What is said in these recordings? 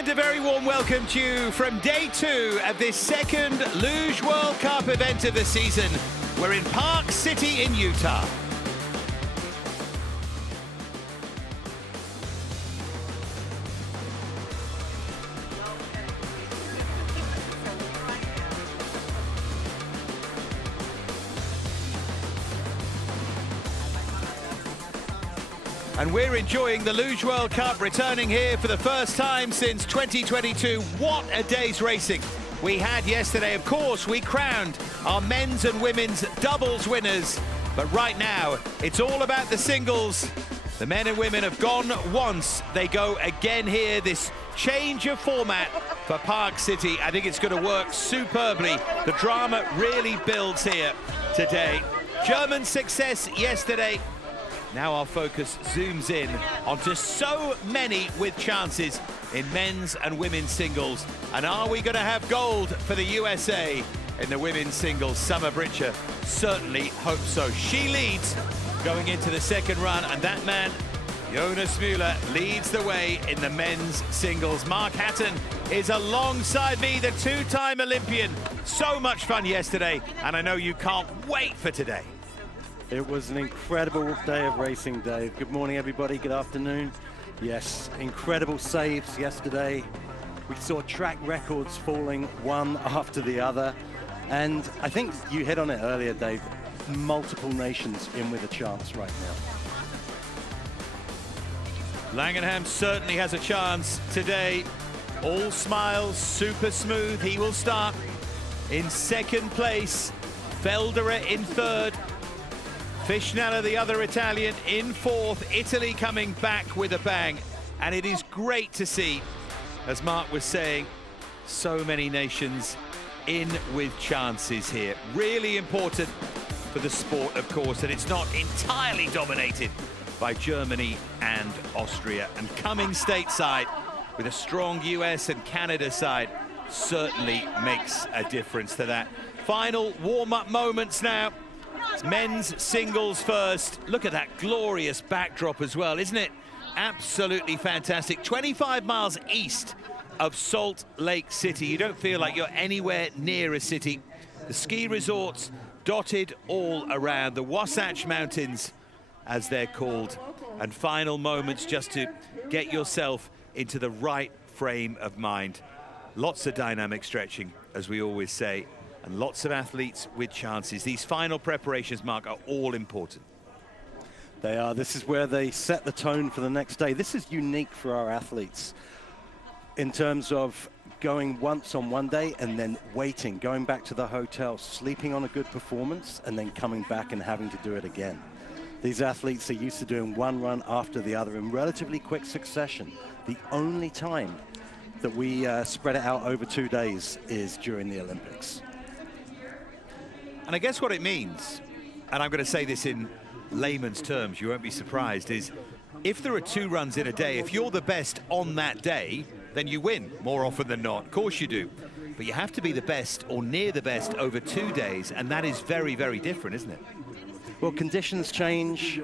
And a very warm welcome to you from day 2 of this second Luge World Cup event of the season. We're in Park City in Utah. And we're enjoying the Luge World Cup, returning here for the first time since 2022. What a day's racing we had yesterday. Of course, we crowned our men's and women's doubles winners. But right now, it's all about the singles. The men and women have gone once. They go again here. This change of format for Park City, I think it's going to work superbly. The drama really builds here today. German success yesterday. Now our focus zooms in onto so many with chances in men's and women's singles. And are we going to have gold for the USA in the women's singles? Summer Britcher certainly hopes so. She leads going into the second run, and that man, Jonas Müller, leads the way in the men's singles. Mark Hatton is alongside me, the two-time Olympian. So much fun yesterday, and I know you can't wait for today. It was an incredible day of racing, Dave. Good morning, everybody. Good afternoon. Yes, incredible saves yesterday. We saw track records falling one after the other. And I think you hit on it earlier, Dave. Multiple nations in with a chance right now. Langenham certainly has a chance today. All smiles, super smooth. He will start in second place. Felderer in third. Fischnella, the other Italian, in fourth. Italy coming back with a bang. And it is great to see, as Mark was saying, so many nations in with chances here. Really important for the sport, of course, and it's not entirely dominated by Germany and Austria. And coming stateside with a strong US and Canada side certainly makes a difference to that. Final warm-up moments now. It's men's singles first. Look at that glorious backdrop as well, isn't it? Absolutely fantastic. 25 miles east of Salt Lake City. You don't feel like you're anywhere near a city. The ski resorts dotted all around. The Wasatch Mountains, as they're called. And final moments just to get yourself into the right frame of mind. Lots of dynamic stretching, as we always say. And lots of athletes with chances. These final preparations, Mark, are all important. They are. This is where they set the tone for the next day. This is unique for our athletes in terms of going once on one day and then waiting, going back to the hotel, sleeping on a good performance, and then coming back and having to do it again. These athletes are used to doing one run after the other in relatively quick succession. The only time that we spread it out over 2 days is during the Olympics. And I guess what it means, and I'm going to say this in layman's terms, you won't be surprised, is if there are 2 runs in a day, if you're the best on that day, then you win more often than not. Of course you do. But you have to be the best or near the best over 2 days, and that is very, very different, isn't it? Well, conditions change.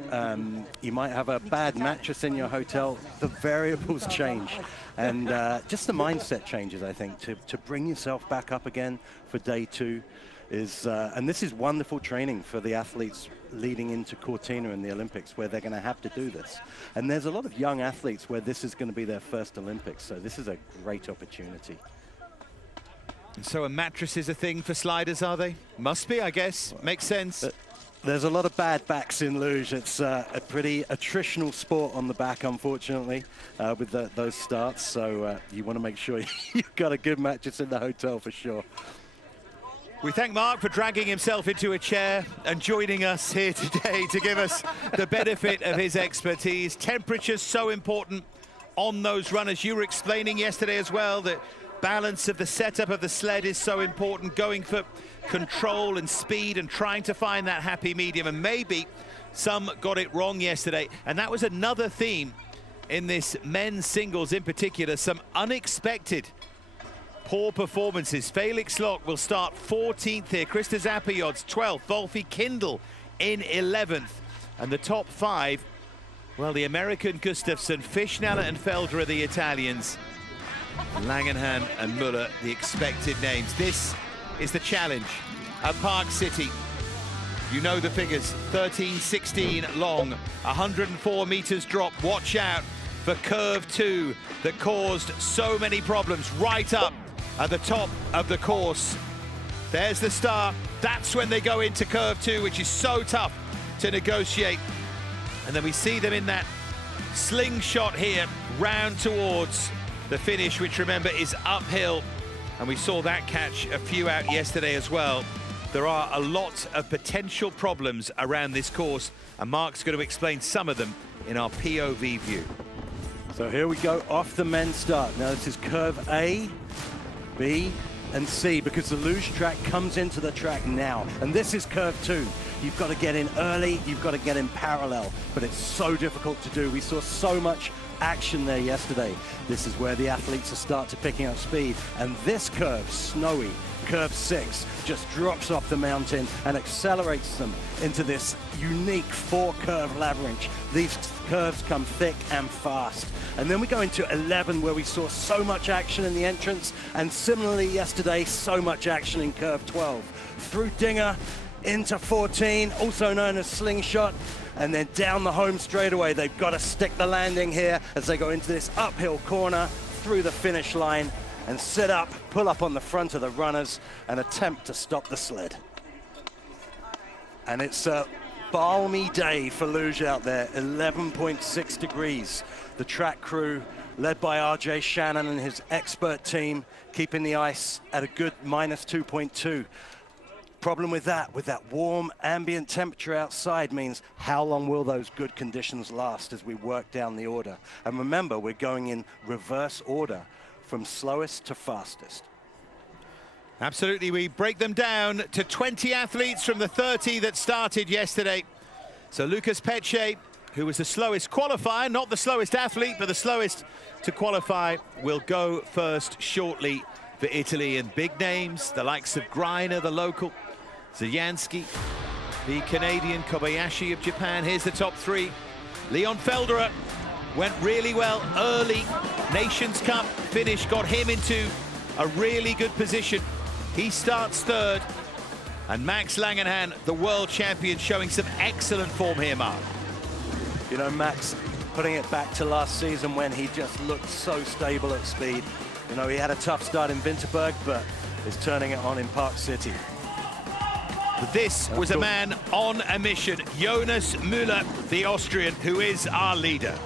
You might have a bad mattress in your hotel. The variables change. And just the mindset changes, I think, to bring yourself back up again for day 2. And this is wonderful training for the athletes leading into Cortina in the Olympics, where they're going to have to do this. And there's a lot of young athletes where this is going to be their first Olympics, so this is a great opportunity. And so a mattress is a thing for sliders, are they? Must be, I guess. Makes sense. There's a lot of bad backs in luge. It's a pretty attritional sport on the back, unfortunately, with those starts. So you want to make sure you've got a good mattress in the hotel for sure. We thank Mark for dragging himself into a chair and joining us here today to give us the benefit of his expertise. Temperature's so important on those runners. You were explaining yesterday as well that balance of the setup of the sled is so important, going for control and speed and trying to find that happy medium. And maybe some got it wrong yesterday. And that was another theme in this men's singles in particular, some unexpected poor performances. Felix Locke will start 14th here. Krista Zappiods 12th. Wolfie Kindle in 11th. And the top 5, well, the American Gustafsson, Fischnella and Felderer, the Italians. Langenhan and Müller, the expected names. This is the challenge at Park City. You know the figures, 13-16 long, 104 meters drop. Watch out for curve 2 that caused so many problems right up at the top of the course. There's the start. That's when they go into curve 2, which is so tough to negotiate. And then we see them in that slingshot here, round towards the finish, which remember is uphill. And we saw that catch a few out yesterday as well. There are a lot of potential problems around this course, and Mark's going to explain some of them in our POV view. So here we go off the men's start. Now this is curve A, B, and C, because the luge track comes into the track now. And this is curve 2. You've got to get in early, you've got to get in parallel, but it's so difficult to do. We saw so much action there yesterday. This is where the athletes will start to picking up speed. And this curve, snowy, curve 6, just drops off the mountain and accelerates them into this unique 4-curve labyrinth. These curves come thick and fast. And then we go into 11, where we saw so much action in the entrance, and similarly yesterday, so much action in curve 12. Through Dinger into 14, also known as slingshot, and then down the home straightaway. They've got to stick the landing here as they go into this uphill corner through the finish line and sit up, pull up on the front of the runners and attempt to stop the sled. And it's a balmy day for luge out there, 11.6 degrees. The track crew, led by RJ Shannon and his expert team, keeping the ice at a good -2.2. Problem with that warm ambient temperature outside means how long will those good conditions last as we work down the order. And remember, we're going in reverse order from slowest to fastest. Absolutely, we break them down to 20 athletes from the 30 that started yesterday. So Lucas Peche, who was the slowest qualifier, not the slowest athlete, but the slowest to qualify, will go first shortly for Italy. And big names, the likes of Greiner, the local, Zayansky, the Canadian, Kobayashi of Japan. Here's the top 3. Leon Felderer went really well early. Nations Cup finish got him into a really good position. He starts 3rd. And Max Langenhan, the world champion, showing some excellent form here, Mark. You know, Max, putting it back to last season when he just looked so stable at speed. You know, he had a tough start in Wintersport, but is turning it on in Park City. This was a man on a mission, Jonas Müller, the Austrian, who is our leader.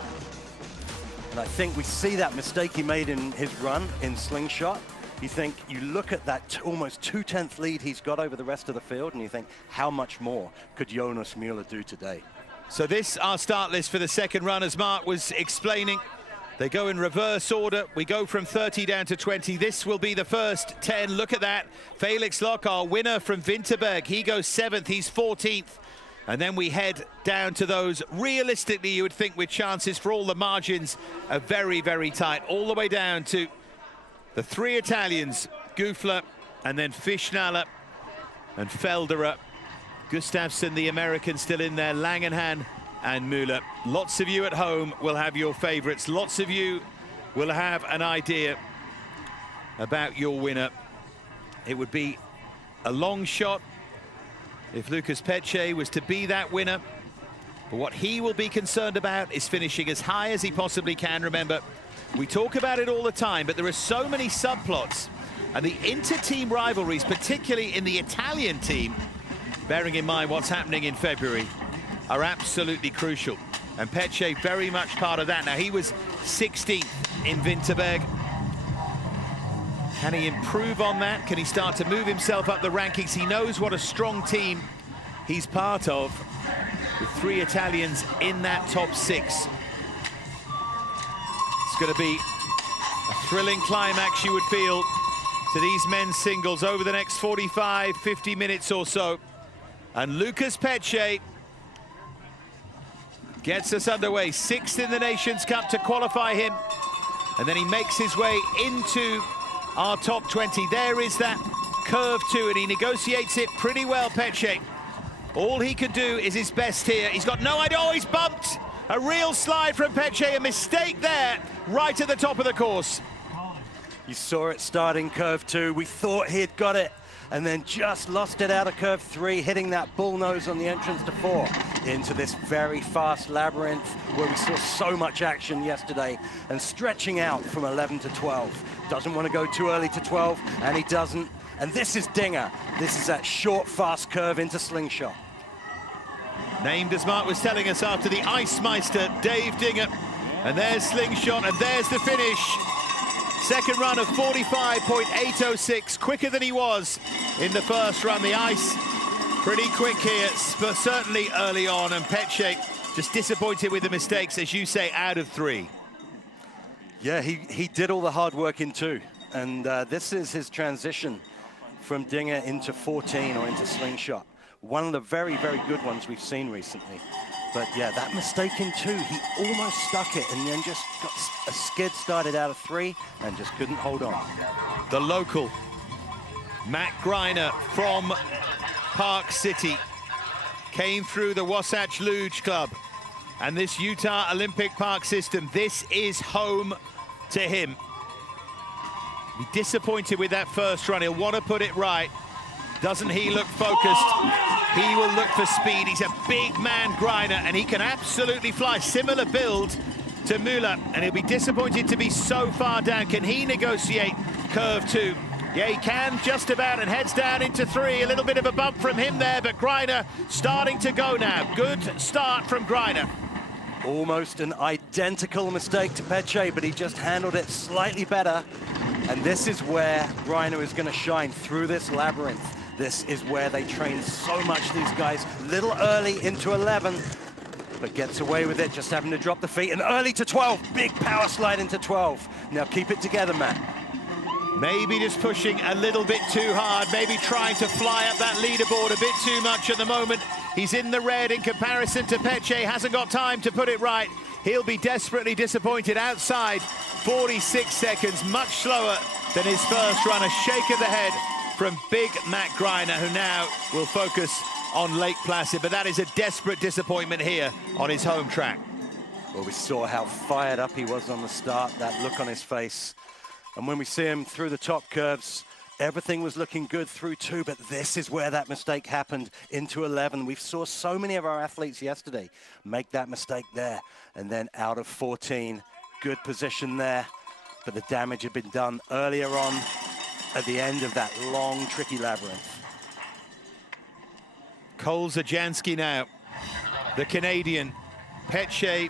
And I think we see that mistake he made in his run in slingshot. You look at that almost 2/10 lead he's got over the rest of the field, and you think, how much more could Jonas Müller do today? So this, our start list for the second run, as Mark was explaining. They go in reverse order. We go from 30 down to 20. This will be the first 10. Look at that. Felix Loch, our winner from Winterberg. He goes 7th, he's 14th. And then we head down to those, realistically, you would think with chances for all the margins are very, very tight. All the way down to the 3 Italians, Gufler, and then Fischnaller and Felderer. Gustafsson, the American, still in there. Langenhan and Müller. Lots of you at home will have your favorites. Lots of you will have an idea about your winner. It would be a long shot if Lucas Peche was to be that winner. But what he will be concerned about is finishing as high as he possibly can. Remember, we talk about it all the time, but there are so many subplots. And the inter-team rivalries, particularly in the Italian team, bearing in mind what's happening in February, are absolutely crucial. And Peche very much part of that. Now, he was 16th in Winterberg. Can he improve on that? Can he start to move himself up the rankings? He knows what a strong team he's part of, with 3 Italians in that top 6. It's going to be a thrilling climax, you would feel, to these men's singles over the next 45, 50 minutes or so. And Lucas Peche gets us underway, 6th in the Nations Cup to qualify him. And then he makes his way into our top 20. There is that curve 2, and he negotiates it pretty well, Peche. All he can do is his best here. He's got no idea. Oh, he's bumped. A real slide from Peche, a mistake there, right at the top of the course. You saw it starting curve 2. We thought he had got it, and then just lost it out of curve 3, hitting that bull nose on the entrance to 4 into this very fast labyrinth where we saw so much action yesterday, and stretching out from 11 to 12. Doesn't want to go too early to 12, and he doesn't. And this is Dinger. This is that short, fast curve into slingshot. Named, as Mark was telling us, after the Ice Meister, Dave Dinger. And there's slingshot, and there's the finish. Second run of 45.806, quicker than he was in the first run. The ice pretty quick here, but certainly early on, and Petche just disappointed with the mistakes, as you say, out of 3. Yeah, he did all the hard work in 2, and this is his transition from Dinger into 14 or into slingshot. One of the very, very good ones we've seen recently. But yeah, that mistake in 2, he almost stuck it and then just got a skid started out of 3 and just couldn't hold on. The local, Matt Greiner from Park City, came through the Wasatch Luge Club and this Utah Olympic Park system. This is home to him. Be disappointed with that first run. He'll want to put it right. Doesn't he look focused? He will look for speed. He's a big man, Greiner, and he can absolutely fly. Similar build to Müller, and he'll be disappointed to be so far down. Can he negotiate curve 2? Yeah, he can just about, and heads down into 3. A little bit of a bump from him there, but Greiner starting to go now. Good start from Greiner. Almost an identical mistake to Petche, but he just handled it slightly better. And this is where Greiner is going to shine, through this labyrinth. This is where they train so much, these guys. Little early into 11, but gets away with it, just having to drop the feet. And early to 12, big power slide into 12. Now keep it together, Matt. Maybe just pushing a little bit too hard, maybe trying to fly up that leaderboard a bit too much at the moment. He's in the red in comparison to Petche, hasn't got time to put it right. He'll be desperately disappointed outside. 46 seconds, much slower than his first run. A shake of the head from big Matt Greiner, who now will focus on Lake Placid. But that is a desperate disappointment here on his home track. Well, we saw how fired up he was on the start, that look on his face. And when we see him through the top curves, everything was looking good through 2, but this is where that mistake happened into 11. We saw so many of our athletes yesterday make that mistake there. And then out of 14, good position there. But the damage had been done earlier on at the end of that long, tricky labyrinth. Cole Zajanski now, the Canadian. Petche,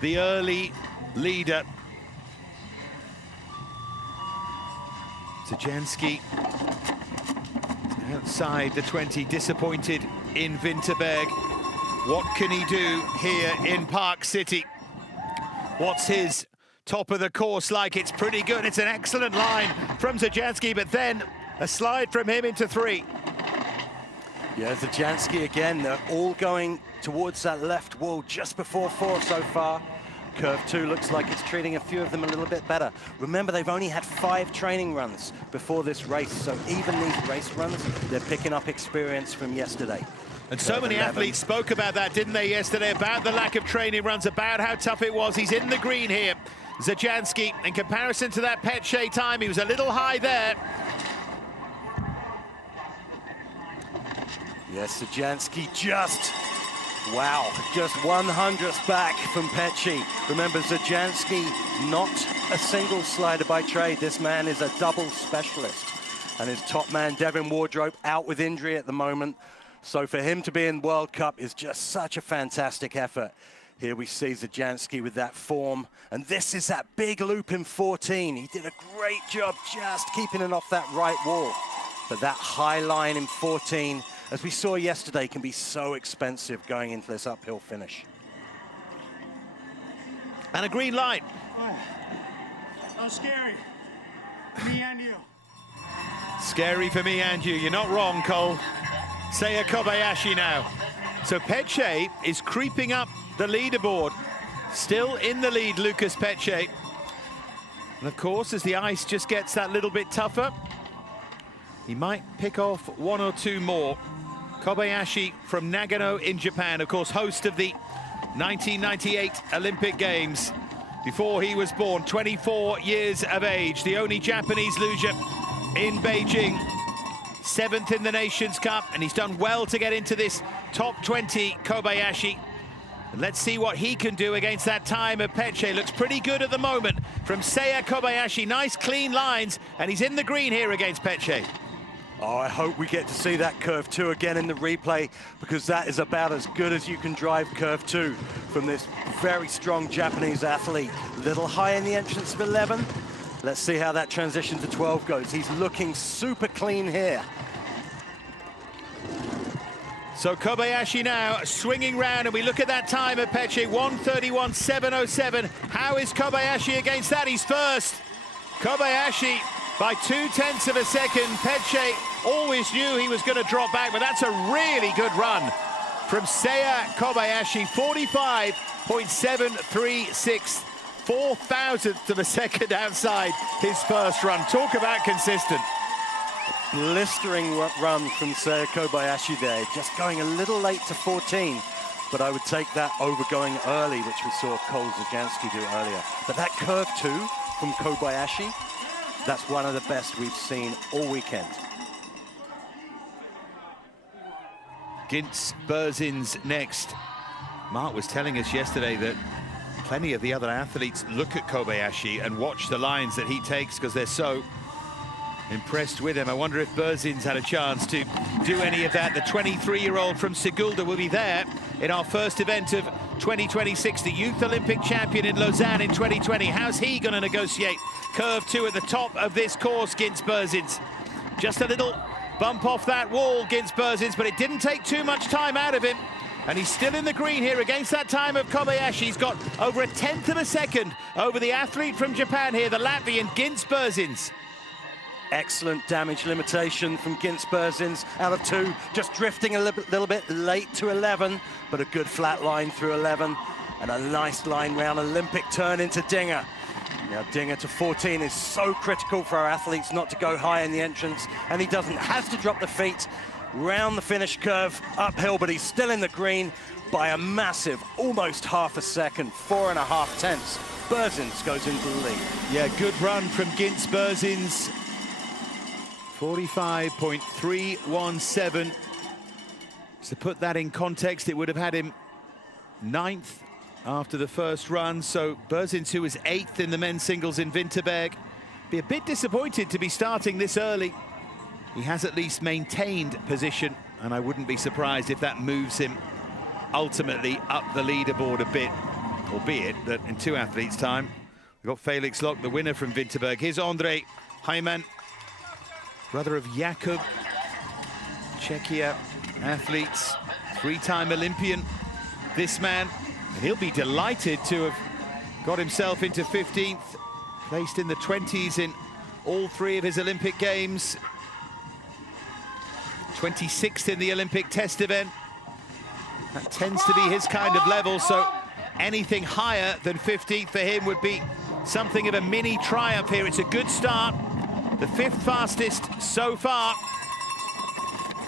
the early leader. Zajanski outside the 20, disappointed in Winterberg. What can he do here in Park City? What's his top of the course like? It's pretty good. It's an excellent line from Zajanski, but then a slide from him into 3. Yeah, Zajanski again, they're all going towards that left wall just before 4 so far. Curve 2 looks like it's treating a few of them a little bit better. Remember, they've only had 5 training runs before this race, so even these race runs, they're picking up experience from yesterday. And so many athletes spoke about that, didn't they, yesterday, about the lack of training runs, about how tough it was. He's in the green here, Zajanski. In comparison to that Petche time, he was a little high there. Yes, Zajanski just, wow, just 100th back from Petche. Remember, Zajanski, not a single slider by trade. This man is a double specialist. And his top man, Devin Wardrope, out with injury at the moment. So for him to be in World Cup is just such a fantastic effort. Here we see Zajanski with that form. And this is that big loop in 14. He did a great job just keeping it off that right wall. But that high line in 14, as we saw yesterday, can be so expensive going into this uphill finish. And a green light. Oh, that was scary. Me and you. Scary for me and you. You're not wrong, Cole. Seiya Kobayashi now. So Petche is creeping up the leaderboard. Still in the lead, Lucas Petche. And of course, as the ice just gets that little bit tougher, he might pick off 1 or 2 more. Kobayashi from Nagano in Japan, of course, host of the 1998 Olympic Games. before he was born, 24 years of age, the only Japanese luger in Beijing, 7th in the Nations Cup, and he's done well to get into this top 20, Kobayashi. And let's see what he can do against that time of Peche. Looks pretty good at the moment from Seiya Kobayashi. Nice clean lines, and he's in the green here against Peche. Oh, I hope we get to see that curve 2 again in the replay, because that is about as good as you can drive curve 2 from this very strong Japanese athlete. Little high in the entrance of 11. Let's see how that transition to 12 goes. He's looking super clean here. So Kobayashi now swinging round, and we look at that time of Peche, 1:31.707. How is Kobayashi against that? He's first. Kobayashi by 0.2 of a second. Peche always knew he was going to drop back, but that's a really good run from Seiya Kobayashi, 45.736, 0.004 of a second outside his first run. Talk about consistent. Blistering run from Seiya Kobayashi there, just going a little late to 14, but I would take that over going early, which we saw Cole Zajanski do earlier. But that curve 2 from Kobayashi, that's one of the best we've seen all weekend. Gintz Berzins next. Mark was telling us yesterday that plenty of the other athletes look at Kobayashi and watch the lines that he takes because they're so impressed with him. I wonder if Berzins had a chance to do any of that. The 23-year-old from Sigulda will be there in our first event of 2026, the Youth Olympic champion in Lausanne in 2020. How's he going to negotiate curve 2 at the top of this course, Gintz Berzins? Just a little bump off that wall, Gintz Berzins, but it didn't take too much time out of him. And he's still in the green here against that time of Kobayashi. He's got over 1/10 of a second over the athlete from Japan here, the Latvian Gintz Berzins. Excellent damage limitation from Gintz Berzins out of 2, just drifting a little bit late to 11, but a good flat line through 11, and a nice line round Olympic turn into Dinger. Now Dinger to 14 is so critical for our athletes not to go high in the entrance, and he has to drop the feet round the finish curve uphill, but he's still in the green by a massive, almost half a second, 4.5 tenths. Berzins goes into the lead. Yeah, good run from Gintz Berzins. 45.317. To put that in context, it would have had him 9th after the first run. So Berzins, who was 8th in the men's singles in Winterberg, be a bit disappointed to be starting this early. He has at least maintained position, and I wouldn't be surprised if that moves him ultimately up the leaderboard a bit, albeit that in 2 athletes' time, we've got Felix Lok, the winner from Winterberg. Here's Andre Heimann, brother of Jakub, Czechia athletes, 3-time Olympian, this man. And he'll be delighted to have got himself into 15th, placed in the 20s in all 3 of his Olympic Games, 26th in the Olympic test event. That tends to be his kind of level, so anything higher than 15th for him would be something of a mini triumph here. It's a good start. The 5th fastest so far.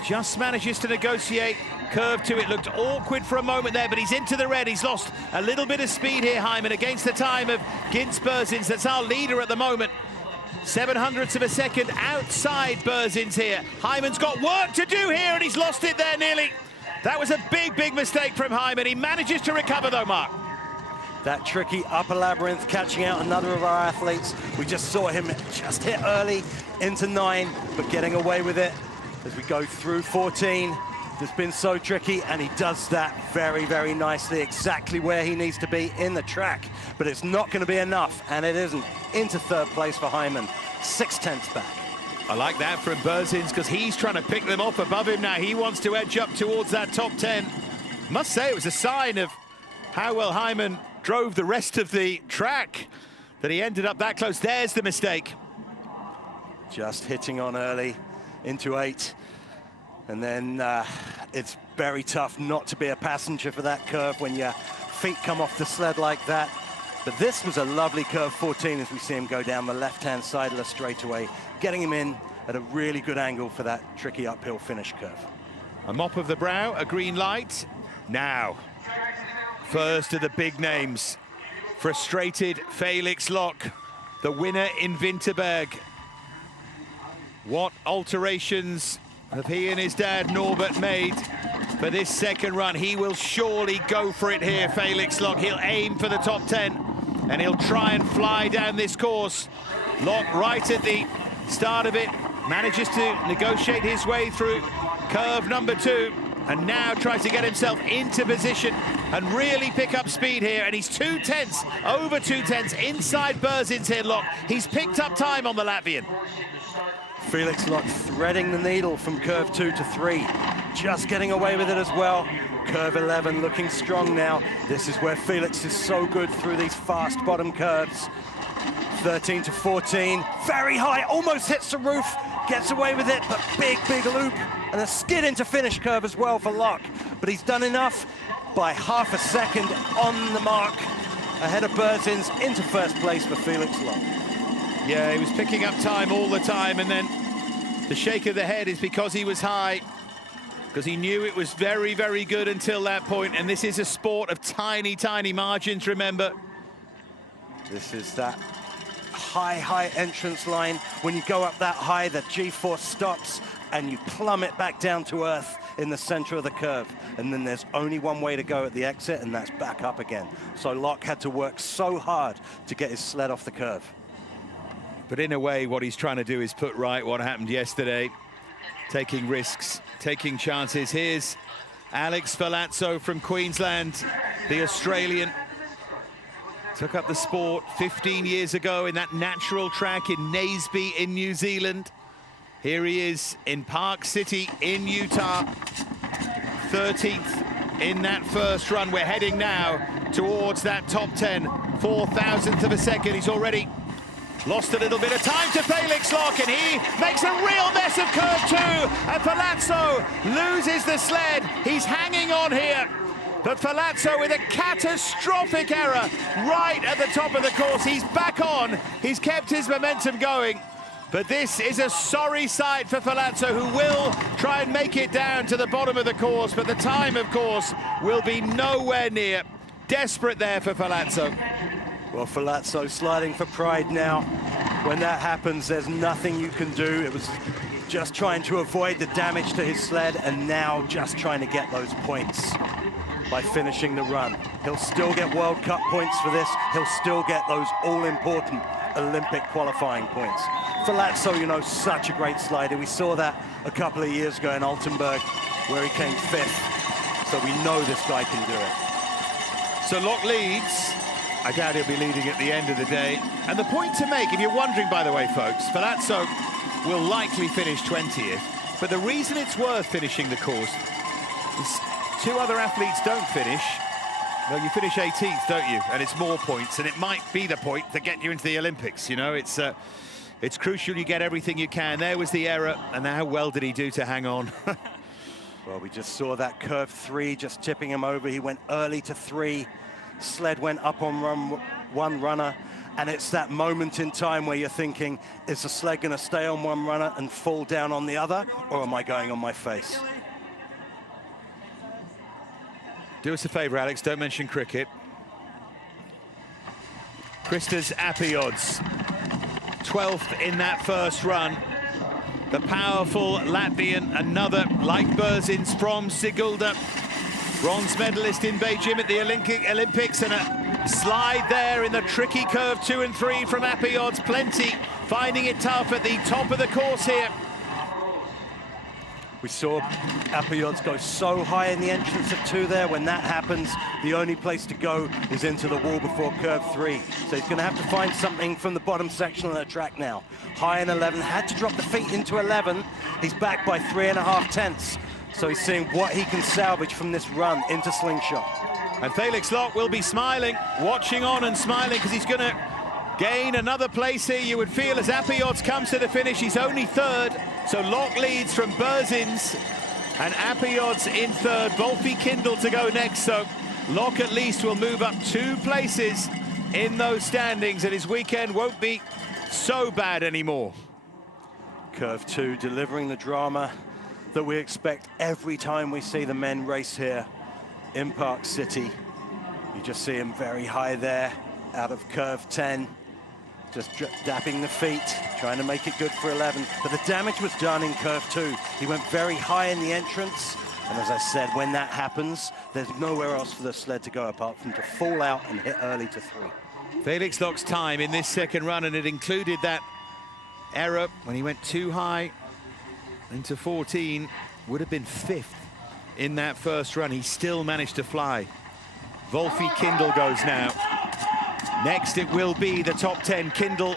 Just manages to negotiate curve 2. It looked awkward for a moment there, but he's into the red. He's lost a little bit of speed here, Heimann, against the time of Gintz Berzins. That's our leader at the moment. 0.07 of a second outside Berzins here. Heimann's got work to do here, and he's lost it there nearly. That was a big, big mistake from Heimann. He manages to recover, though, Mark. That tricky upper labyrinth catching out another of our athletes. We just saw him just hit early into 9, but getting away with it as we go through 14. It's been so tricky, and he does that very, very nicely, exactly where he needs to be in the track. But it's not going to be enough, and it isn't. Into 3rd place for Heimann, 0.6 back. I like that from Berzins, because he's trying to pick them off above him now. He wants to edge up towards that top 10. Must say it was a sign of how well Heimann drove the rest of the track that he ended up that close. There's the mistake. Just hitting on early into 8. And then it's very tough not to be a passenger for that curve when your feet come off the sled like that. But this was a lovely curve 14 as we see him go down the left-hand side of the straightaway, getting him in at a really good angle for that tricky uphill finish curve. A mop of the brow, a green light. Now, first of the big names Frustrated Felix Loch, the winner in Winterberg. What alterations have he and his dad Norbert made for this second run? He will surely go for it here, Felix Loch. He'll aim for the top 10 and he'll try and fly down this course. Loch, right at the start of it, manages to negotiate his way through curve number 2 and now tries to get himself into position and really pick up speed here. And he's 2/10, over 2/10 inside Berzins here, Loch. He's picked up time on the Latvian. Felix Loch threading the needle from curve 2 to 3, just getting away with it as well. Curve 11 looking strong now. This is where Felix is so good through these fast bottom curves. 13 to 14, very high, almost hits the roof, gets away with it, but big loop, and a skid into finish curve as well for Loch. But he's done enough by half a second on the mark, ahead of Berzins, into first place for Felix Loch. Yeah, he was picking up time all the time, and then the shake of the head is because he was high, because he knew it was very good until that point, and this is a sport of tiny margins, remember. This is that high entrance line. When you go up that high, the G-force stops and you plummet back down to earth in the center of the curve. And then there's only one way to go at the exit, and that's back up again. So Loch had to work so hard to get his sled off the curve. But in a way, what he's trying to do is put right what happened yesterday. Taking risks, taking chances. Here's Alex Ferlazzo from Queensland, the Australian. Took up the sport 15 years ago in that natural track in Naseby in New Zealand. Here he is in Park City in Utah. 13th in that first run. We're heading now towards that top 10. 4,000th of a second. He's already lost a little bit of time to Felix Loch, and he makes a real mess of curve 2. And Ferlazzo loses the sled. He's hanging on here. But Ferlazzo with a catastrophic error right at the top of the course. He's back on. He's kept his momentum going. But this is a sorry sight for Ferlazzo, who will try and make it down to the bottom of the course. But the time, of course, will be nowhere near. Desperate there for Ferlazzo. Well, Ferlazzo sliding for pride now. When that happens, there's nothing you can do. It was just trying to avoid the damage to his sled, and now just trying to get those points by finishing the run. He'll still get World Cup points for this. He'll still get those all-important Olympic qualifying points. Ferlazzo, you know, such a great slider. We saw that a couple of years ago in Altenburg, where he came 5th. So we know this guy can do it. So Loch leads. I doubt he'll be leading at the end of the day. And the point to make, if you're wondering, by the way, folks, Ferlazzo will likely finish 20th. But the reason it's worth finishing the course is 2 other athletes don't finish. Well, you finish 18th, don't you? And it's more points, and it might be the point to get you into the Olympics. You know, it's crucial you get everything you can. There was the error, and how well did he do to hang on? Well, we just saw that curve 3 just tipping him over. He went early to 3. Sled went up on one runner, and it's that moment in time where you're thinking, is the sled going to stay on one runner and fall down on the other, or am I going on my face? Do us a favour, Alex, don't mention cricket. Christos Apiods, 12th in that first run. The powerful Latvian, another, like Berzins, from Sigulda. Bronze medalist in Beijing at the Olympics, and a slide there in the tricky curve 2 and 3 from Apiods. Plenty finding it tough at the top of the course here. We saw Apiods go so high in the entrance of 2 there. When that happens, the only place to go is into the wall before curve 3. So he's going to have to find something from the bottom section of the track now. High in 11, had to drop the feet into 11. He's back by 3.5 tenths. So he's seeing what he can salvage from this run into slingshot. And Felix Loch will be smiling, watching on and smiling, because he's going to gain another place here, you would feel, as Apiods comes to the finish. He's only 3rd, so Loch leads from Berzins, and Apiods in 3rd. Wolfie Kindle to go next, so Loch at least will move up 2 places in those standings, and his weekend won't be so bad anymore. Curve 2 delivering the drama that we expect every time we see the men race here in Park City. You just see him very high there, out of curve 10. Just dapping the feet, trying to make it good for 11. But the damage was done in curve 2. He went very high in the entrance. And as I said, when that happens, there's nowhere else for the sled to go apart from to fall out and hit early to 3. Felix Locke's time in this second run, and it included that error when he went too high into 14, would have been 5th in that first run. He still managed to fly. Wolfi Kindl goes now. Next it will be the top 10. Kindl,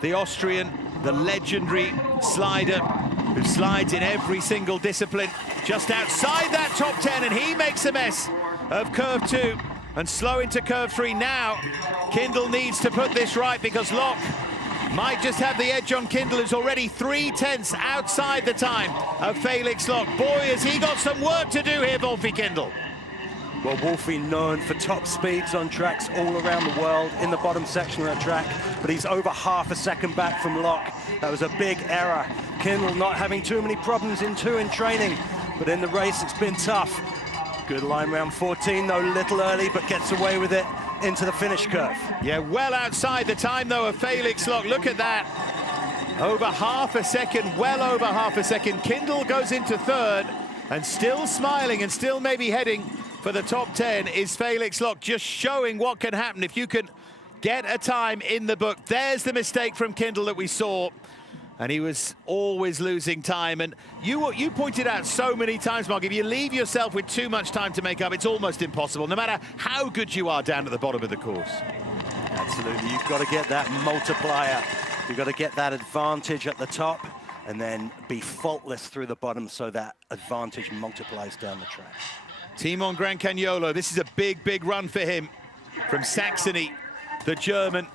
the Austrian, the legendary slider who slides in every single discipline, just outside that top 10, and he makes a mess of curve 2 and slow into curve 3. Now Kindl needs to put this right, because Locke might just have the edge on Kindl, who's already 3/10 outside the time of Felix Locke. Boy, has he got some work to do here, Wolfi Kindl. Well, Wolfi known for top speeds on tracks all around the world in the bottom section of the track, but he's over half a second back from Locke. That was a big error. Kindl not having too many problems in training, but in the race it's been tough. Good line round 14 though, little early, but gets away with it into the finish curve. Yeah, well outside the time though of Felix Locke. Look at that. Over half a second, well over half a second. Kindl goes into 3rd, and still smiling and still maybe heading for the top 10 is Felix Locke, just showing what can happen if you can get a time in the book. There's the mistake from Kindl that we saw, and he was always losing time. And you pointed out so many times, Mark, if you leave yourself with too much time to make up, it's almost impossible, no matter how good you are down at the bottom of the course. Absolutely, you've got to get that multiplier. You've got to get that advantage at the top and then be faultless through the bottom so that advantage multiplies down the track. Timon Grancagnolo, this is a big, big run for him from Saxony, the German.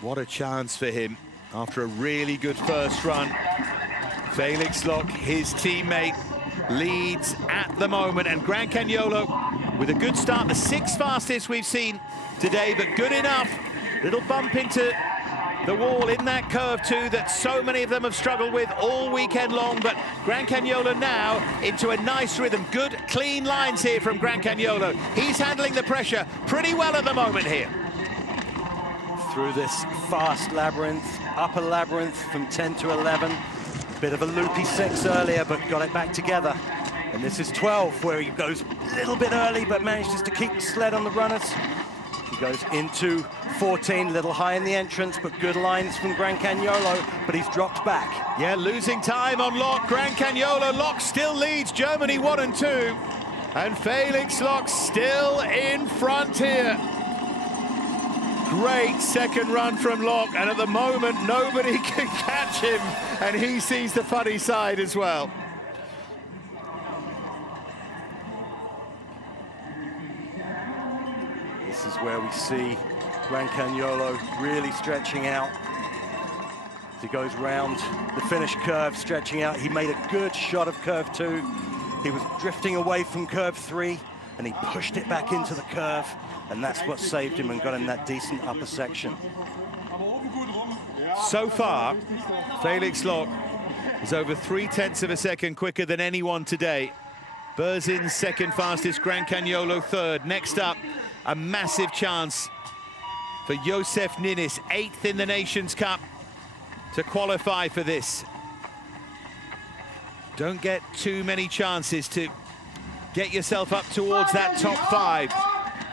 What a chance for him after a really good first run. Felix Locke, his teammate, leads at the moment, and Grancagnolo with a good start, the 6th fastest we've seen today, but good enough. Little bump into the wall in that curve 2 that so many of them have struggled with all weekend long, but Grancagnolo now into a nice rhythm. Good, clean lines here from Grancagnolo. He's handling the pressure pretty well at the moment here. Through this fast labyrinth, upper labyrinth from 10 to 11. Bit of a loopy 6 earlier, but got it back together. And this is 12, where he goes a little bit early, but manages to keep the sled on the runners. He goes into 14, little high in the entrance, but good lines from Grancagnolo, but he's dropped back. Yeah, losing time on Locke. Grancagnolo, Locke still leads Germany 1 and 2. And Felix Locke still in front here. Great second run from Locke, and at the moment nobody can catch him, and he sees the funny side as well. This is where we see Grancagnolo really stretching out. As he goes round the finish curve, stretching out. He made a good shot of curve 2. He was drifting away from curve 3, and he pushed it back into the curve, and that's what saved him and got him that decent upper section. So far, Felix Locke is over 3/10 of a second quicker than anyone today. Berzin's 2nd fastest, Grancagnolo 3rd. Next up, a massive chance for Josef Ninnis, 8th in the Nations Cup, to qualify for this. Don't get too many chances to get yourself up towards that top 5.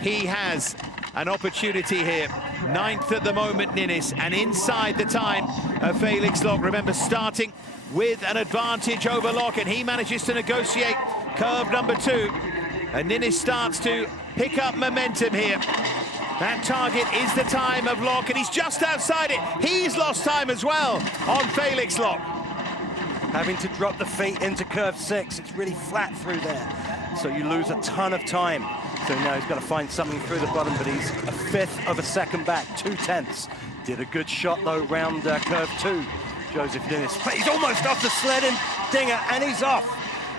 He has an opportunity here. 9th at the moment, Ninnis, and inside the time of Felix Locke. Remember, starting with an advantage over Locke, and he manages to negotiate curve number 2. And Ninnis starts to pick up momentum here. That target is the time of Locke, and he's just outside it. He's lost time as well on Felix Locke. Having to drop the feet into curve 6, it's really flat through there. So you lose a ton of time. So now he's got to find something through the bottom, but he's a 5th of a second back, 2/10. Did a good shot though round curve 2, Josef Ninnis. But he's almost off the Sledding dinger, and he's off.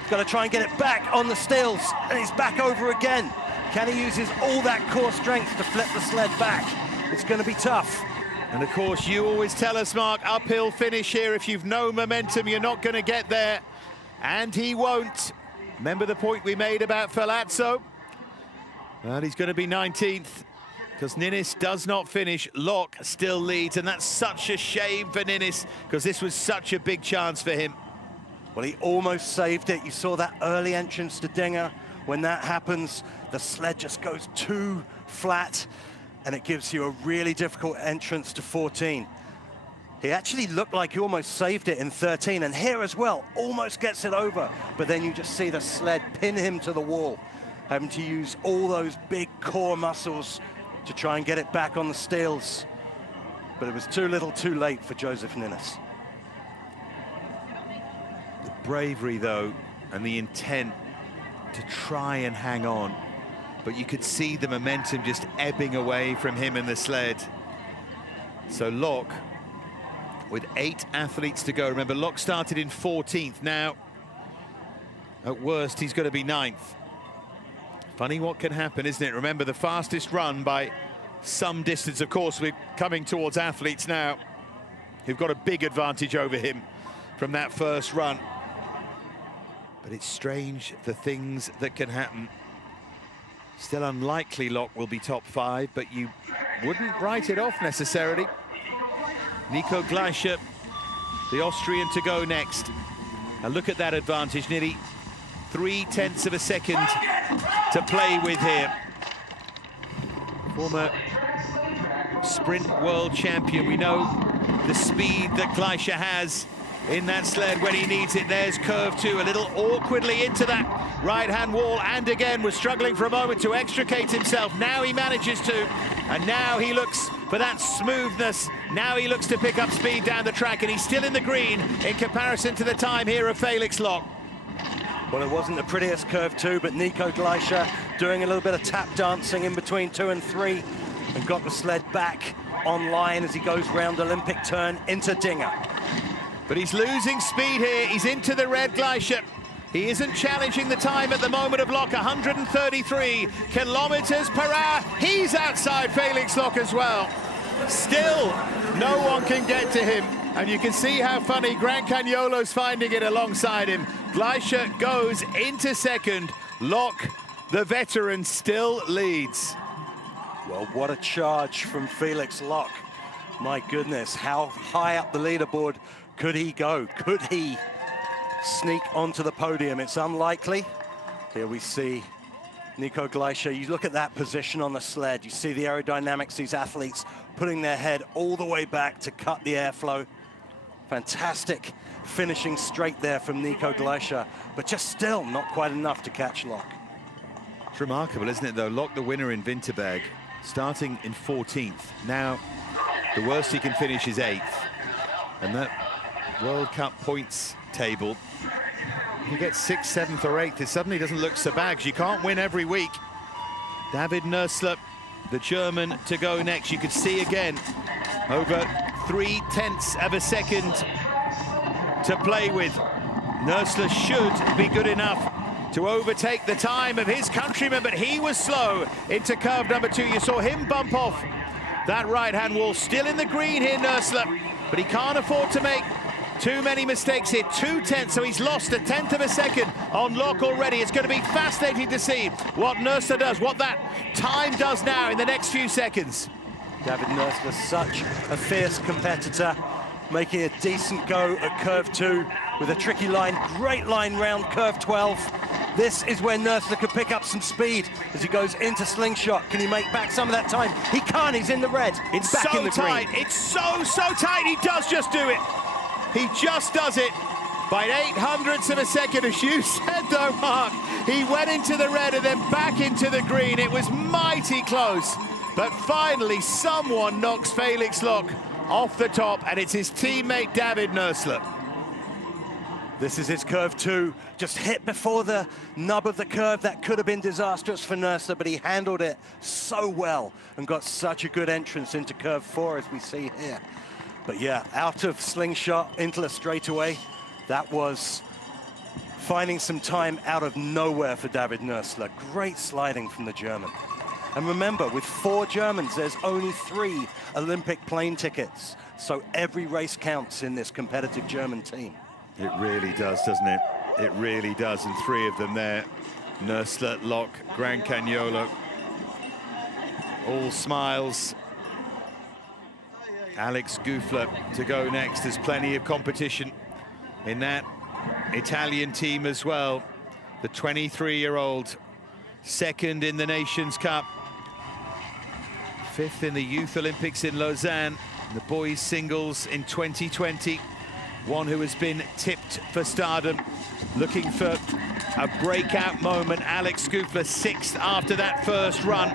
He's got to try and get it back on the stills, and he's back over again. Can he use all that core strength to flip the sled back? It's going to be tough. And of course, you always tell us, Mark, uphill finish here. If you've no momentum, you're not going to get there. And he won't. Remember the point we made about Felazzo? Well, he's going to be 19th because Ninnis does not finish. Locke still leads, and that's such a shame for Ninnis because this was such a big chance for him. Well, he almost saved it. You saw that early entrance to Dinger. When that happens, the sled just goes too flat, and it gives you a really difficult entrance to 14. He actually looked like he almost saved it in 13, and here as well, almost gets it over. But then you just see the sled pin him to the wall, having to use all those big core muscles to try and get it back on the steels. But it was too little too late for Joseph Ninnis. The bravery, though, and the intent to try and hang on. But you could see the momentum just ebbing away from him and the sled. So Locke, with 8 athletes to go. Remember, Locke started in 14th. Now, at worst, he's going to be 9th. Funny what can happen, isn't it? Remember, the fastest run by some distance. Of course, we're coming towards athletes now who've got a big advantage over him from that first run. But it's strange, the things that can happen. Still unlikely Locke will be top 5, but you wouldn't write it off necessarily. Nico Gleischer, the Austrian, to go next. And look at that advantage, nearly 0.3 of a second to play with here. Former sprint world champion. We know the speed that Gleischer has in that sled when he needs it. There's curve 2, a little awkwardly into that right-hand wall, and again was struggling for a moment to extricate himself. Now he manages to, and now he looks for that smoothness. Now he looks to pick up speed down the track, and he's still in the green in comparison to the time here of Felix Locke. Well, it wasn't the prettiest curve 2, but Nico Gleischer doing a little bit of tap dancing in between 2 and 3 and got the sled back online as he goes round Olympic turn into Dinger. But he's losing speed here. He's into the red, Gleischer. He isn't challenging the time at the moment of Locke, 133 kilometers per hour. He's outside Felix Locke as well. Still, no one can get to him. And you can see how funny Gran Cagnolo's finding it alongside him. Gleischer goes into second. Locke, the veteran, still leads. Well, what a charge from Felix Locke. My goodness, how high up the leaderboard could he go? Could he sneak onto the podium? It's unlikely. Here we see Nico Gleischer. You look at that position on the sled. You see the aerodynamics, these athletes putting their head all the way back to cut the airflow. Fantastic finishing straight there from Nico Gleischer, but just still not quite enough to catch Locke. It's remarkable, isn't it, though? Locke, the winner in Winterberg, starting in 14th. Now, the worst he can finish is 8th. And that World Cup points table, he gets 6th, 7th or 8th. It suddenly doesn't look so bad because you can't win every week. David Nössler, the German, to go next. You could see again, over 0.3 of a second to play with. Nössler should be good enough to overtake the time of his countryman, but he was slow into curve number 2. You saw him bump off that right-hand wall. Still in the green here, Nössler, but he can't afford to make too many mistakes here. 0.2, so he's lost 1/10 of a second on Locke already. It's going to be fascinating to see what Nössler does, what that time does now in the next few seconds. David Nössler, such a fierce competitor, making a decent go at curve 2 with a tricky line. Great line round curve 12. This is where Nössler could pick up some speed as he goes into slingshot. Can he make back some of that time? He can't, he's in the red. It's back so in the tight, green. it's so tight. He does just do it. He just does it by 0.08 of a second, as you said though, Mark. He went into the red and then back into the green. It was mighty close, but finally someone knocks Felix Locke off the top, and it's his teammate David Nössler. This is his curve 2, just hit before the nub of the curve. That could have been disastrous for Nössler, but he handled it so well and got such a good entrance into curve 4, as we see here. But yeah, out of slingshot into the straightaway, that was finding some time out of nowhere for David Nössler. Great sliding from the German. And remember, with 4 Germans, there's only 3 Olympic plane tickets. So every race counts in this competitive German team. It really does, doesn't it? It really does, and three of them there. Nursler, Locke, Gran Cagnolo. All smiles. Alex Gufler to go next. There's plenty of competition in that Italian team as well. The 23-year-old, second in the Nations Cup, fifth in the Youth Olympics in Lausanne, the boys singles in 2020. One who has been tipped for stardom, looking for a breakout moment. Alex Gufler, sixth after that first run,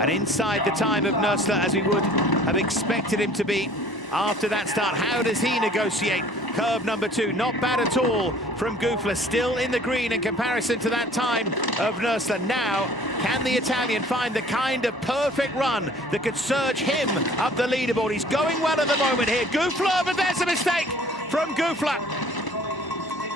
and inside the time of Nursler, as we would have expected him to be after that start. How does he negotiate curve number two? Not bad at all from Gufler, still in the green in comparison to that time of Nursler. Now, can the Italian find the kind of perfect run that could surge him up the leaderboard? He's going well at the moment here. Gufler, but there's a mistake from Gufler.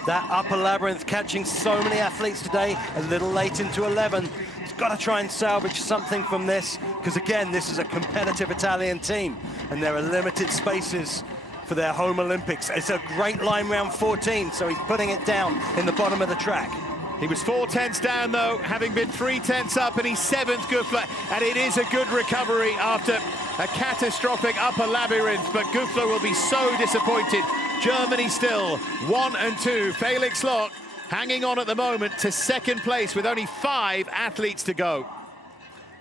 That upper labyrinth catching so many athletes today, a little late into 11. He's got to try and salvage something from this, because again, this is a competitive Italian team, and there are limited spaces for their home Olympics. It's a great line round 14, so he's putting it down in the bottom of the track. He was 4/10 down, though, having been 3/10 up, and he's seventh, Gufler, and it is a good recovery after a catastrophic upper labyrinth, but Gufler will be so disappointed. Germany still 1 and 2. Felix Locke hanging on at the moment to second place with only 5 athletes to go.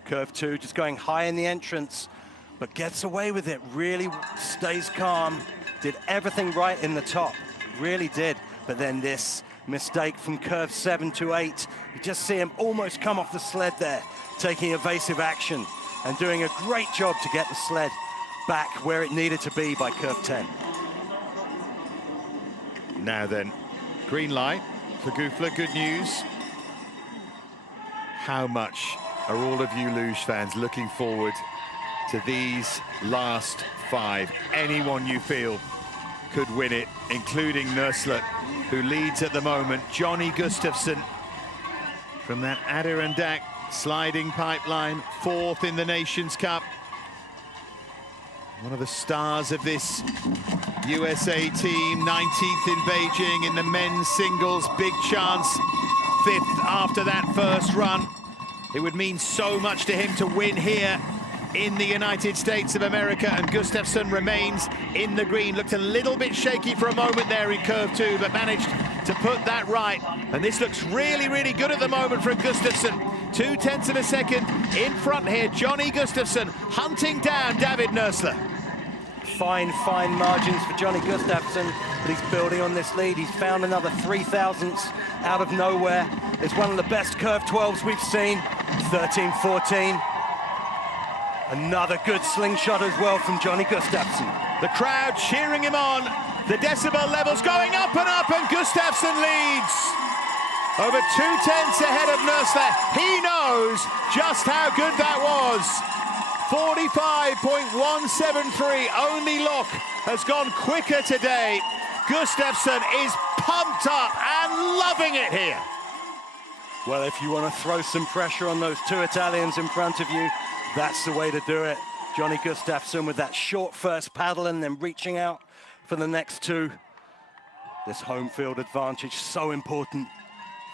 Curve two, just going high in the entrance, but gets away with it, really stays calm, did everything right in the top, really did. But then this mistake from curve 7 to 8, you just see him almost come off the sled there, taking evasive action and doing a great job to get the sled back where it needed to be by curve 10. Now then, green light for Gufler, good news. How much are all of you luge fans looking forward to these last 5? Anyone you feel could win it, including Nursler, who leads at the moment. Johnny Gustafsson from that Adirondack sliding pipeline, 4th in the Nations Cup. One of the stars of this USA team, 19th in Beijing in the men's singles, big chance, 5th after that first run. It would mean so much to him to win here in the United States of America, and Gustafsson remains in the green. Looked a little bit shaky for a moment there in curve 2, but managed to put that right. And this looks really, really good at the moment from Gustafsson. 0.2 of a second in front here. Johnny Gustafsson hunting down David Nursler. Fine margins for Johnny Gustafsson, but he's building on this lead. He's found another 3,000ths out of nowhere. It's one of the best curve 12s we've seen. 13-14. Another good slingshot as well from Johnny Gustafsson. The crowd cheering him on. The decibel levels going up, and Gustafsson leads. Over 0.2 ahead of Nursler. He knows just how good that was. 45.173. Only Locke has gone quicker today. Gustafsson is pumped up and loving it here. Well, if you want to throw some pressure on those 2 Italians in front of you, that's the way to do it. Johnny Gustafsson with that short first paddle and then reaching out for the next 2. This home field advantage, so important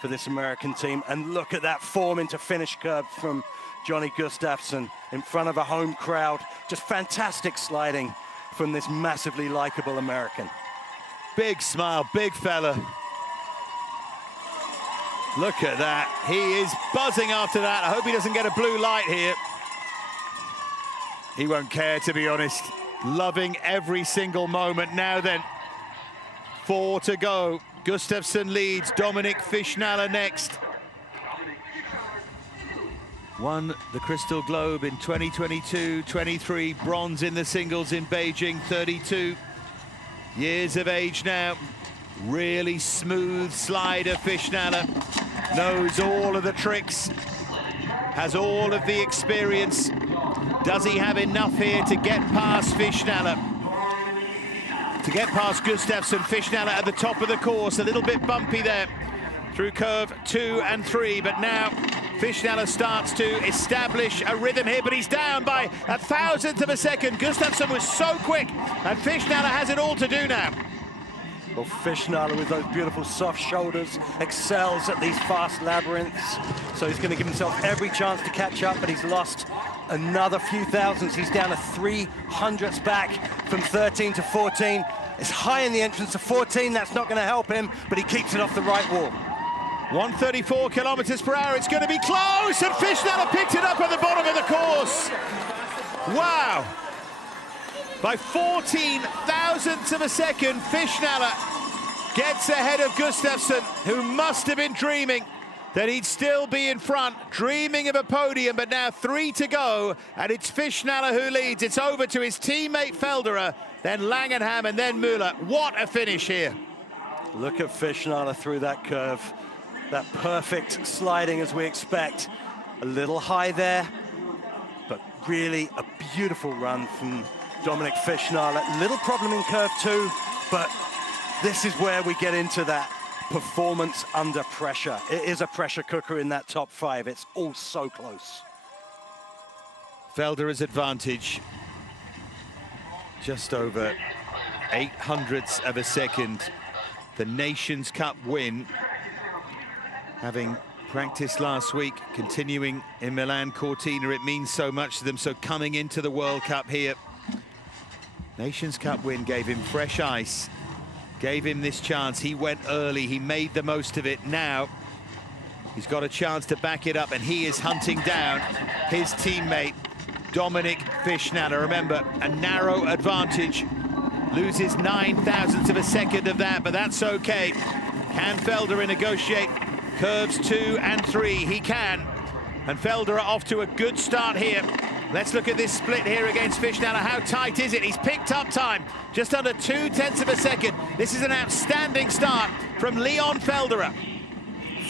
for this American team. And look at that form into finish curve from Johnny Gustafsson in front of a home crowd. Just fantastic sliding from this massively likable American. Big smile, big fella. Look at that. He is buzzing after that. I hope he doesn't get a blue light here. He won't care, to be honest. Loving every single moment. Now then, 4 to go. Gustafsson leads. Dominic Fischnaller next. Won the Crystal Globe in 2022, 23, bronze in the singles in Beijing, 32 years of age now. Really smooth slider, Fischnaller. Knows all of the tricks, has all of the experience. Does he have enough here to get past Fischnaller? To get past Gustafsson, Fischnaller at the top of the course, a little bit bumpy there through curve 2 and 3, but now Fischnaller starts to establish a rhythm here, but he's down by 1,000th of a second. Gustafsson was so quick, and Fischnaller has it all to do now. Well, Fischnaller with those beautiful soft shoulders excels at these fast labyrinths. So he's going to give himself every chance to catch up, but he's lost another few thousandths. He's down to 300ths back from 13 to 14. It's high in the entrance to 14. That's not going to help him, but he keeps it off the right wall. 134 kilometers per hour. It's going to be close, and Fischnaller picked it up at the bottom of the course. Wow. By 14 thousandths of a second, Fischnaller gets ahead of Gustafsson, who must have been dreaming that he'd still be in front, dreaming of a podium, but now 3 to go, and it's Fischnaller who leads. It's over to his teammate Felderer, then Langenham, and then Müller. What a finish here. Look at Fischnaller through that curve. That perfect sliding as we expect. A little high there, but really a beautiful run from Dominik Fischnaller. Little problem in curve 2, but this is where we get into that performance under pressure. It is a pressure cooker in that top 5. It's all so close. Felderer's advantage, just over 800ths of a second. The Nations Cup win, having practiced last week, continuing in Milan Cortina, it means so much to them. So coming into the World Cup here, Nations Cup win gave him fresh ice, gave him this chance. He went early, he made the most of it. Now he's got a chance to back it up, and he is hunting down his teammate Dominik Fischnaller. Remember, a narrow advantage, loses 9 thousandths of a second of that, but that's okay. Can Felderer negotiate curves 2 and 3? He can, and Felderer off to a good start here. Let's look at this split here against Fischnaller. How tight is it? He's picked up time, just under 0.2 of a second. This is an outstanding start from Leon Felderer.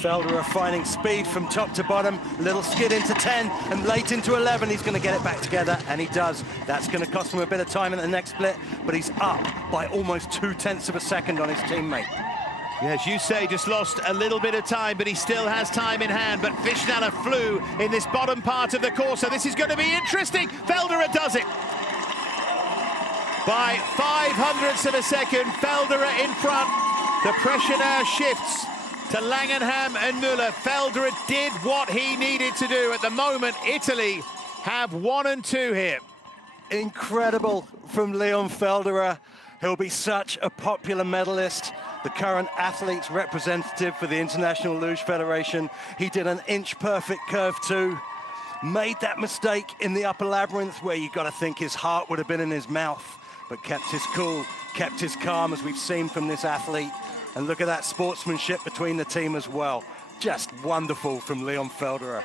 Felderer finding speed from top to bottom, little skid into 10 and late into 11. He's going to get it back together, and he does. That's going to cost him a bit of time in the next split, but he's up by almost 0.2 of a second on his teammate. Yeah, as you say, just lost a little bit of time, but he still has time in hand. But Fischnaller flew in this bottom part of the course, so this is going to be interesting. Felderer does it. By 0.05 of a second, Felderer in front. The pressure now shifts to Langenham and Müller. Felderer did what he needed to do. At the moment, Italy have 1 and 2 here. Incredible from Leon Felderer. He'll be such a popular medalist, the current athlete's representative for the International Luge Federation. He did an inch-perfect curve 2, made that mistake in the upper labyrinth where you got to think his heart would have been in his mouth, but kept his cool, kept his calm, as we've seen from this athlete. And look at that sportsmanship between the team as well. Just wonderful from Leon Felderer.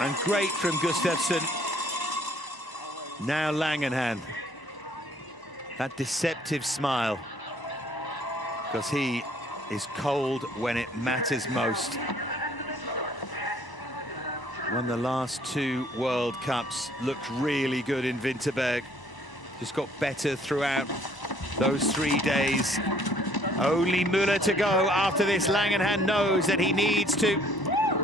And great from Gustafsson. Now Langenham. That deceptive smile, because he is cold when it matters most. Won the last 2 World Cups, looked really good in Winterberg. Just got better throughout those 3 days. Only Müller to go after this. Langenham knows that he needs to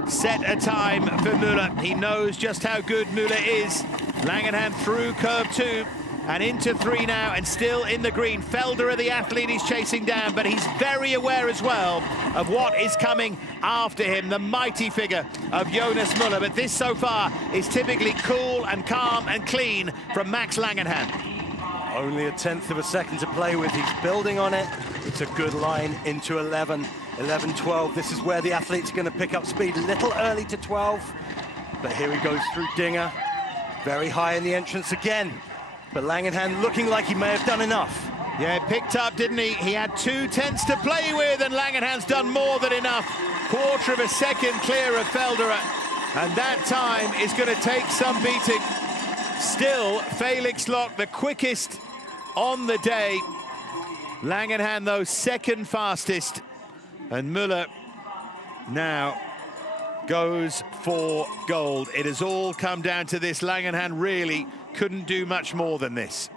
set a time for Müller. He knows just how good Müller is. Langenham through curve 2. And into 3 now, and still in the green. Felderer, the athlete, is chasing down, but he's very aware as well of what is coming after him, the mighty figure of Jonas Müller. But this so far is typically cool and calm and clean from Max Langenham. Only 1/10 of a second to play with. He's building on it. It's a good line into 11, 11-12. This is where the athlete's going to pick up speed. A little early to 12, but here he goes through Dinger. Very high in the entrance again. But Langenham looking like he may have done enough. Yeah, picked up, didn't he? He had 2/10 to play with, and Langenham's done more than enough. 1/4 of a second clear of Felderer, and that time is going to take some beating. Still, Felix Lock, the quickest on the day. Langenham, though, second fastest. And Müller now goes for gold. It has all come down to this. Langenham really couldn't do much more than this.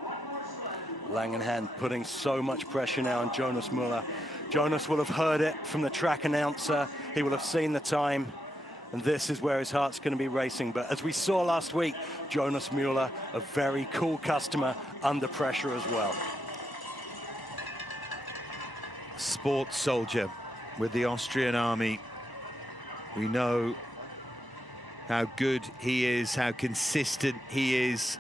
Langenham putting so much pressure now on Jonas Müller. Jonas will have heard it from the track announcer. He will have seen the time. And this is where his heart's going to be racing. But as we saw last week, Jonas Müller, a very cool customer under pressure as well. sports soldier with the Austrian army. We know how good he is, how consistent he is.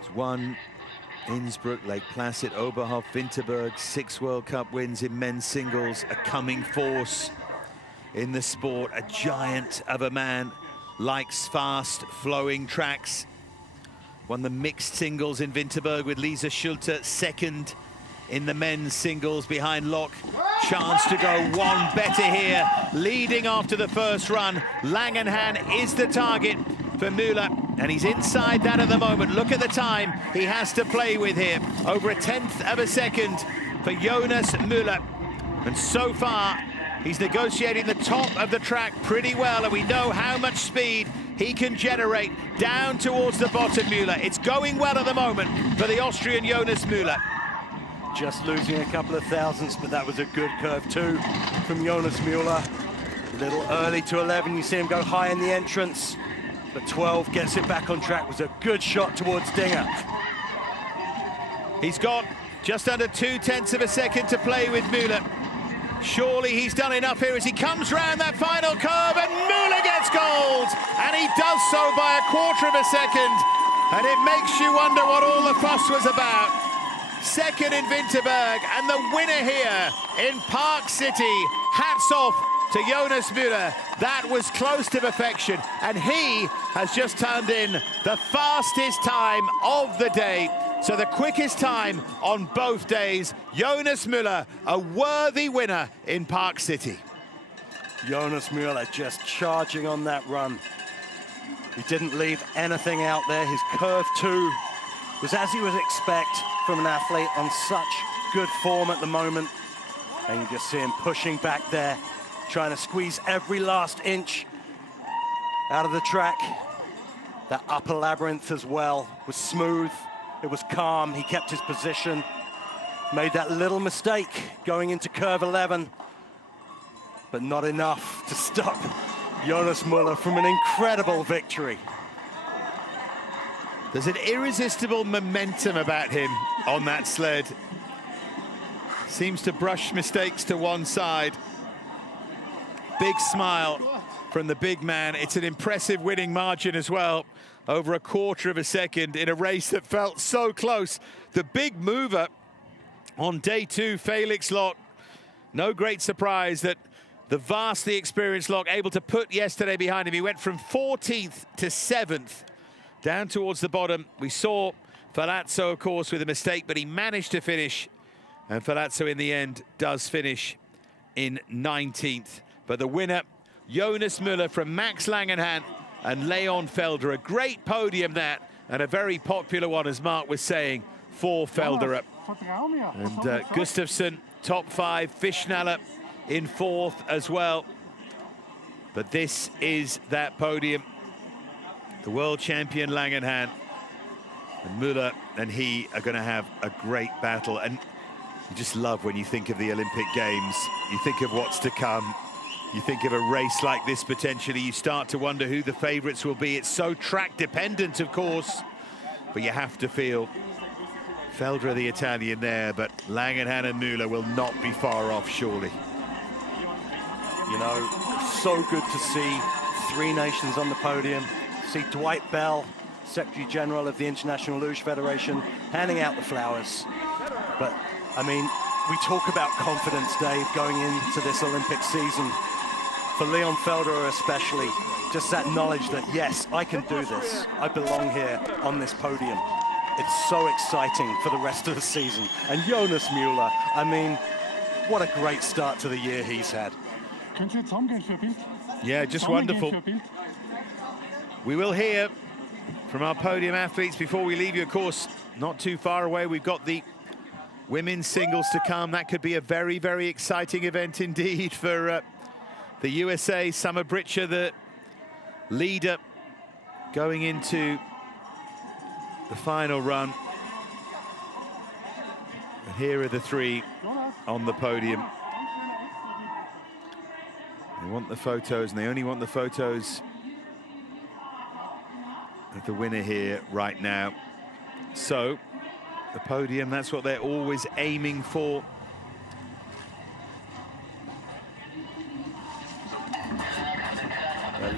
He's won Innsbruck, Lake Placid, Oberhof, Winterberg, 6 World Cup wins in men's singles, a coming force in the sport, a giant of a man, likes fast flowing tracks. Won the mixed singles in Winterberg with Lisa Schulte, second in the men's singles behind Locke. Chance to go one better here, leading after the first run. Langenhan is the target for Müller, and he's inside that at the moment. Look at the time he has to play with here. Over a 1/10 of a second for Jonas Müller. And so far, he's negotiating the top of the track pretty well, and we know how much speed he can generate down towards the bottom, Müller. It's going well at the moment for the Austrian Jonas Müller. Just losing a couple of thousandths, but that was a good curve too from Jonas Müller. A little early to 11, you see him go high in the entrance, but 12 gets it back on track. Was a good shot towards Dinger. He's got just under 2/10 of a second to play with Müller. Surely he's done enough here as he comes round that final curve, and Müller gets gold, and he does so by a 1/4 of a second, and it makes you wonder what all the fuss was about. Second in Winterberg, and the winner here in Park City. Hats off to Jonas Müller. That was close to perfection, and he has just turned in the fastest time of the day. So the quickest time on both days. Jonas Müller, a worthy winner in Park City. Jonas Müller just charging on that run. He didn't leave anything out there. His curve two was as you would expect from an athlete on such good form at the moment. And you just see him pushing back there, trying to squeeze every last inch out of the track. That upper labyrinth as well was smooth. It was calm. He kept his position. Made that little mistake going into curve 11, but not enough to stop Jonas Müller from an incredible victory. There's an irresistible momentum about him on that sled. Seems to brush mistakes to one side. Big smile from the big man. It's an impressive winning margin as well. Over a 1/4 of a second in a race that felt so close. The big mover on day 2, Felix Locke. No great surprise that the vastly experienced Locke able to put yesterday behind him. He went from 14th to 7th. Down towards the bottom, we saw Palazzo, of course, with a mistake, but he managed to finish. And Palazzo, in the end, does finish in 19th. But the winner, Jonas Müller from Max Langenhan and Leon Felder. A great podium, that, and a very popular one, as Mark was saying, for Felder. And Gustafsson, top 5, Fischnaller in 4th as well. But this is that podium. The world champion Langenhan and Müller and he are going to have a great battle. And you just love when you think of the Olympic Games. You think of what's to come. You think of a race like this potentially. You start to wonder who the favourites will be. It's so track dependent, of course. But you have to feel Felder, the Italian there, but Langenhan and Müller will not be far off, surely. You know, so good to see 3 nations on the podium. See Dwight Bell, Secretary General of the International Luge Federation, handing out the flowers. But, I mean, we talk about confidence, Dave, going into this Olympic season. For Leon Felder especially, just that knowledge that, yes, I can do this. I belong here on this podium. It's so exciting for the rest of the season. And Jonas Müller, I mean, what a great start to the year he's had. Yeah, just wonderful. We will hear from our podium athletes before we leave you. Of course, not too far away, we've got the women's singles to come. That could be a very, very exciting event indeed for the USA. Summer Britcher, the leader, going into the final run. And here are the 3 on the podium. They want the photos, and they only want the photos of the winner here right now. So The podium, that's what they're always aiming for.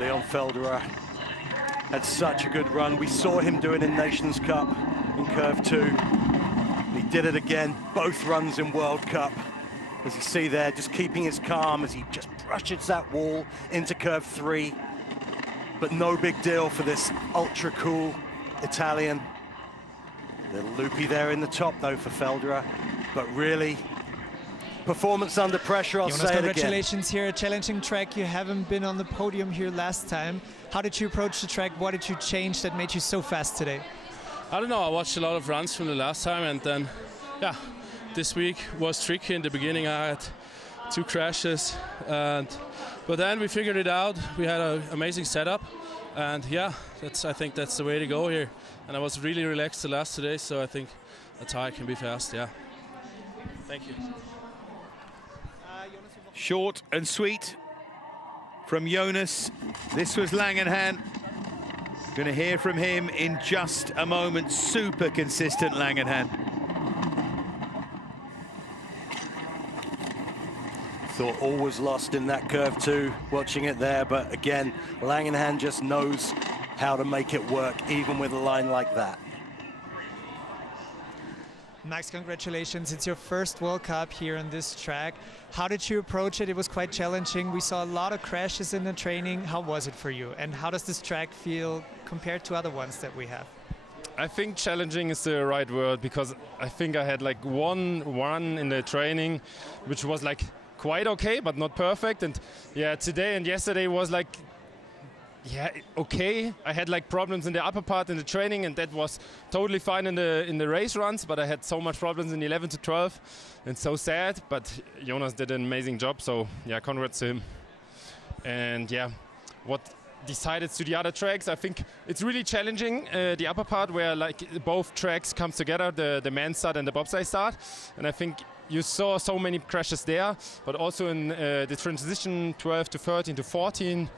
Leon Felderer had such a good run. We saw him do it in Nations Cup in Curve 2. He did it again, both runs in World Cup. As you see there, just keeping his calm as he just brushes that wall into Curve 3. But no big deal for this ultra cool Italian. Little loopy there in the top though for Felderer, but really performance under pressure, I'll Jonas, say it again. congratulations here, a challenging track. You haven't been on the podium here last time. How did you approach the track? What did you change that made you so fast today? I don't know, I watched a lot of runs from the last time, and then, yeah, this week was tricky. In the beginning I had 2 crashes, but then we figured it out. We had an amazing setup, and yeah, I think that's the way to go here. And I was really relaxed the last today, so I think a tire can be fast, yeah. Thank you. Short and sweet from Jonas. This was Langenhan. Going to hear from him in just a moment. Super consistent Langenhan. Thought all was lost in that Curve 2, watching it there, but again, Langenhan just knows how to make it work, even with a line like that. Max, congratulations. It's your first World Cup here on this track. How did you approach it? It was quite challenging. We saw a lot of crashes in the training. How was it for you? And how does this track feel compared to other ones that we have? I think challenging is the right word, because I think I had like one run in the training, which was like quite okay, but not perfect. And yeah, today and yesterday was like, yeah, okay. I had like problems in the upper part in the training, and that was totally fine in the race runs, but I had so much problems in the 11 to 12, and so sad. But Jonas did an amazing job, so yeah, congrats to him. And yeah, what decided to the other tracks, I think it's really challenging, the upper part where like both tracks comes together, the men's start and the bobsleigh start, and I think you saw so many crashes there, but also in the transition 12 to 13 to 14.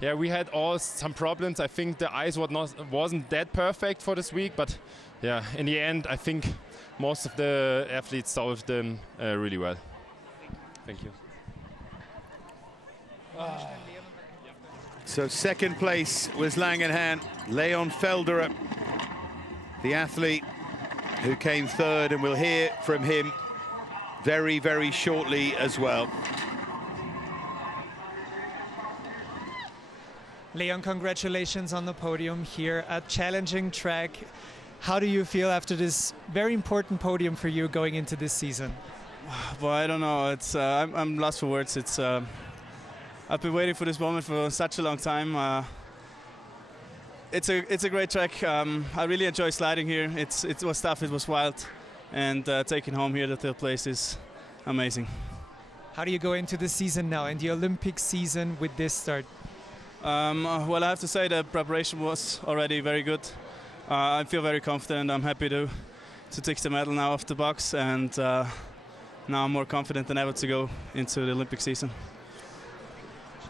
Yeah, we had all some problems. I think the ice wasn't that perfect for this week, but yeah, in the end, I think most of the athletes solved them really well. Thank you. So second place was Langenhan. Leon Felderer, the athlete who came third, and we'll hear from him very, very shortly as well. Leon, congratulations on the podium here. A challenging track. How do you feel after this very important podium for you going into this season? Well, I don't know. It's I'm lost for words. It's I've been waiting for this moment for such a long time. It's a great track. I really enjoy sliding here. It was tough. It was wild, and taking home here the third place is amazing. How do you go into the season now, and the Olympic season with this start? Well, I have to say the preparation was already very good. I feel very confident. I'm happy to take the medal now off the box, and now I'm more confident than ever to go into the Olympic season.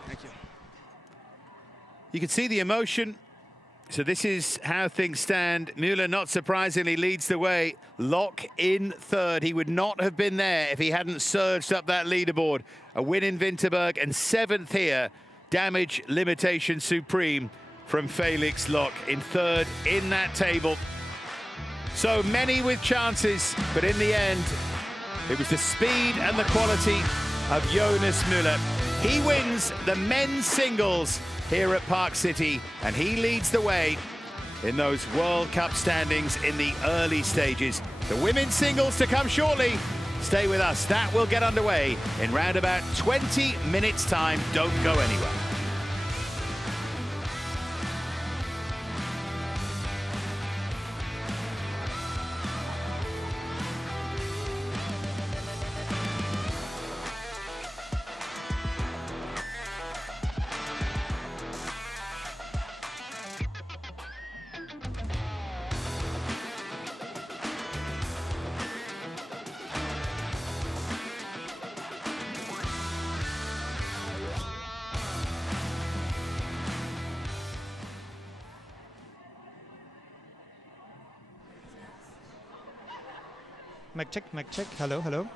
Thank you. You can see the emotion. So this is how things stand. Müller, not surprisingly, leads the way. Lock in third. He would not have been there if he hadn't surged up that leaderboard. A win in Winterberg, and seventh here. Damage limitation supreme from Felix Lock in third in that table. So many with chances, but in the end, it was the speed and the quality of Jonas Müller. He wins the men's singles here at Park City, and he leads the way in those World Cup standings in the early stages. The women's singles to come shortly. Stay with us. That will get underway in round about 20 minutes time. Don't go anywhere. Mic check, mic check. Hello, hello.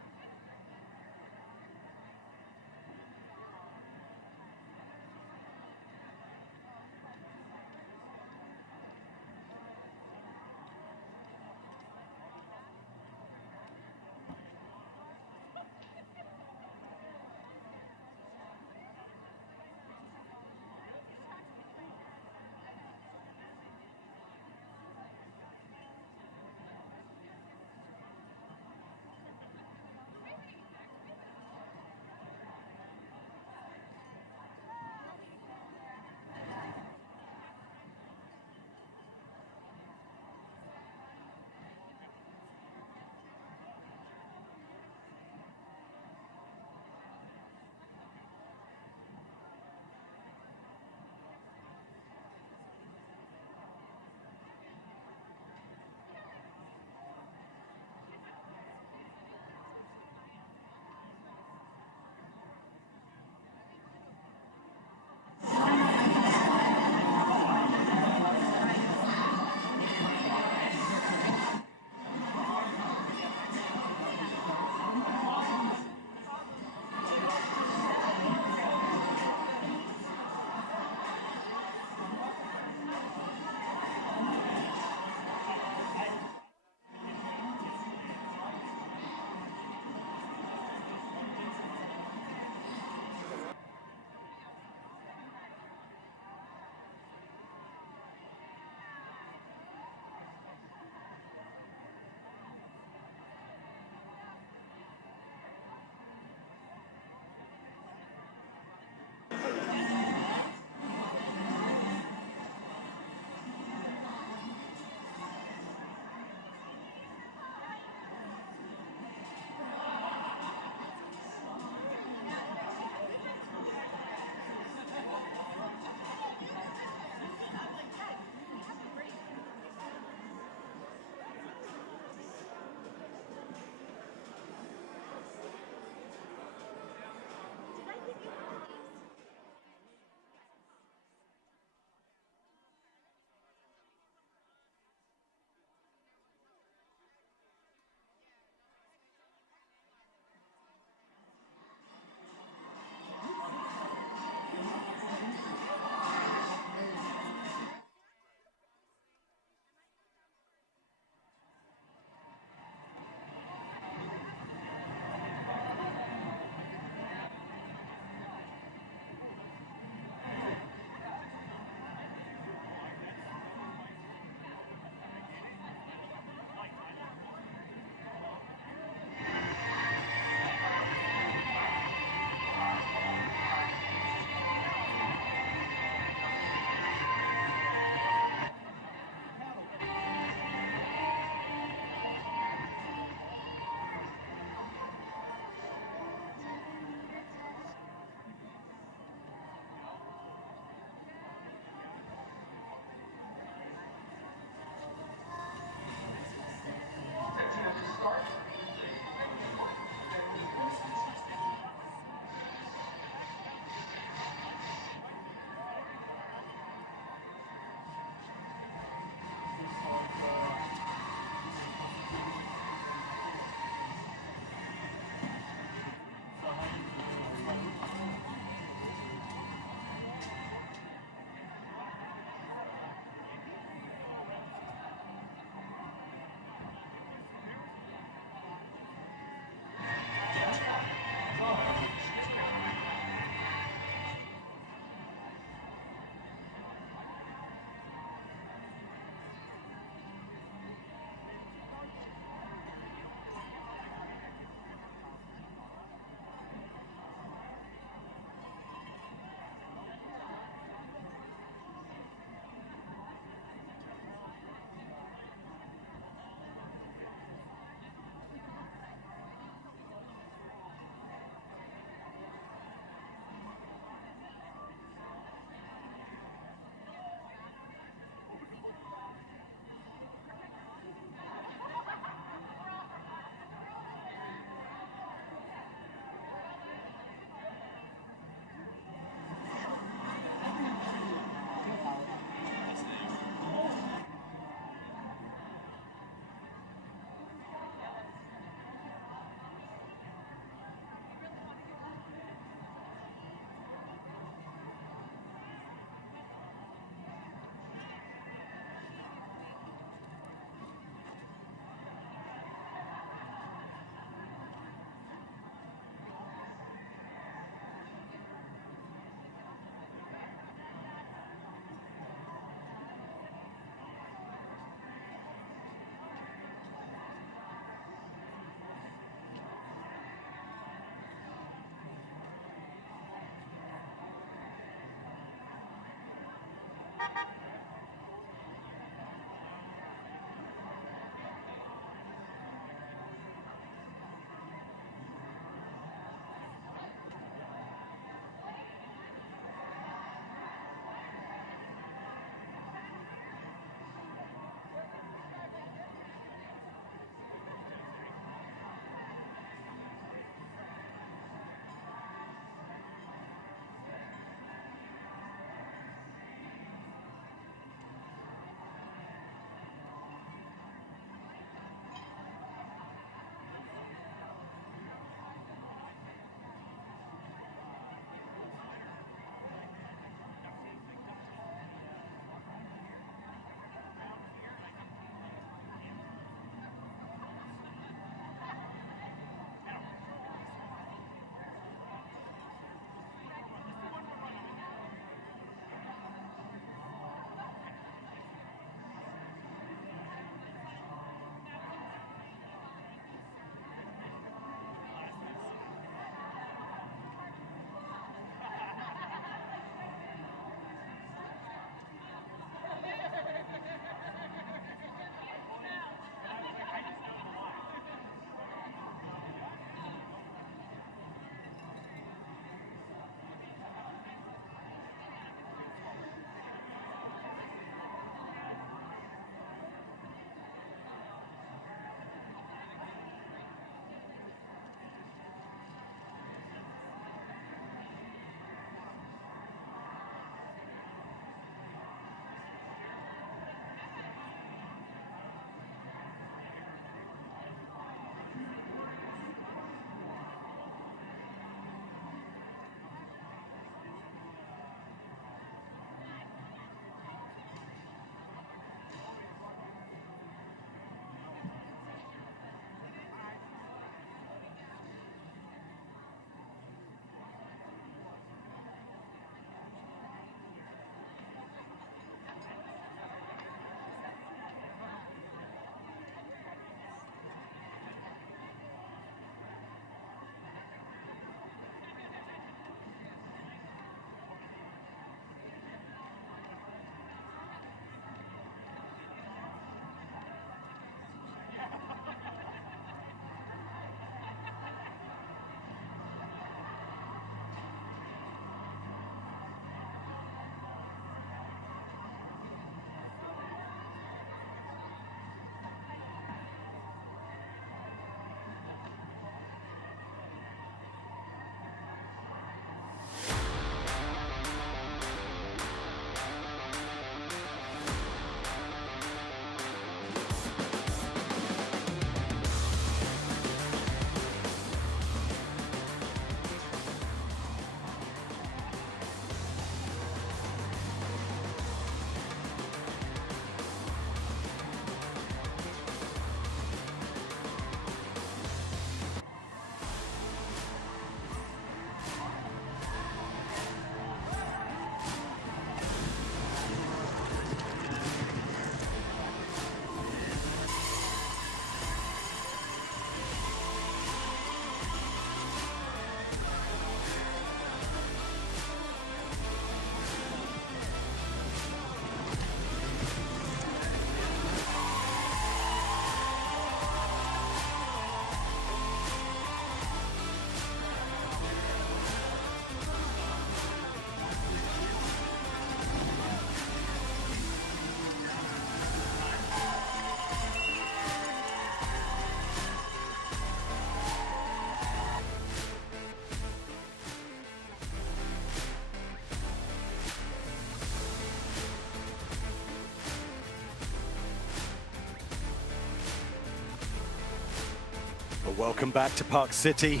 Welcome back to Park City.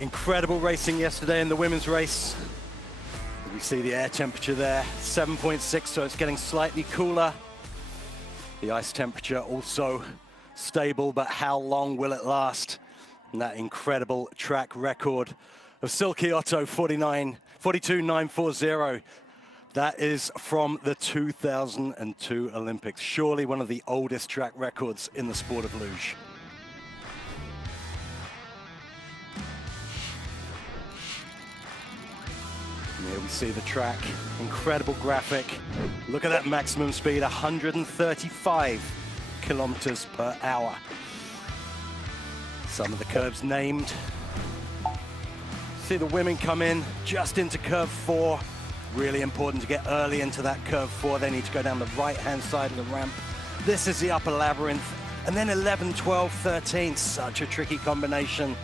Incredible racing yesterday in the women's race. We see the air temperature there, 7.6, so it's getting slightly cooler. The ice temperature also stable, but how long will it last? And that incredible track record of Silke Otto, 42.940. That is from the 2002 Olympics. Surely one of the oldest track records in the sport of luge. And here we see the track, incredible graphic. Look at that maximum speed, 135 kilometers per hour. Some of the curves named. See the women come in just into curve 4. Really important to get early into that curve 4. They need to go down the right-hand side of the ramp. This is the upper labyrinth. And then 11, 12, 13, such a tricky combination.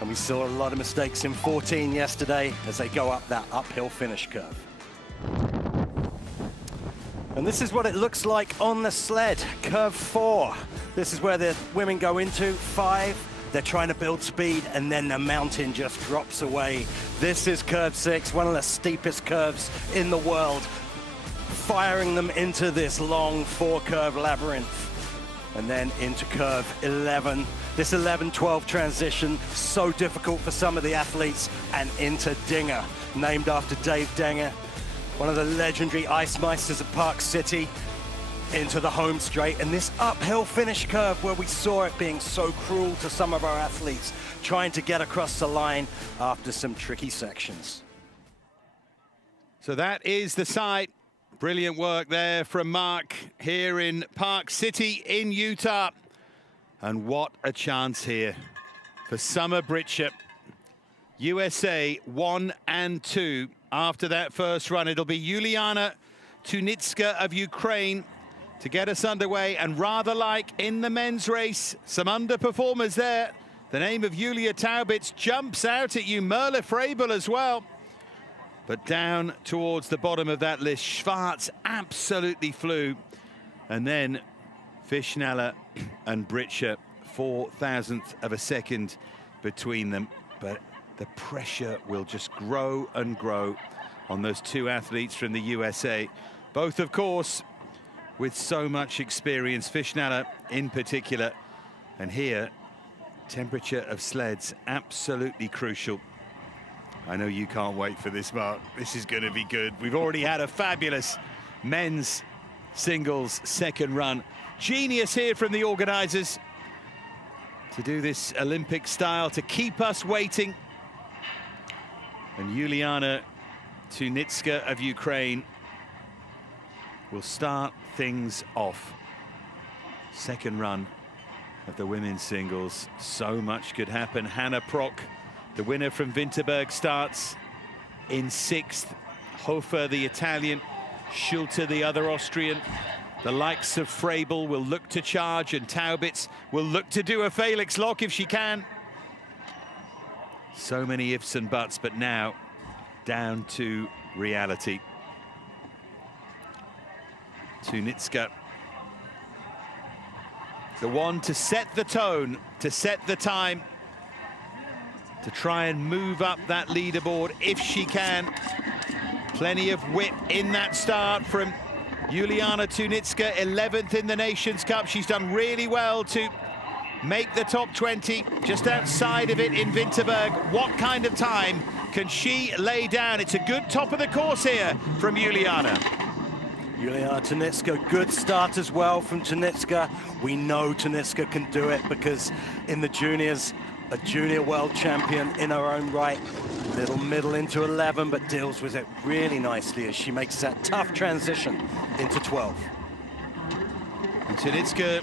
And we saw a lot of mistakes in 14 yesterday as they go up that uphill finish curve. And this is what it looks like on the sled, curve 4. This is where the women go into 5. They're trying to build speed, and then the mountain just drops away. This is curve 6, one of the steepest curves in the world, firing them into this long 4-curve labyrinth. And then into curve 11. This 11-12 transition, so difficult for some of the athletes, and into Dinger, named after Dave Dinger, one of the legendary ice meisters of Park City, into the home straight, and this uphill finish curve where we saw it being so cruel to some of our athletes trying to get across the line after some tricky sections. So that is the site. Brilliant work there from Mark here in Park City in Utah. And what a chance here for Summer Britchett. USA 1 and 2 after that first run. It'll be Juliana Tunitska of Ukraine to get us underway, and rather like in the men's race, some underperformers there. The name of Julia Taubitz jumps out at you, Merle Frabel as well. But down towards the bottom of that list, Schwarz absolutely flew. And then Fischnaller and Britcher, 0.004 of a second between them. But the pressure will just grow and grow on those two athletes from the USA. Both, of course, with so much experience, Fischnaller in particular. And here, temperature of sleds, absolutely crucial. I know you can't wait for this, Mark. This is going to be good. We've already had a fabulous men's singles second run. Genius here from the organizers to do this Olympic style, to keep us waiting. And Juliana Tunitska of Ukraine will start things off. Second run of the women's singles. So much could happen. Hannah Prock, the winner from Winterberg, starts in 6th. Hofer, the Italian. Schulte, the other Austrian. The likes of Frabel will look to charge, and Taubitz will look to do a Felix lock if she can. So many ifs and buts, but now down to reality. Tunitska, the one to set the tone, to set the time, to try and move up that leaderboard if she can. Plenty of whip in that start from Juliana Tunitska, 11th in the Nations Cup. She's done really well to make the top 20, just outside of it in Winterberg. What kind of time can she lay down? It's a good top of the course here from Juliana. Juliana Tunitska, good start as well from Tunitska. We know Tunitska can do it because in the juniors, a junior world champion in her own right. Little middle into 11, but deals with it really nicely as she makes that tough transition into 12. And Tunitska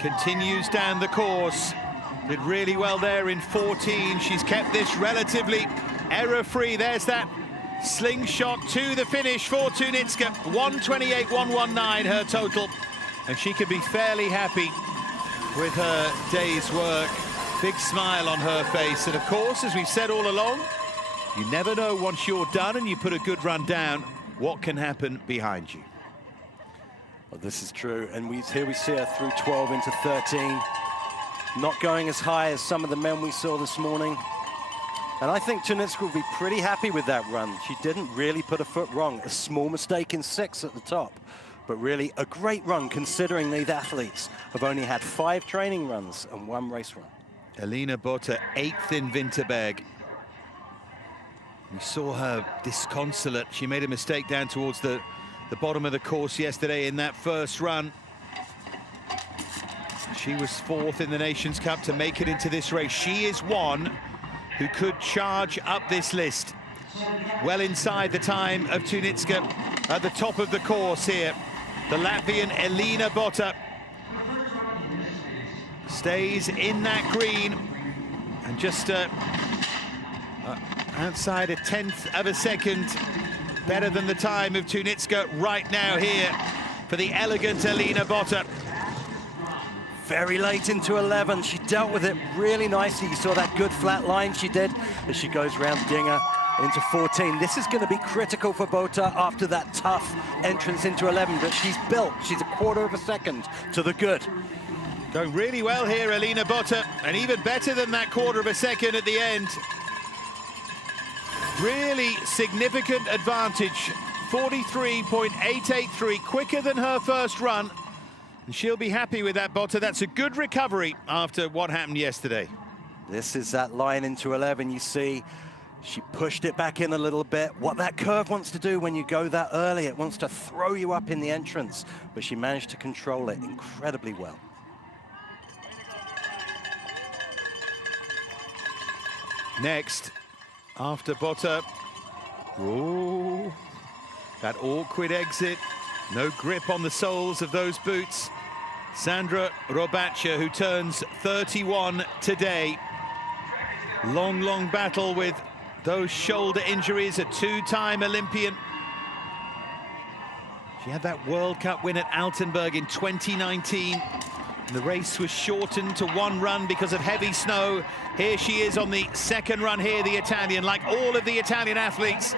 continues down the course. Did really well there in 14. She's kept this relatively error-free. There's that slingshot to the finish for Tunitska. 1:28.119 her total, and she can be fairly happy with her day's work. Big smile on her face, and of course, as we've said all along, you never know once you're done and you put a good run down what can happen behind you. Well, this is true, and here we see her through 12 into 13. not going as high as some of the men we saw this morning. And I think Tunitska will be pretty happy with that run. She didn't really put a foot wrong. A small mistake in 6 at the top, but really a great run considering these athletes have only had 5 training runs and 1 race run. Elina Botta, 8th in Winterberg. We saw her disconsolate. She made a mistake down towards the bottom of the course yesterday in that first run. She was 4th in the Nations Cup to make it into this race. She is one who could charge up this list. Well inside the time of Tunitska at the top of the course here. The Latvian Elina Botta stays in that green and just outside a 1/10 of a second better than the time of Tunitska right now here for the elegant Elina Botta. Very late into 11, she dealt with it really nicely. You saw that good flat line she did as she goes round Dinger into 14. This is going to be critical for Botta after that tough entrance into 11, but she's built. She's a 1/4 of a second to the good. Going really well here, Elina Botta, and even better than that 1/4 of a second at the end. Really significant advantage, 43.883, quicker than her first run. And she'll be happy with that, Botta. That's a good recovery after what happened yesterday. This is that line into 11. You see, she pushed it back in a little bit. What that curve wants to do when you go that early, it wants to throw you up in the entrance, but she managed to control it incredibly well. Next, after Botta, oh, that awkward exit, no grip on the soles of those boots. Sandra Robacha, who turns 31 today. Long battle with those shoulder injuries, a 2-time Olympian. She had that World Cup win at Altenburg in 2019. The race was shortened to 1 run because of heavy snow. Here she is on the 2nd run here, the Italian, like all of the Italian athletes.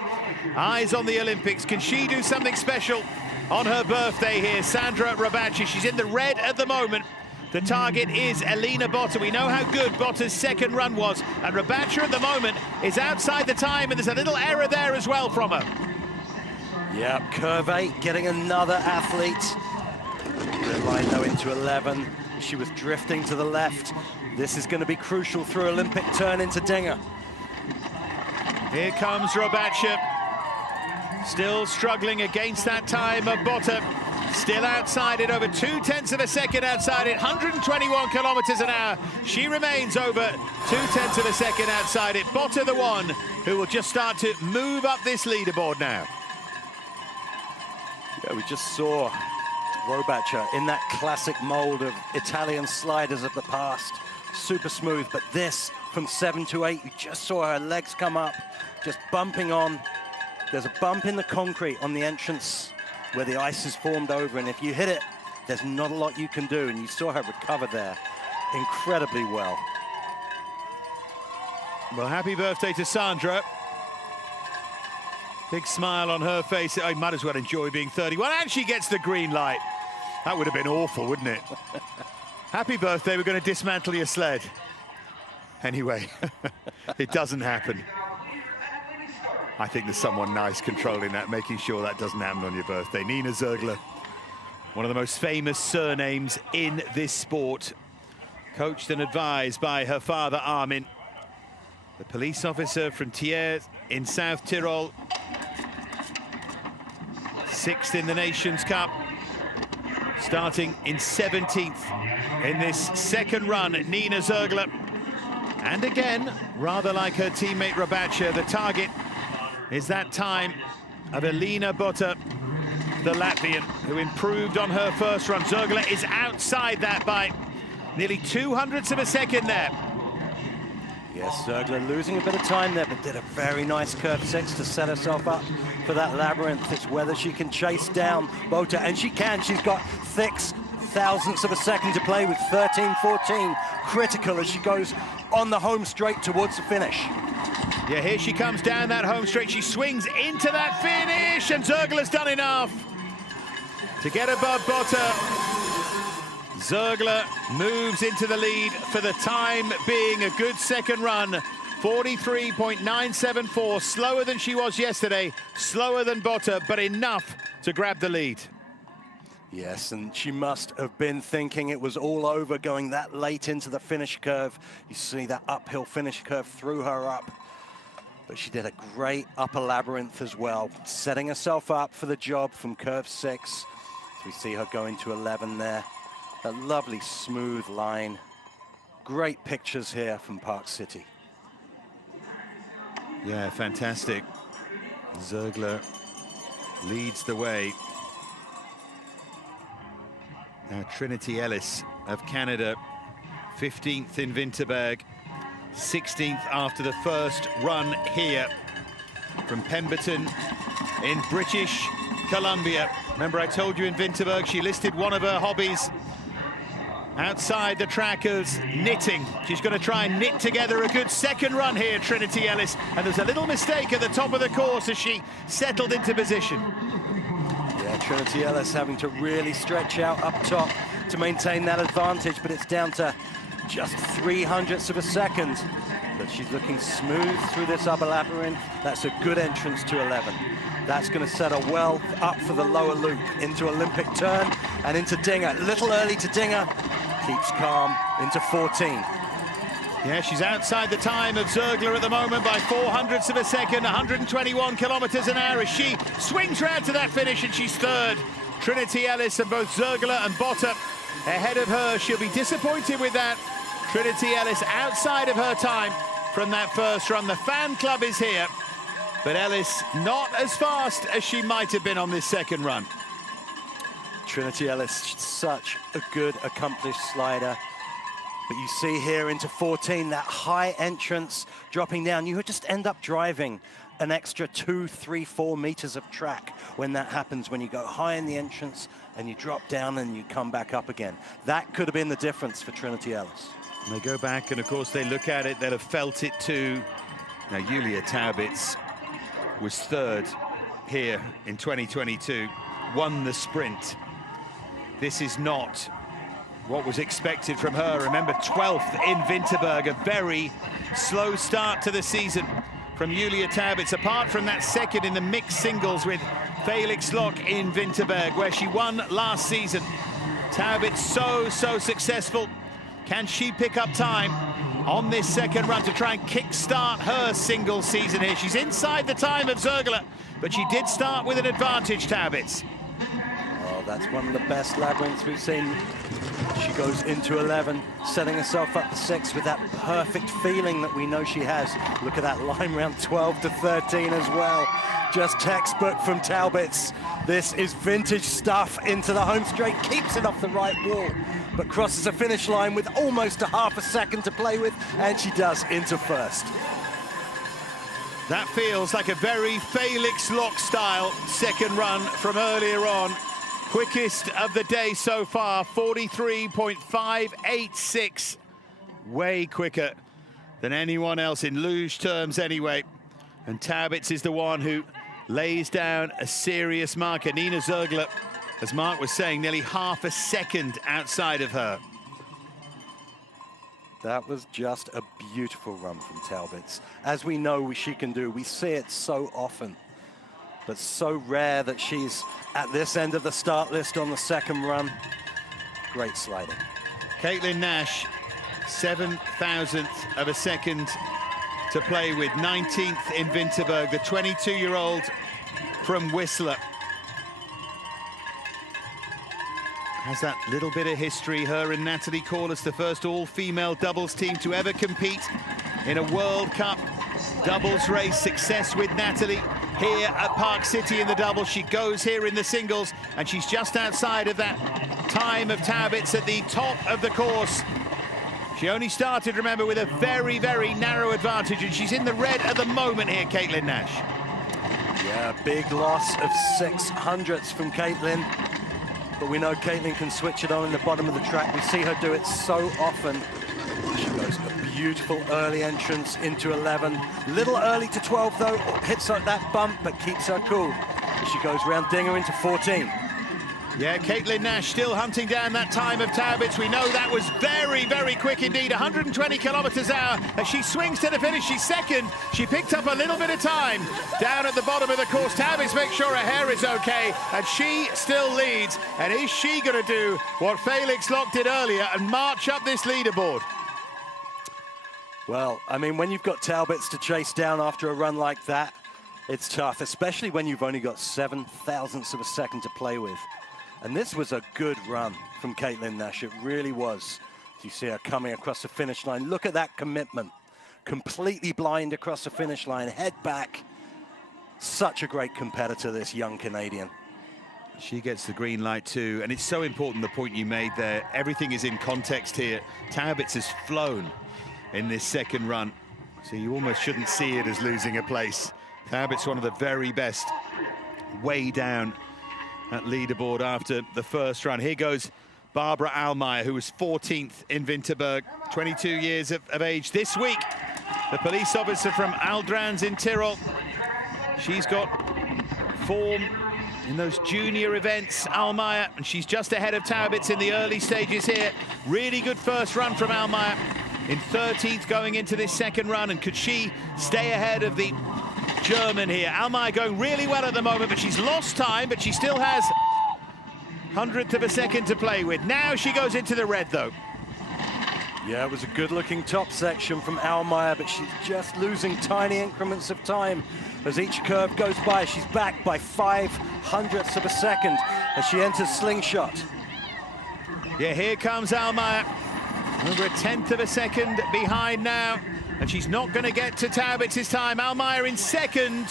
Eyes on the Olympics. Can she do something special on her birthday here? Sandra Robacha, she's in the red at the moment. The target is Elina Botta. We know how good Botta's 2nd run was, and Robacha at the moment is outside the time, and there's a little error there as well from her. Yep, curve 8, getting another athlete. Red line though into 11. She was drifting to the left. This is going to be crucial through Olympic turn into Dinger. Here comes Robacha. Still struggling against that time of Botta. Still outside it, over 2/10 of a second outside it, 121 kilometers an hour. She remains over 2/10 of a second outside it. Botta the one who will just start to move up this leaderboard now. Yeah, we just saw Robacha in that classic mold of Italian sliders of the past. Super smooth, but this from 7 to 8, you just saw her legs come up, just bumping on. There's a bump in the concrete on the entrance where the ice is formed over, and if you hit it, there's not a lot you can do, and you saw her recover there incredibly well. Well, happy birthday to Sandra. Big smile on her face. I might as well enjoy being 31, and she gets the green light. That would have been awful, wouldn't it? Happy birthday, we're going to dismantle your sled. Anyway, it doesn't happen. I think there's someone nice controlling that, making sure that doesn't happen on your birthday. Nina Zergler, one of the most famous surnames in this sport. Coached and advised by her father, Armin, the police officer from Thiers in South Tyrol. 6th in the Nations Cup, starting in 17th in this 2nd run, Nina Zergler. And again, rather like her teammate Robacha, the target is that time of Elina Botta, the Latvian, who improved on her first run. Zergler is outside that by nearly 2/100 of a second there. Yes, Zergler losing a bit of time there, but did a very nice curve 6 to set herself up for that labyrinth. It's whether she can chase down Botta, and she can. She's got 6/1000 of a second to play with 13:14. Critical as she goes on the home straight towards the finish. Yeah, here she comes down that home straight. She swings into that finish, and Zergler's done enough to get above Botta. Zergler moves into the lead for the time being. A good second run. 43.974, slower than she was yesterday, slower than Botta, but enough to grab the lead. Yes, and she must have been thinking it was all over going that late into the finish curve. You see that uphill finish curve threw her up. But she did a great upper labyrinth as well, setting herself up for the job from curve 6. So we see her going to 11 there. A lovely smooth line. Great pictures here from Park City. Yeah, fantastic. Zergler leads the way. Now Trinity Ellis of Canada, 15th in Winterberg, 16th after the first run here from Pemberton in British Columbia. Remember I told you in Winterberg she listed one of her hobbies outside the track as knitting. She's going to try and knit together a good second run here, Trinity Ellis. And there's a little mistake at the top of the course as she settled into position. Yeah, Trinity Ellis having to really stretch out up top to maintain that advantage, but it's down to just 0.03 of a second. But she's looking smooth through this upper labyrinth. That's a good entrance to 11. That's going to set her well up for the lower loop, into Olympic turn and into Dinger. A little early to Dinger, keeps calm into 14. Yeah, she's outside the time of Zergler at the moment by 0.04 of a second, 121 kilometers an hour as she swings round to that finish, and she's third. Trinity Ellis and both Zergler and Botta ahead of her. She'll be disappointed with that. Trinity Ellis outside of her time from that first run. The fan club is here, but Ellis not as fast as she might have been on this second run. Trinity Ellis, such a good, accomplished slider. But you see here into 14, that high entrance dropping down. You just end up driving an extra 2, 3, 4 meters of track when that happens, when you go high in the entrance and you drop down and you come back up again. That could have been the difference for Trinity Ellis. And they go back and, of course, they look at it. They'll have felt it too. Now, Julia Taubitz was third here in 2022, won the sprint. This is not what was expected from her. Remember, 12th in Winterberg, a very slow start to the season from Julia Taubitz, apart from that second in the mixed singles with Felix Loch in Winterberg, where she won last season. Taubitz so successful. Can she pick up time on this second run to try and kick-start her single season here? She's inside the time of Zergler, but she did start with an advantage, Taubitz. Oh, that's one of the best labyrinths we've seen. She goes into 11, setting herself up for 6 with that perfect feeling that we know she has. Look at that line round 12 to 13 as well. Just textbook from Taubitz. This is vintage stuff into the home straight, keeps it off the right wall, but crosses a finish line with almost a half a second to play with, and she does into first. That feels like a very Felix Loch style second run from earlier on. Quickest of the day so far, 43.586. Way quicker than anyone else in luge terms anyway. And Taubitz is the one who lays down a serious marker. Nina Zergler, as Mark was saying, nearly half a second outside of her. That was just a beautiful run from Taubitz. As we know she can do, we see it so often, but so rare that she's at this end of the start list on the second run. Great sliding. Caitlin Nash, 7,000th of a second to play with, 19th in Winterberg, the 22-year-old from Whistler. Has that little bit of history. Her and Natalie Corliss, the first all-female doubles team to ever compete in a World Cup doubles race. Success with Natalie here at Park City in the doubles. She goes here in the singles, and she's just outside of that time of Taubitz at the top of the course. She only started, remember, with a very narrow advantage, and she's in the red at the moment here, Caitlin Nash. Yeah, big loss of 600ths from Caitlin. But we know Caitlin can switch it on in the bottom of the track. We see her do it so often. She goes a beautiful early entrance into 11. Little early to 12 though, hits that bump but keeps her cool. She goes round Dinger into 14. Yeah, Caitlin Nash still hunting down that time of Taubitz. We know that was very, very quick indeed. 120 kilometers an hour as she swings to the finish. She's second. She picked up a little bit of time down at the bottom of the course. Taubitz makes sure her hair is okay, and she still leads. And is she going to do what Felix Lock did earlier and march up this leaderboard? Well, I mean, when you've got Taubitz to chase down after a run like that, it's tough, especially when you've only got 7 thousandths of a second to play with. And this was a good run from Caitlin Nash. It really was. You see her coming across the finish line. Look at that commitment. Completely blind across the finish line, head back. Such a great competitor, this young Canadian. She gets the green light too, and it's so important, the point you made there. Everything is in context here. Taubitz has flown in this second run, so you almost shouldn't see it as losing a place. Taubitz, one of the very best, way down at leaderboard after the first run. Here goes Barbara Almayer, who was 14th in Winterberg, 22 years of age. This week, the police officer from Aldrans in Tyrol. She's got form in those junior events, Almayer, and she's just ahead of Taubitz in the early stages here. Really good first run from Almayer, in 13th going into this second run, and could she stay ahead of the German here? Almayer going really well at the moment, but she's lost time, but she still has 100th of a second to play with. Now she goes into the red, though. Yeah, it was a good-looking top section from Almayer, but she's just losing tiny increments of time as each curve goes by. She's back by 500ths of a second as she enters slingshot. Yeah, here comes Almayer. Over a 10th of a second behind now, and she's not going to get to Taubitz's time. Almayer in second.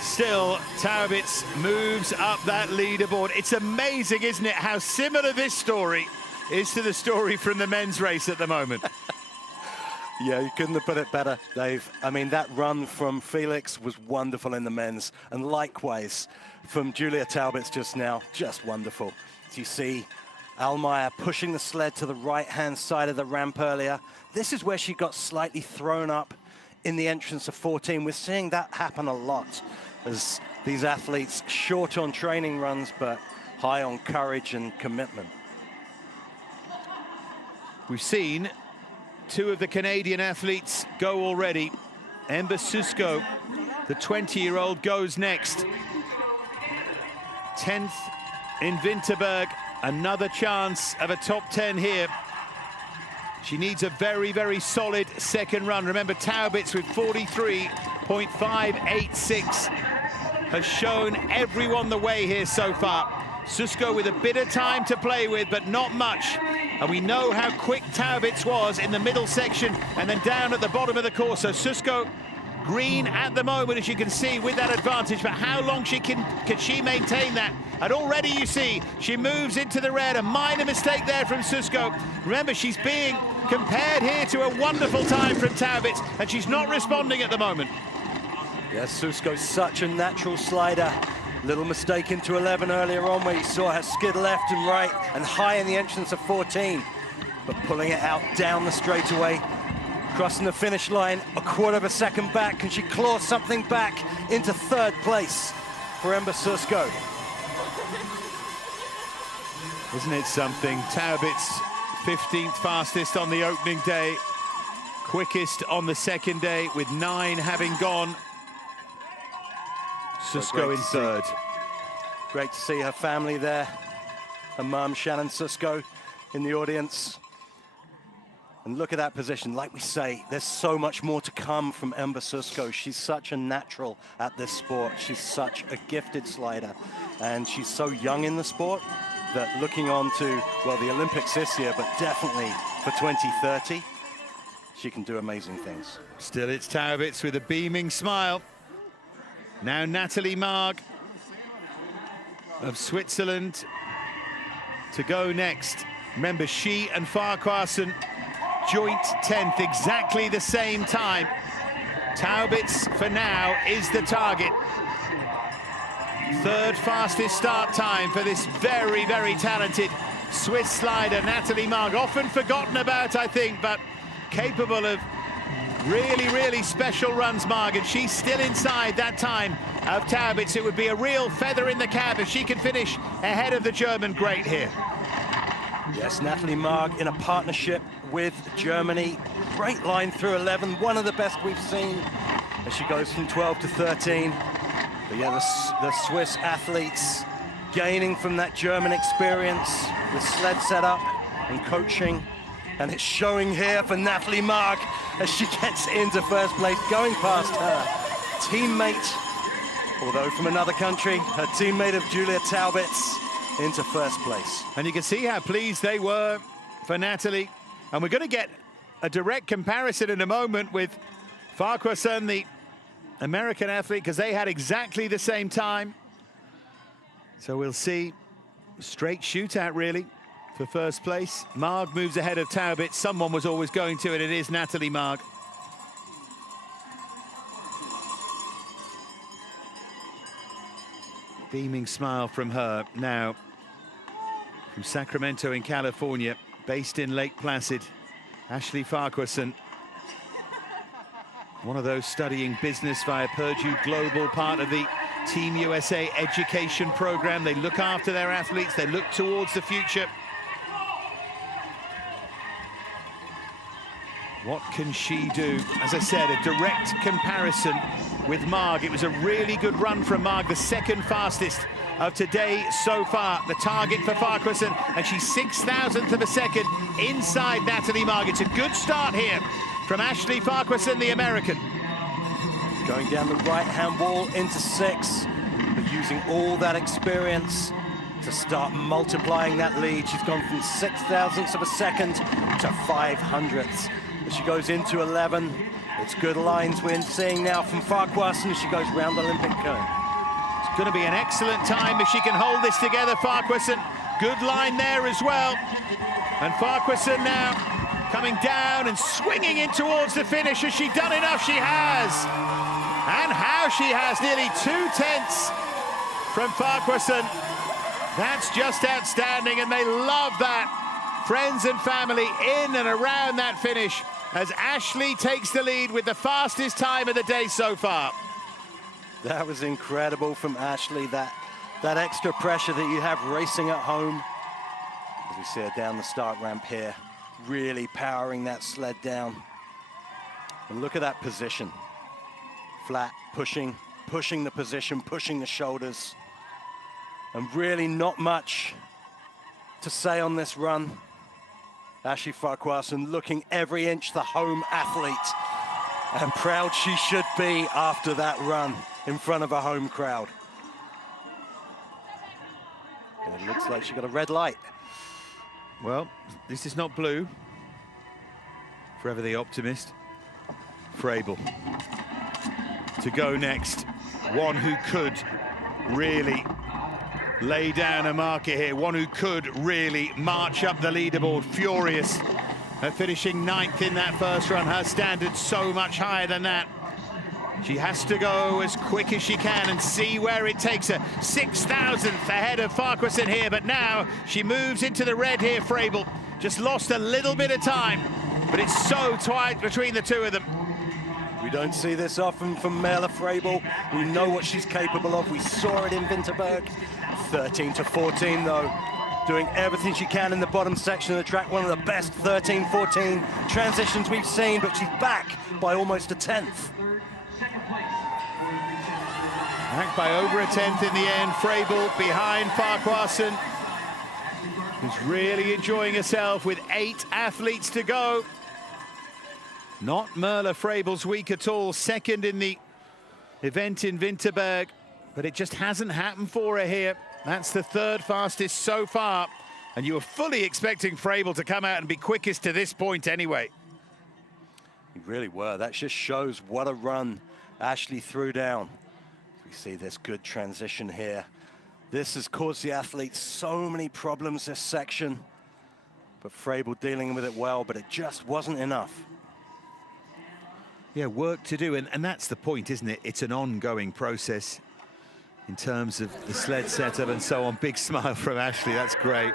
Still, Taubitz moves up that leaderboard. It's amazing, isn't it, how similar this story is to the story from the men's race at the moment. Yeah, you couldn't have put it better, Dave. I mean, that run from Felix was wonderful in the men's, and likewise from Julia Taubitz just now, just wonderful. As you see, Almayer pushing the sled to the right-hand side of the ramp earlier. This is where she got slightly thrown up in the entrance of 14. We're seeing that happen a lot as these athletes short on training runs, but high on courage and commitment. We've seen 2 of the Canadian athletes go already. Ember Susko, the 20-year-old, goes next. 10th in Winterberg. Another chance of a top 10 here. She needs a very, very solid second run. Remember, Taubitz with 43.586 has shown everyone the way here so far. Susko with a bit of time to play with, but not much. And we know how quick Taubitz was in the middle section and then down at the bottom of the course. So Susko green at the moment, as you can see, with that advantage, but how long can she maintain that? And already you see she moves into the red. A minor mistake there from Susko. Remember, she's being compared here to a wonderful time from Taubitz, and she's not responding at the moment. Yes, Susko's such a natural slider. Little mistake into 11 earlier on where you saw her skid left and right and high in the entrance of 14, but pulling it out down the straightaway. Crossing the finish line, a quarter of a second back. Can she claw something back into 3rd place for Ember Susko? Isn't it something? Taubitz, 15th fastest on the opening day, quickest on the second day, with 9 having gone. Susko in 3rd. Great to see her family there. Her mum, Shannon Susko, in the audience. And look at that position. Like we say, there's so much more to come from Ember Susko. She's such a natural at this sport. She's such a gifted slider. And she's so young in the sport that looking on to, well, the Olympics this year, but definitely for 2030, she can do amazing things. Still, it's Taubitz with a beaming smile. Now Natalie Marg of Switzerland to go next. Remember, she and Farquharson joint 10th, exactly the same time. Taubitz, for now, is the target. 3rd fastest start time for this very, very talented Swiss slider, Natalie Marg. Often forgotten about, I think, but capable of Really, really special runs, Marg, and she's still inside that time of Taubitz. It would be a real feather in the cap if she can finish ahead of the German great here. Yes, Natalie Marg in a partnership with Germany. Great line through 11, one of the best we've seen as she goes from 12 to 13. But yeah, the Swiss athletes gaining from that German experience with sled setup and coaching. And it's showing here for Natalie Marg as she gets into first place, going past her teammate, although from another country, her teammate of Julia Taubitz, into first place. And you can see how pleased they were for Natalie. And we're going to get a direct comparison in a moment with Farquharson, the American athlete, because they had exactly the same time. So we'll see straight shootout, really, for first place. Marg moves ahead of Taubitz. Someone was always going to, and it is Natalie Marg. Beaming smile from her now. From Sacramento in California, based in Lake Placid, Ashley Farquharson. One of those studying business via Purdue Global, part of the Team USA education program. They look after their athletes, they look towards the future. What can she do? As I said, a direct comparison with Marg. It was a really good run from Marg, the second fastest of today so far. The target for Farquharson, and she's 0.006 of a second inside Natalie Marg. It's a good start here from Ashley Farquharson, the American. Going down the right-hand wall into 6, but using all that experience to start multiplying that lead. She's gone from 0.006 of a second to 0.05. As she goes into 11, it's good lines we're seeing now from Farquharson as she goes round the Olympic cone. It's going to be an excellent time if she can hold this together, Farquharson. Good line there as well. And Farquharson now coming down and swinging in towards the finish. Has she done enough? She has. And how she has, nearly 2/10 from Farquharson. That's just outstanding, and they love that. Friends and family in and around that finish as Ashley takes the lead with the fastest time of the day so far. That was incredible from Ashley, that extra pressure that you have racing at home. As we see her down the start ramp here, really powering that sled down. And look at that position. Flat, pushing the position, pushing the shoulders. And really not much to say on this run. Ashley Farquharson looking every inch the home athlete. And proud she should be after that run in front of a home crowd. And it looks like she got a red light. Well, this is not blue. Forever the optimist. Frabel to go next. One who could really lay down a marker here. One who could really march up the leaderboard. Furious at finishing 9th in that first run. Her standard's so much higher than that. She has to go as quick as she can and see where it takes her. 0.006 ahead of Farquharson here, but now she moves into the red here, Frabel. Just lost a little bit of time, but it's so tight between the two of them. We don't see this often from Mela Frabel. We know what she's capable of. We saw it in Winterberg. 13 to 14 though. Doing everything she can in the bottom section of the track. One of the best 13-14 transitions we've seen, but she's back by almost 1/10. Back by over 1/10 in the end. Frabel behind Farquharson, who's really enjoying herself with 8 athletes to go. Not Merla Frabel's week at all. Second in the event in Winterberg, but it just hasn't happened for her here. That's the 3rd fastest so far, and you were fully expecting Frabel to come out and be quickest to this point anyway. You really were. That just shows what a run Ashley threw down. We see this good transition here. This has caused the athletes so many problems this section, but Frabel dealing with it well, but it just wasn't enough. Yeah, work to do, and that's the point, isn't it? It's an ongoing process in terms of the sled setup and so on. Big smile from Ashley, that's great.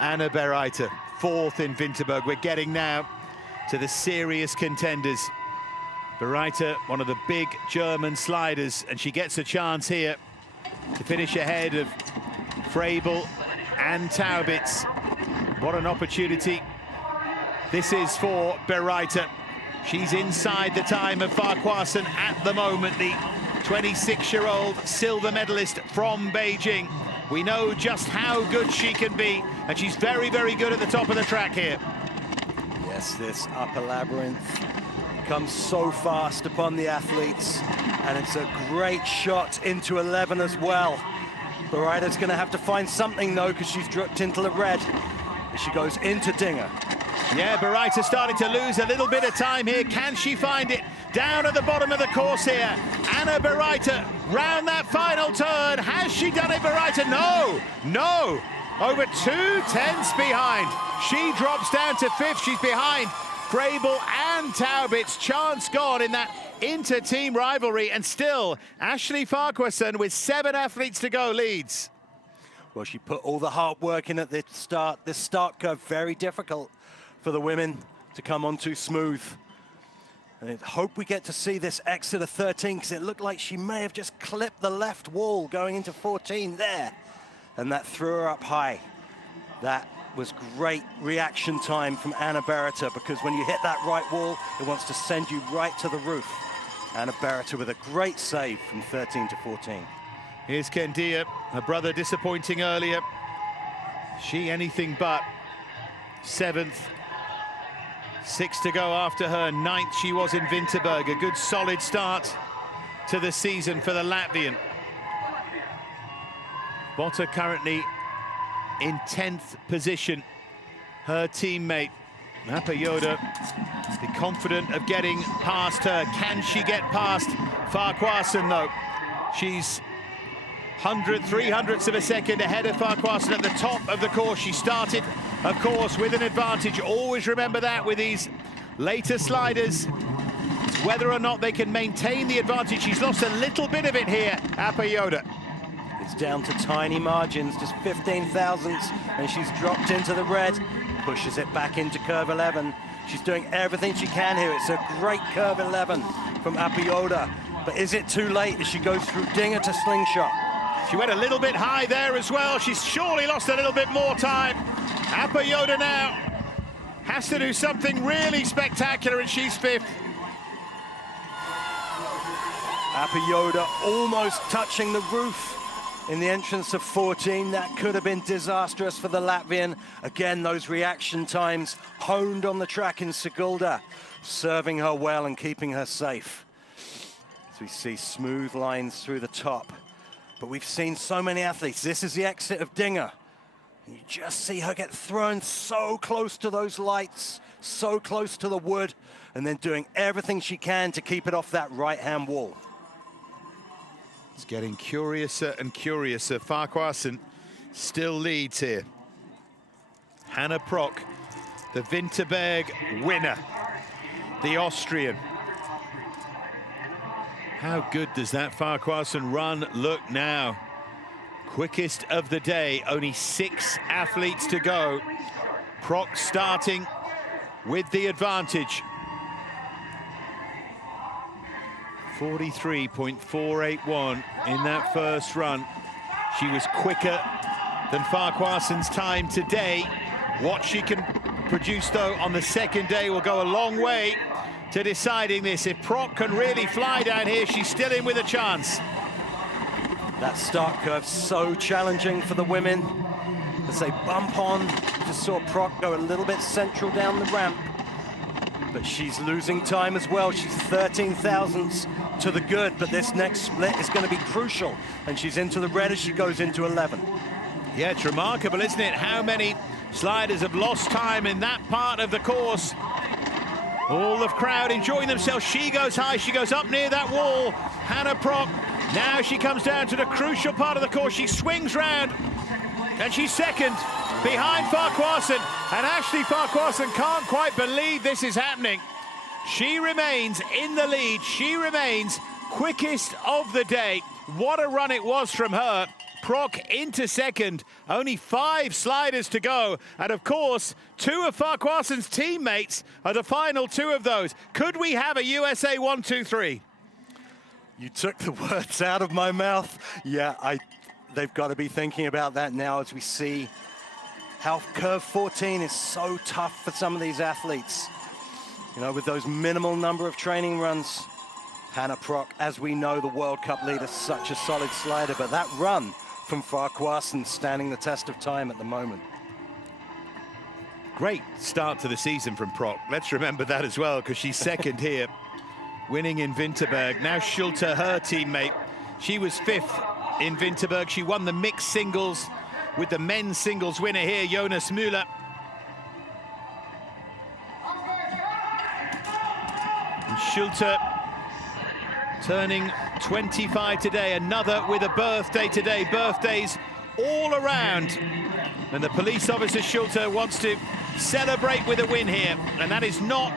Anna Bereiter, 4th in Winterberg. We're getting now to the serious contenders. Bereiter, one of the big German sliders, and she gets a chance here to finish ahead of Frabel and Taubitz. What an opportunity this is for Bereiter. She's inside the time of Farquharson at the moment, the 26-year-old silver medalist from Beijing. We know just how good she can be, and she's very, very good at the top of the track here. Yes, this upper labyrinth comes so fast upon the athletes, and it's a great shot into 11 as well. Bereiter's going to have to find something, though, because she's dropped into the red as she goes into Dinger. Yeah, Bereiter starting to lose a little bit of time here. Can she find it? Down at the bottom of the course here. Anna Bereiter round that final turn. Has she done it, Bereiter? No, no. Over 2 tenths behind. She drops down to 5th. She's behind Frabel and Taubitz. Chance gone in that inter-team rivalry. And still, Ashley Farquharson with 7 athletes to go leads. Well, she put all the hard work in at the start. This start curve, very difficult for the women to come on too smooth. And I hope we get to see this exit of 13, because it looked like she may have just clipped the left wall going into 14 there. And that threw her up high. That was great reaction time from Anna Bereiter, because when you hit that right wall, it wants to send you right to the roof. Anna Bereiter with a great save from 13 to 14. Here's Kendia, her brother disappointing earlier. She anything but 7th. 6 to go after her 9th. She was in Winterberg. A good solid start to the season for the Latvian. Botta currently in 10th position. Her teammate, Napa Yoda, be confident of getting past her. Can she get past Farquharson, though? She's 300ths of a second ahead of Farquharson at the top of the course. She started, of course, with an advantage. Always remember that with these later sliders. It's whether or not they can maintain the advantage. She's lost a little bit of it here, Apayoda. It's down to tiny margins, just 15 thousandths, and she's dropped into the red, pushes it back into curve 11. She's doing everything she can here. It's a great curve 11 from Apayoda. But is it too late as she goes through Dinger to Slingshot? She went a little bit high there as well. She's surely lost a little bit more time. Apayoda now has to do something really spectacular, and she's 5th. Apayoda almost touching the roof in the entrance of 14. That could have been disastrous for the Latvian. Again, those reaction times honed on the track in Sigulda, serving her well and keeping her safe. As we see smooth lines through the top. But we've seen so many athletes. This is the exit of Dinger. And you just see her get thrown so close to those lights, so close to the wood, and then doing everything she can to keep it off that right-hand wall. It's getting curiouser and curiouser. Farquharson still leads here. Hannah Prock, the Winterberg winner, the Austrian. How good does that Farquharson run look now? Quickest of the day, only 6 athletes to go. Prock starting with the advantage. 43.481 in that first run. She was quicker than Farquharson's time today. What she can produce, though, on the second day will go a long way to deciding this. If Prock can really fly down here, she's still in with a chance. That start curve so challenging for the women as they bump on. Just saw Prock go a little bit central down the ramp, but she's losing time as well. She's 13 thousandths to the good, but this next split is going to be crucial, and she's into the red as she goes into 11. Yeah, it's remarkable, isn't it, how many sliders have lost time in that part of the course. All the crowd enjoying themselves. She goes high, she goes up near that wall. Hannah Prock, now she comes down to the crucial part of the course. She swings round, and she's second behind Farquharson. And Ashley Farquharson can't quite believe this is happening. She remains in the lead. She remains quickest of the day. What a run it was from her. Proc into second. Only 5 sliders to go. And of course, 2 of Farquharsson's teammates are the final 2 of those. Could we have a USA 1, 2, 3? You took the words out of my mouth. Yeah, they've got to be thinking about that now as we see how curve 14 is so tough for some of these athletes. You know, with those minimal number of training runs. Hannah Proc, as we know, the World Cup leader, such a solid slider, but that run from Farquharson standing the test of time at the moment. Great start to the season from Proc. Let's remember that as well, because she's second here, winning in Winterberg. Now Schulte, her teammate, she was 5th in Winterberg. She won the mixed singles with the men's singles winner here, Jonas Müller. And Schulte turning 25 today, another with a birthday today. Birthdays all around. And the police officer Schulte wants to celebrate with a win here. And that is not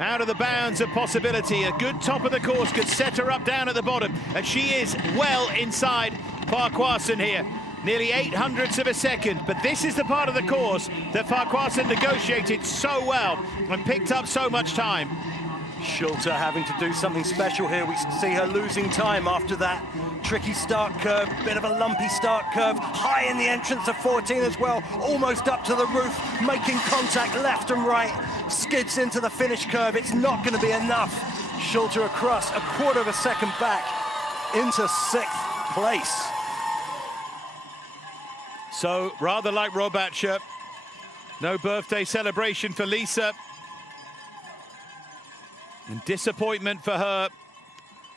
out of the bounds of possibility. A good top of the course could set her up down at the bottom. And she is well inside Farquharson here. Nearly 800ths of a second. But this is the part of the course that Farquharson negotiated so well and picked up so much time. Schulte having to do something special here. We see her losing time after that tricky start curve, bit of a lumpy start curve, high in the entrance of 14 as well, almost up to the roof, making contact left and right, skids into the finish curve. It's not going to be enough. Schulte across, a quarter of a second back into 6th place. So rather like EBERSPAECHER, no birthday celebration for Lisa. And disappointment for her.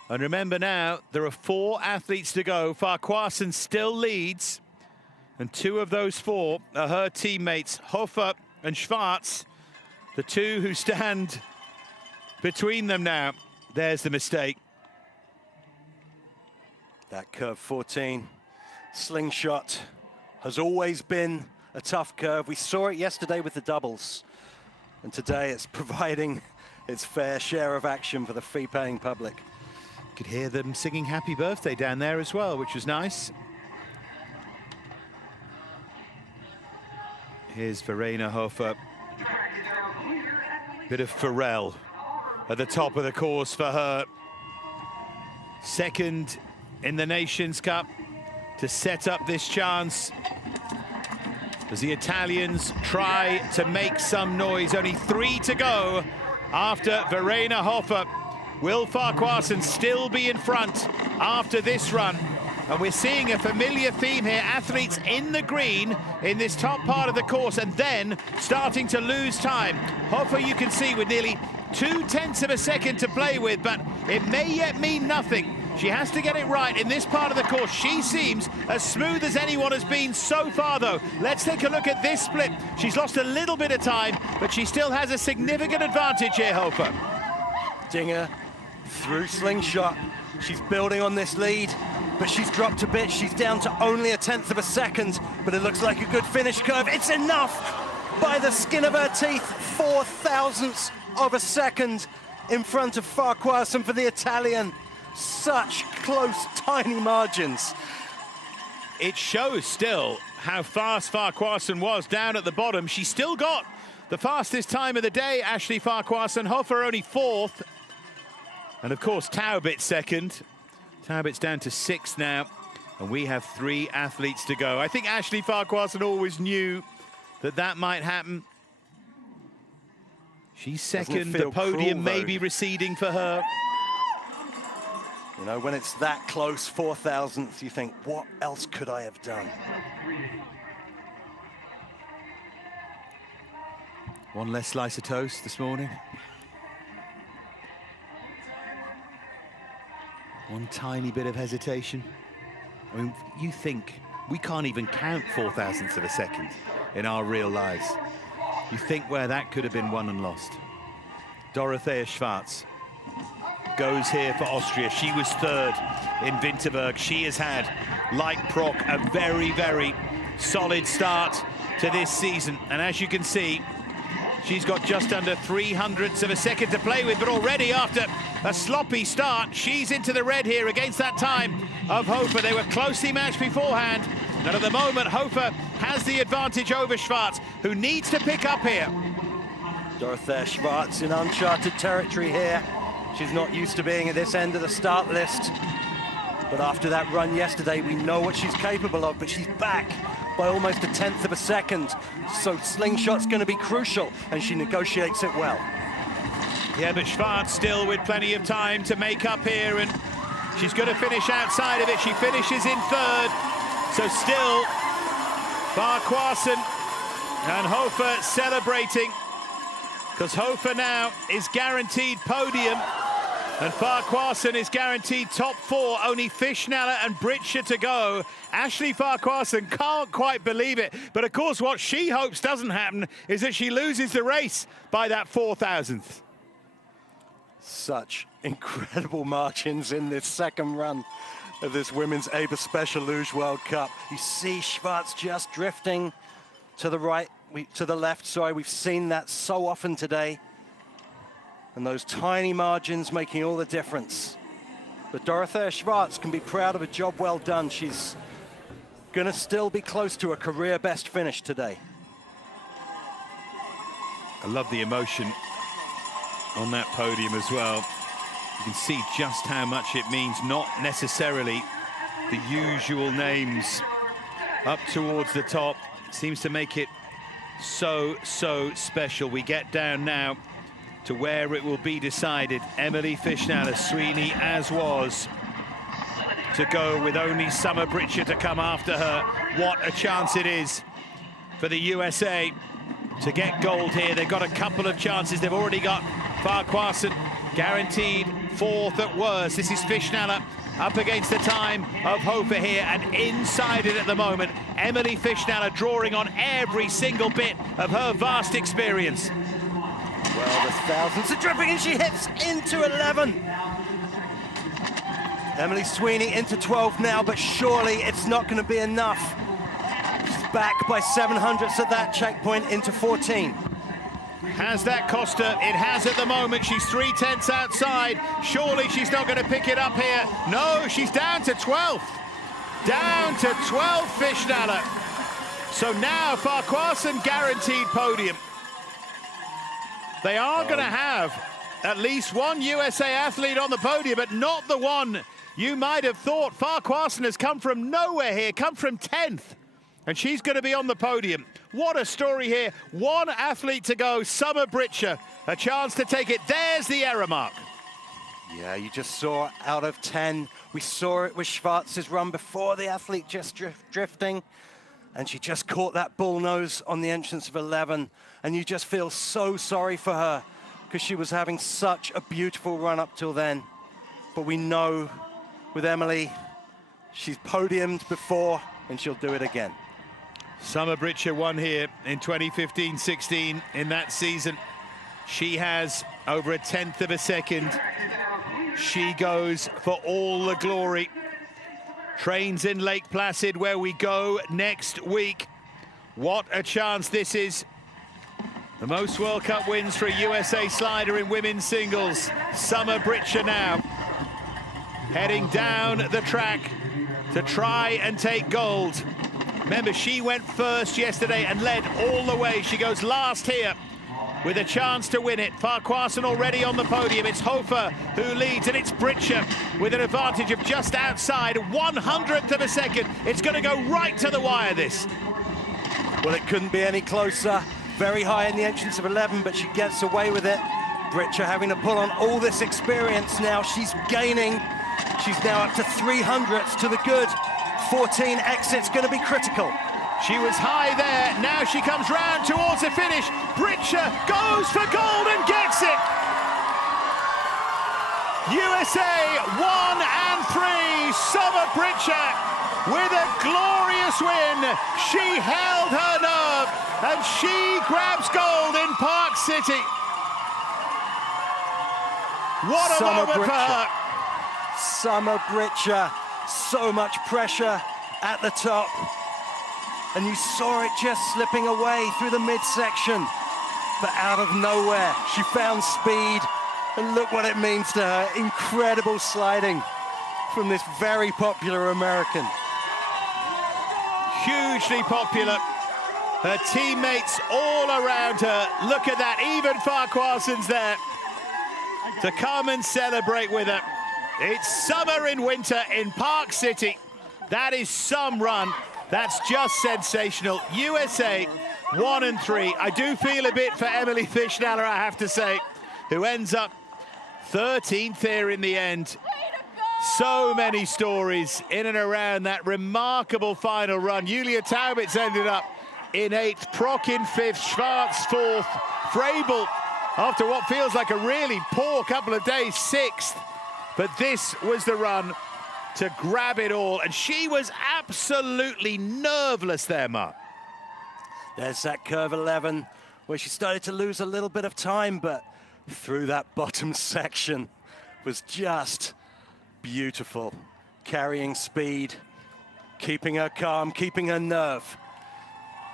And remember now, there are 4 athletes to go. Farquharson still leads. And 2 of those 4 are her teammates, Hofer and Schwarz, the 2 who stand between them now. There's the mistake. That curve 14, slingshot, has always been a tough curve. We saw it yesterday with the doubles. And today it's providing its fair share of action for the fee-paying public. Could hear them singing happy birthday down there as well, which was nice. Here's Verena Hofer. Bit of Pharrell at the top of the course for her. Second in the Nations Cup to set up this chance as the Italians try to make some noise. Only 3 to go after Verena Hofer. Will Farquharson still be in front after this run? And we're seeing a familiar theme here. Athletes in the green in this top part of the course and then starting to lose time. Hofer, you can see, with nearly 0.2 of a second to play with, but it may yet mean nothing. She has to get it right in this part of the course. She seems as smooth as anyone has been so far, though. Let's take a look at this split. She's lost a little bit of time, but she still has a significant advantage here, Hofer. Dinger through slingshot. She's building on this lead, but she's dropped a bit. She's down to only 1/10 of a second, but it looks like a good finish curve. It's enough by the skin of her teeth. 0.004 of a second in front of Farquharson for the Italian. Such close, tiny margins. It shows still how fast Farquharson was down at the bottom. She still got the fastest time of the day, Ashley Farquharson. Hofer only 4th. And of course, Taubit's second. Taubit's down to 6th now. And we have 3 athletes to go. I think Ashley Farquharson always knew that that might happen. She's second. The podium may be receding for her. You know, when it's that close, 0.004, you think, what else could I have done? One less slice of toast this morning. One tiny bit of hesitation. I mean, you think we can't even count 0.004 of a second in our real lives. You think where that could have been won and lost. Dorothea Schwarz goes here for Austria. She was 3rd in Winterberg. She has had, like Proc, a very, very solid start to this season. And as you can see, She's got just under 300ths of a second to play with, but already after a sloppy start, she's into the red here against that time of Hofer. They were closely matched beforehand, and at the moment, Hofer has the advantage over Schwarz, who needs to pick up here. Dorothea Schwarz in uncharted territory here. She's not used to being at this end of the start list. But after that run yesterday, we know what she's capable of, but she's back by almost 1/10 of a second. So slingshot's going to be crucial, and she negotiates it well. Yeah, but Schwarz still with plenty of time to make up here, and she's going to finish outside of it. She finishes in third. So still, Farquharson and Hofer celebrating, because Hofer now is guaranteed podium, and Farquharson is guaranteed top 4. Only Fischnaller and Britscher to go. Ashley Farquharson can't quite believe it, but of course what she hopes doesn't happen is that she loses the race by that 4,000th. Such incredible margins in this second run of this women's EBERSPAECHER Luge World Cup. You see Schwarz just drifting to the right, to the left, sorry. We've seen that so often today. And those tiny margins making all the difference. But Dorothea Schwarz can be proud of a job well done. She's gonna still be close to a career best finish today. I love the emotion on that podium as well. You can see just how much it means, not necessarily the usual names up towards the top. Seems to make it so special. We get down now to where it will be decided. Emily Fischnaller, Sweeney as was, to go with only Summer Britscher to come after her. What a chance it is for the USA to get gold here. They've got a couple of chances. They've already got Farquharson guaranteed 4th at worst. This is Fischnaller up against the time of Hofer here, and inside it at the moment, Emily Fischnaller drawing on every single bit of her vast experience. Well, the thousands are dripping, and she hits into 11. Emily Sweeney into 12 now, but surely it's not going to be enough. She's back by 700ths at that checkpoint into 14. Has that cost her? It has at the moment. She's 3/10 outside. Surely she's not going to pick it up here. No, she's down to 12th. Down to 12th, Fischnaller. So now Farquharson guaranteed podium. They are going to have at least one USA athlete on the podium, but not the one you might have thought. Farquharson has come from nowhere here, come from 10th, and she's going to be on the podium. What a story here. One athlete to go, Summer Britscher, a chance to take it. There's the error mark. Yeah, you just saw out of 10. We saw it with Schwarz's run before, the athlete just drifting. And she just caught that bull nose on the entrance of 11. And you just feel so sorry for her, because she was having such a beautiful run up till then. But we know with Emily, she's podiumed before and she'll do it again. Summer Britscher won here in 2015-16 in that season. She has over 1/10 of a second. She goes for all the glory. Trains in Lake Placid, where we go next week. What a chance this is. The most World Cup wins for a USA slider in women's singles. Summer Britscher now heading down the track to try and take gold. Remember, she went first yesterday and led all the way. She goes last here with a chance to win it. Farquharson already on the podium. It's Hofer who leads, and it's Britscher with an advantage of just outside 100th of a second. It's going to go right to the wire, this. Well, it couldn't be any closer. Very high in the entrance of 11, but she gets away with it. Britscher having to pull on all this experience now. She's gaining. She's now up to 300ths to the good. 14 exits going to be critical. She was high there. Now she comes round towards the finish. Britscher goes for gold and gets it. USA 1 and 3. Summer Britscher with a glorious win. She held her nerve and she grabs gold in Park City. What a moment for her. Summer Britscher, so much pressure at the top. And you saw it just slipping away through the midsection. but out of nowhere, she found speed, and look what it means to her. Incredible sliding from this very popular American. Hugely popular. Her teammates all around her. Look at that, even Farquharsen's there to come and celebrate with her. It's summer in winter in Park City. That is some run. That's just sensational. USA 1 and 3. I do feel a bit for Emily Fischnaller, I have to say, who ends up 13th here in the end. So many stories in and around that remarkable final run. Julia Taubitz ended up in 8th, Prock in 5th, Schwarz 4th, Frabel, after what feels like a really poor couple of days, 6th. But this was the run to grab it all, and she was absolutely nerveless there, Mark. There's that curve 11 where she started to lose a little bit of time, but through that bottom section was just beautiful. Carrying speed, keeping her calm, keeping her nerve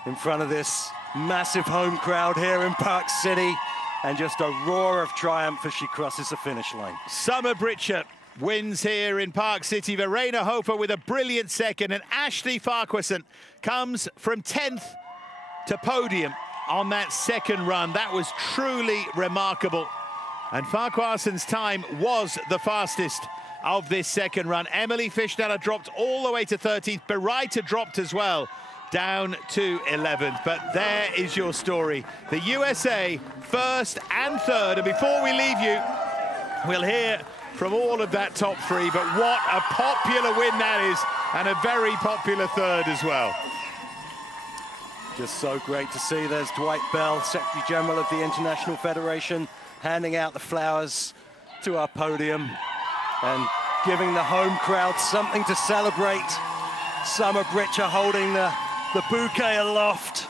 in front of this massive home crowd here in Park City, and just a roar of triumph as she crosses the finish line. Summer Britcher wins here in Park City. Verena Hofer with a brilliant second, and Ashley Farquharson comes from 10th to podium on that second run. That was truly remarkable. And Farquharson's time was the fastest of this second run. Emily Fischnaller dropped all the way to 13th. Bereiter dropped as well, down to 11th. But there is your story. The USA first and third. And before we leave you, we'll hear from all of that top three. But what a popular win that is, and a very popular third as well. Just so great to see. There's Dwight Bell, Secretary General of the International Federation, handing out the flowers to our podium and giving the home crowd something to celebrate. Summer Britcher holding the bouquet aloft.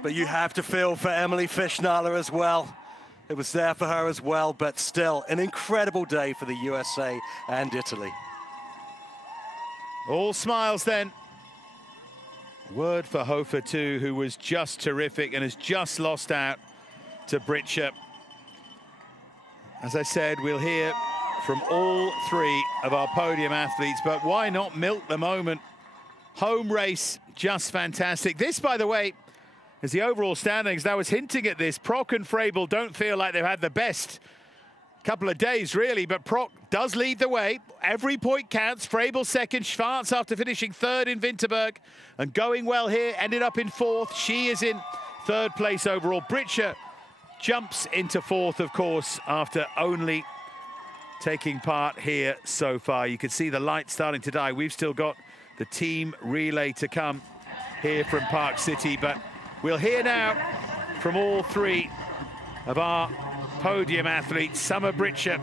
But you have to feel for Emily Fischnaller as well. It was there for her as well, but still an incredible day for the USA and Italy. All smiles then. Word for Hofer too, who was just terrific and has just lost out to Britcher. As I said, we'll hear from all three of our podium athletes, but why not milk the moment? Home race, just fantastic. This, by the way, is the overall standings. I was hinting at this. Prock and Frabel don't feel like they've had the best couple of days, really, but Prock does lead the way. Every point counts. Frabel second, Schwarz after finishing third in Winterberg and going well here, ended up in 4th. She is in 3rd place overall. Britcher jumps into 4th, of course, after only taking part here so far. You can see the light starting to die. We've still got the team relay to come here from Park City, but we'll hear now from all three of our podium athletes. Summer Britcher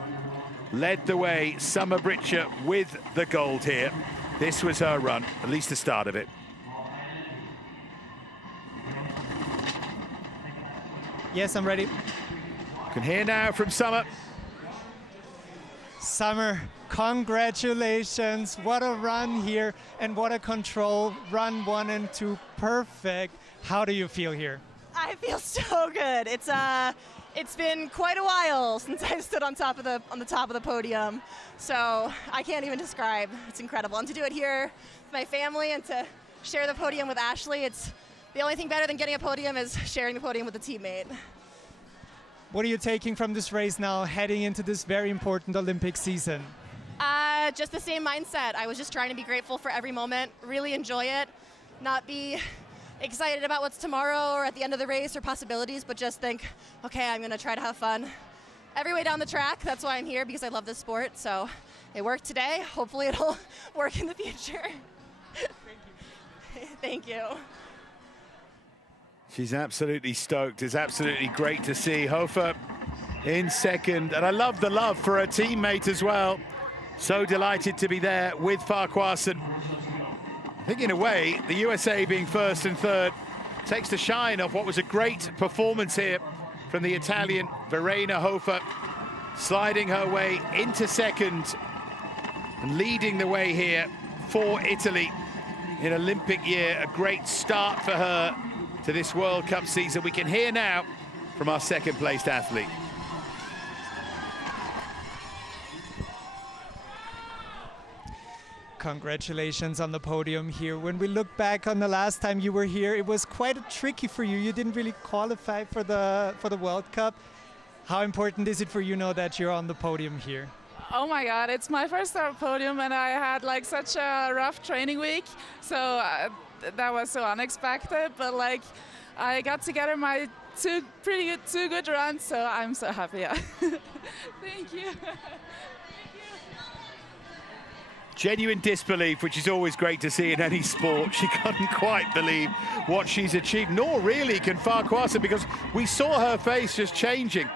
led the way. Summer Britcher with the gold here. This was her run, at least the start of it. Yes, I'm ready. You can hear now from Summer. Summer, congratulations. What a run here, and what a control. Run 1 and 2, perfect. How do you feel here? I feel so good. It's been quite a while since I've stood on the top of the podium, so I can't even describe. It's incredible. And to do it here with my family and to share the podium with Ashley, it's the only thing better than getting a podium is sharing the podium with a teammate. What are you taking from this race now, heading into this very important Olympic season? Just the same mindset. I was just trying to be grateful for every moment, really enjoy it, not be excited about what's tomorrow or at the end of the race or possibilities, but just think, okay, I'm going to try to have fun every way down the track. That's why I'm here, because I love this sport. So it worked today. Hopefully it'll work in the future. Thank you. Thank you. She's absolutely stoked. It's absolutely great to see Hofer in second. And I love the love for her teammate as well. So delighted to be there with Farquharson. I think in a way, the USA being first and third takes the shine off what was a great performance here from the Italian Verena Hofer, sliding her way into second and leading the way here for Italy in Olympic year. A great start for her to this World Cup season. We can hear now from our second-placed athlete. Congratulations on the podium here. When we look back on the last time you were here, it was quite tricky for you. You didn't really qualify for the World Cup. How important is it for you now that you're on the podium here? Oh my God, it's my first ever podium, and I had like such a rough training week, so that was so unexpected. But like, I got together my two good runs, so I'm so happy. Yeah. Thank you. Genuine disbelief, which is always great to see in any sport. She couldn't quite believe what she's achieved, nor really can Farquharson, because we saw her face just changing.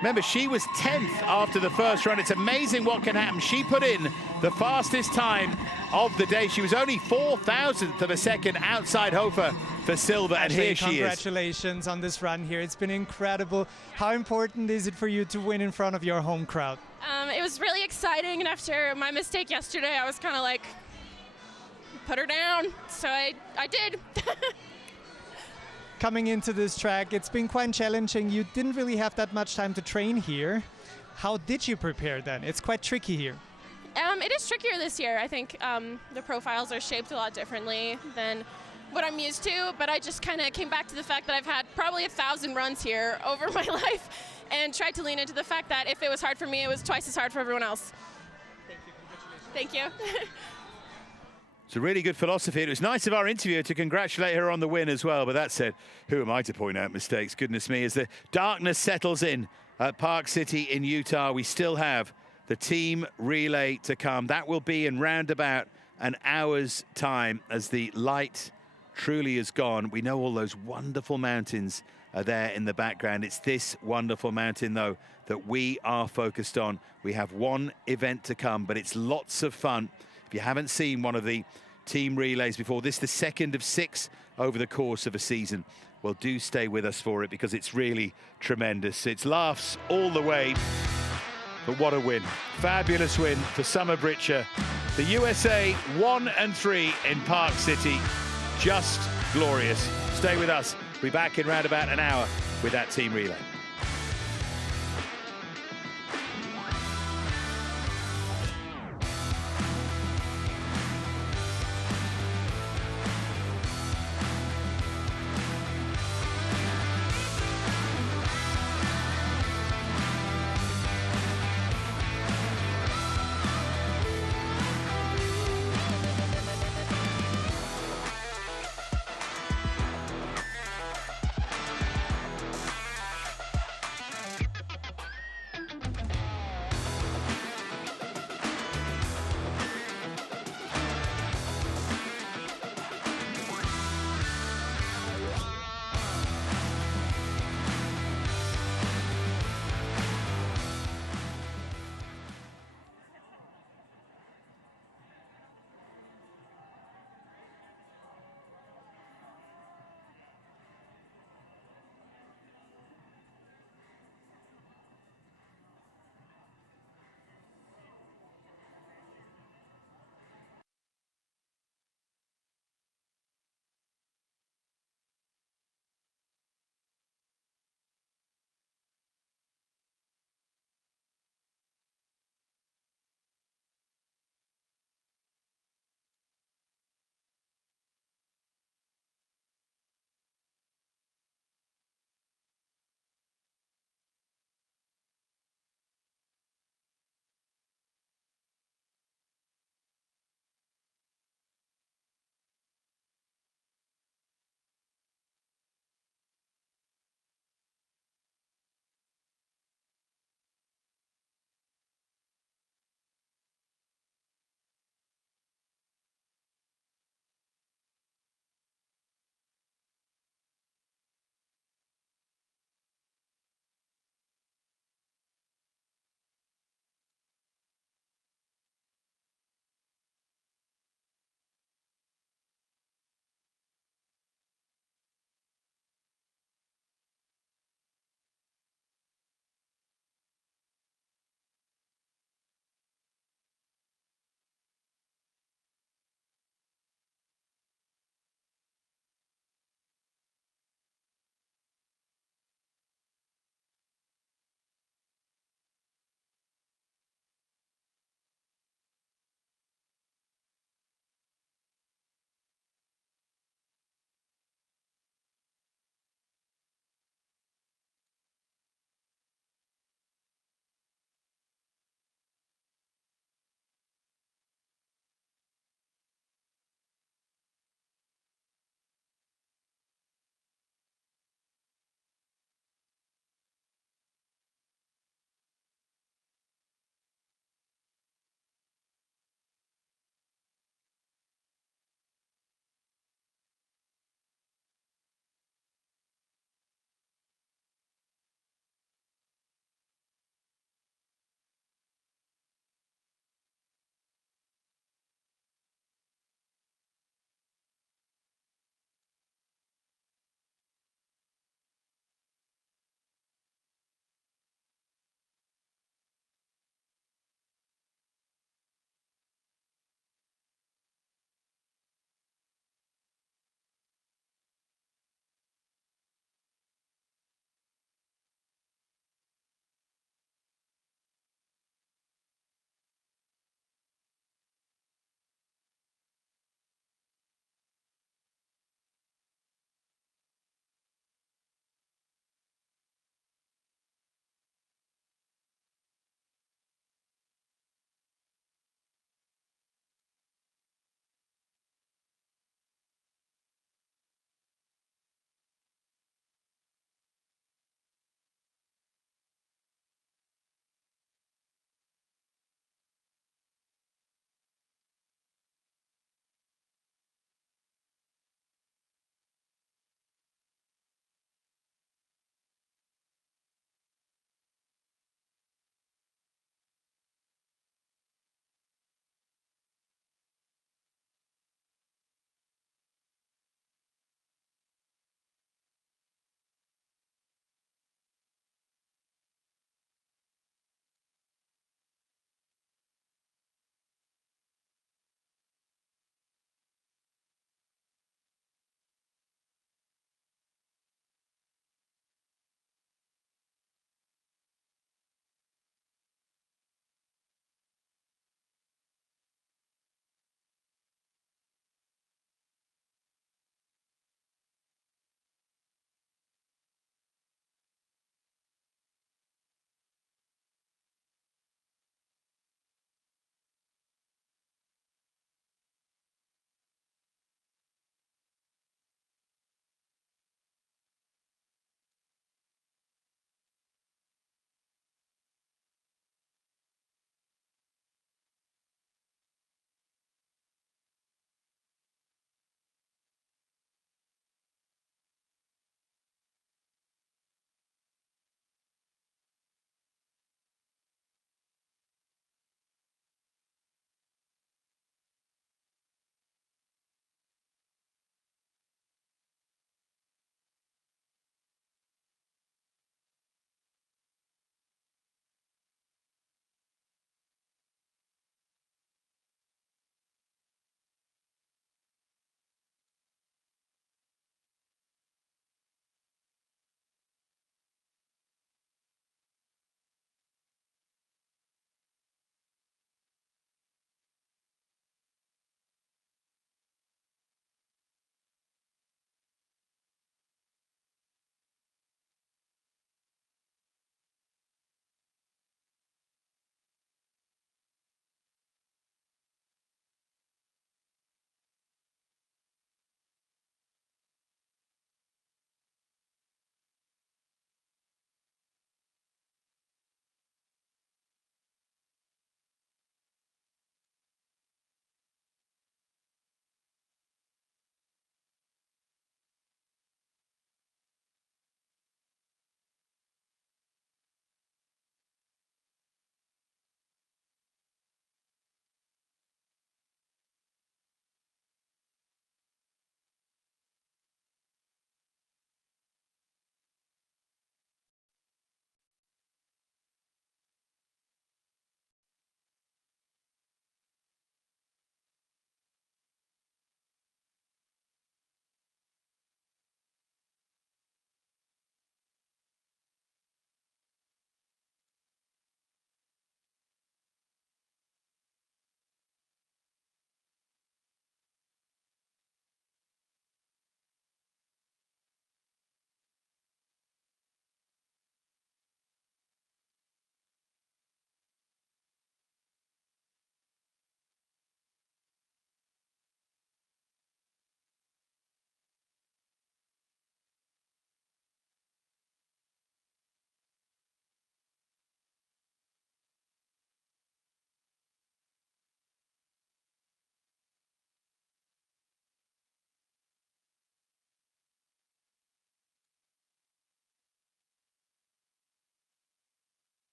Remember, she was 10th after the first run. It's amazing what can happen. She put in the fastest time of the day. She was only 4,000th of a second outside Hofer for silver, and here she is. Congratulations on this run here. It's been incredible. How important is it for you to win in front of your home crowd? It was really exciting, and after my mistake yesterday, I was kind of like, put her down. So I did. Coming into this track, it's been quite challenging. You didn't really have that much time to train here. How did you prepare then? It's quite tricky here. It is trickier this year. I think the profiles are shaped a lot differently than what I'm used to, but I just kind of came back to the fact that I've had probably 1,000 runs here over my life and tried to lean into the fact that if it was hard for me, it was twice as hard for everyone else. Thank you. Congratulations. Thank you. It's a really good philosophy. It was nice of our interviewer to congratulate her on the win as well. But that said, who am I to point out mistakes? Goodness me, as the darkness settles in at Park City in Utah, we still have the team relay to come. That will be in round about an hour's time as the light truly is gone. We know all those wonderful mountains are there in the background. It's this wonderful mountain, though, that we are focused on. We have one event to come, but it's lots of fun. If you haven't seen one of the team relays before, this is the second of 6 over the course of a season. Well, do stay with us for it, because it's really tremendous. It's laughs all the way, but what a win. Fabulous win for Summer Britcher. The USA 1 and 3 in Park City. Just glorious. Stay with us. We'll be back in round about an hour with that team relay.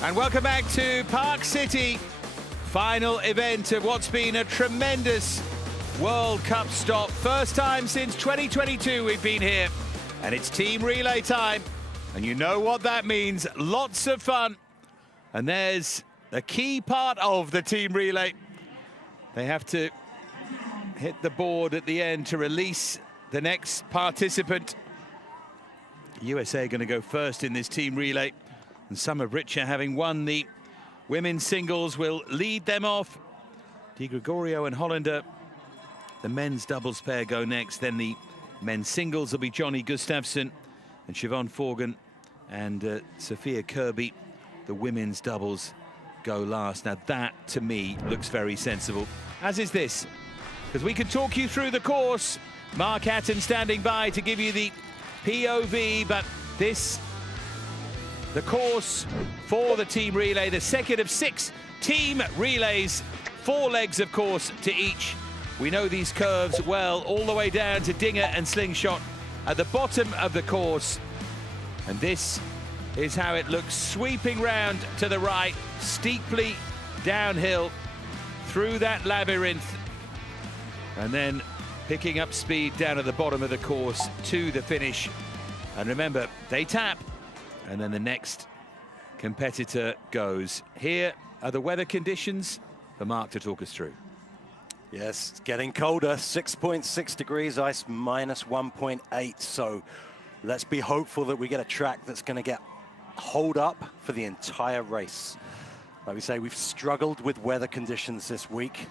And welcome back to Park City. Final event of what's been a tremendous World Cup stop. First time since 2022 we've been here. And it's team relay time. And you know what that means. Lots of fun. And there's a key part of the team relay. They have to hit the board at the end to release the next participant. USA going to go first in this team relay. And Summer Britcher, having won the women's singles, will lead them off. Di Gregorio and Hollander. The men's doubles pair go next. Then the men's singles will be Johnny Gustafsson and Siobhan Forgan and Sophia Kirby. The women's doubles go last. Now that, to me, looks very sensible. As is this, because we can talk you through the course. Mark Hatton standing by to give you the POV, but this, the course for the team relay, the second of 6 team relays, 4 legs, of course, to each. We know these curves well, all the way down to Dinger and Slingshot at the bottom of the course. And this is how it looks, sweeping round to the right, steeply downhill through that labyrinth, and then picking up speed down at the bottom of the course to the finish. And remember, they tap, and then the next competitor goes. Here are the weather conditions for Mark to talk us through. Yes, it's getting colder, 6.6 degrees, ice minus 1.8. So let's be hopeful that we get a track that's going to get hold up for the entire race. Like we say, we've struggled with weather conditions this week,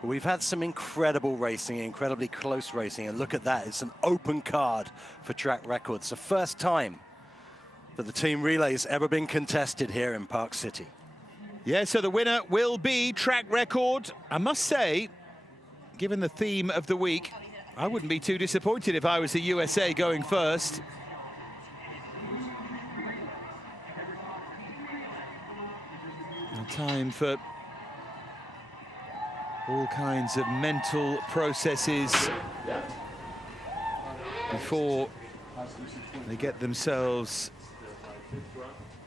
but we've had some incredible racing, incredibly close racing. And look at that, it's an open card for track records. The first time that the team relay has ever been contested here in Park City. Yeah, so the winner will be track record. I must say, given the theme of the week, I wouldn't be too disappointed if I was the USA going first. Now time for all kinds of mental processes before they get themselves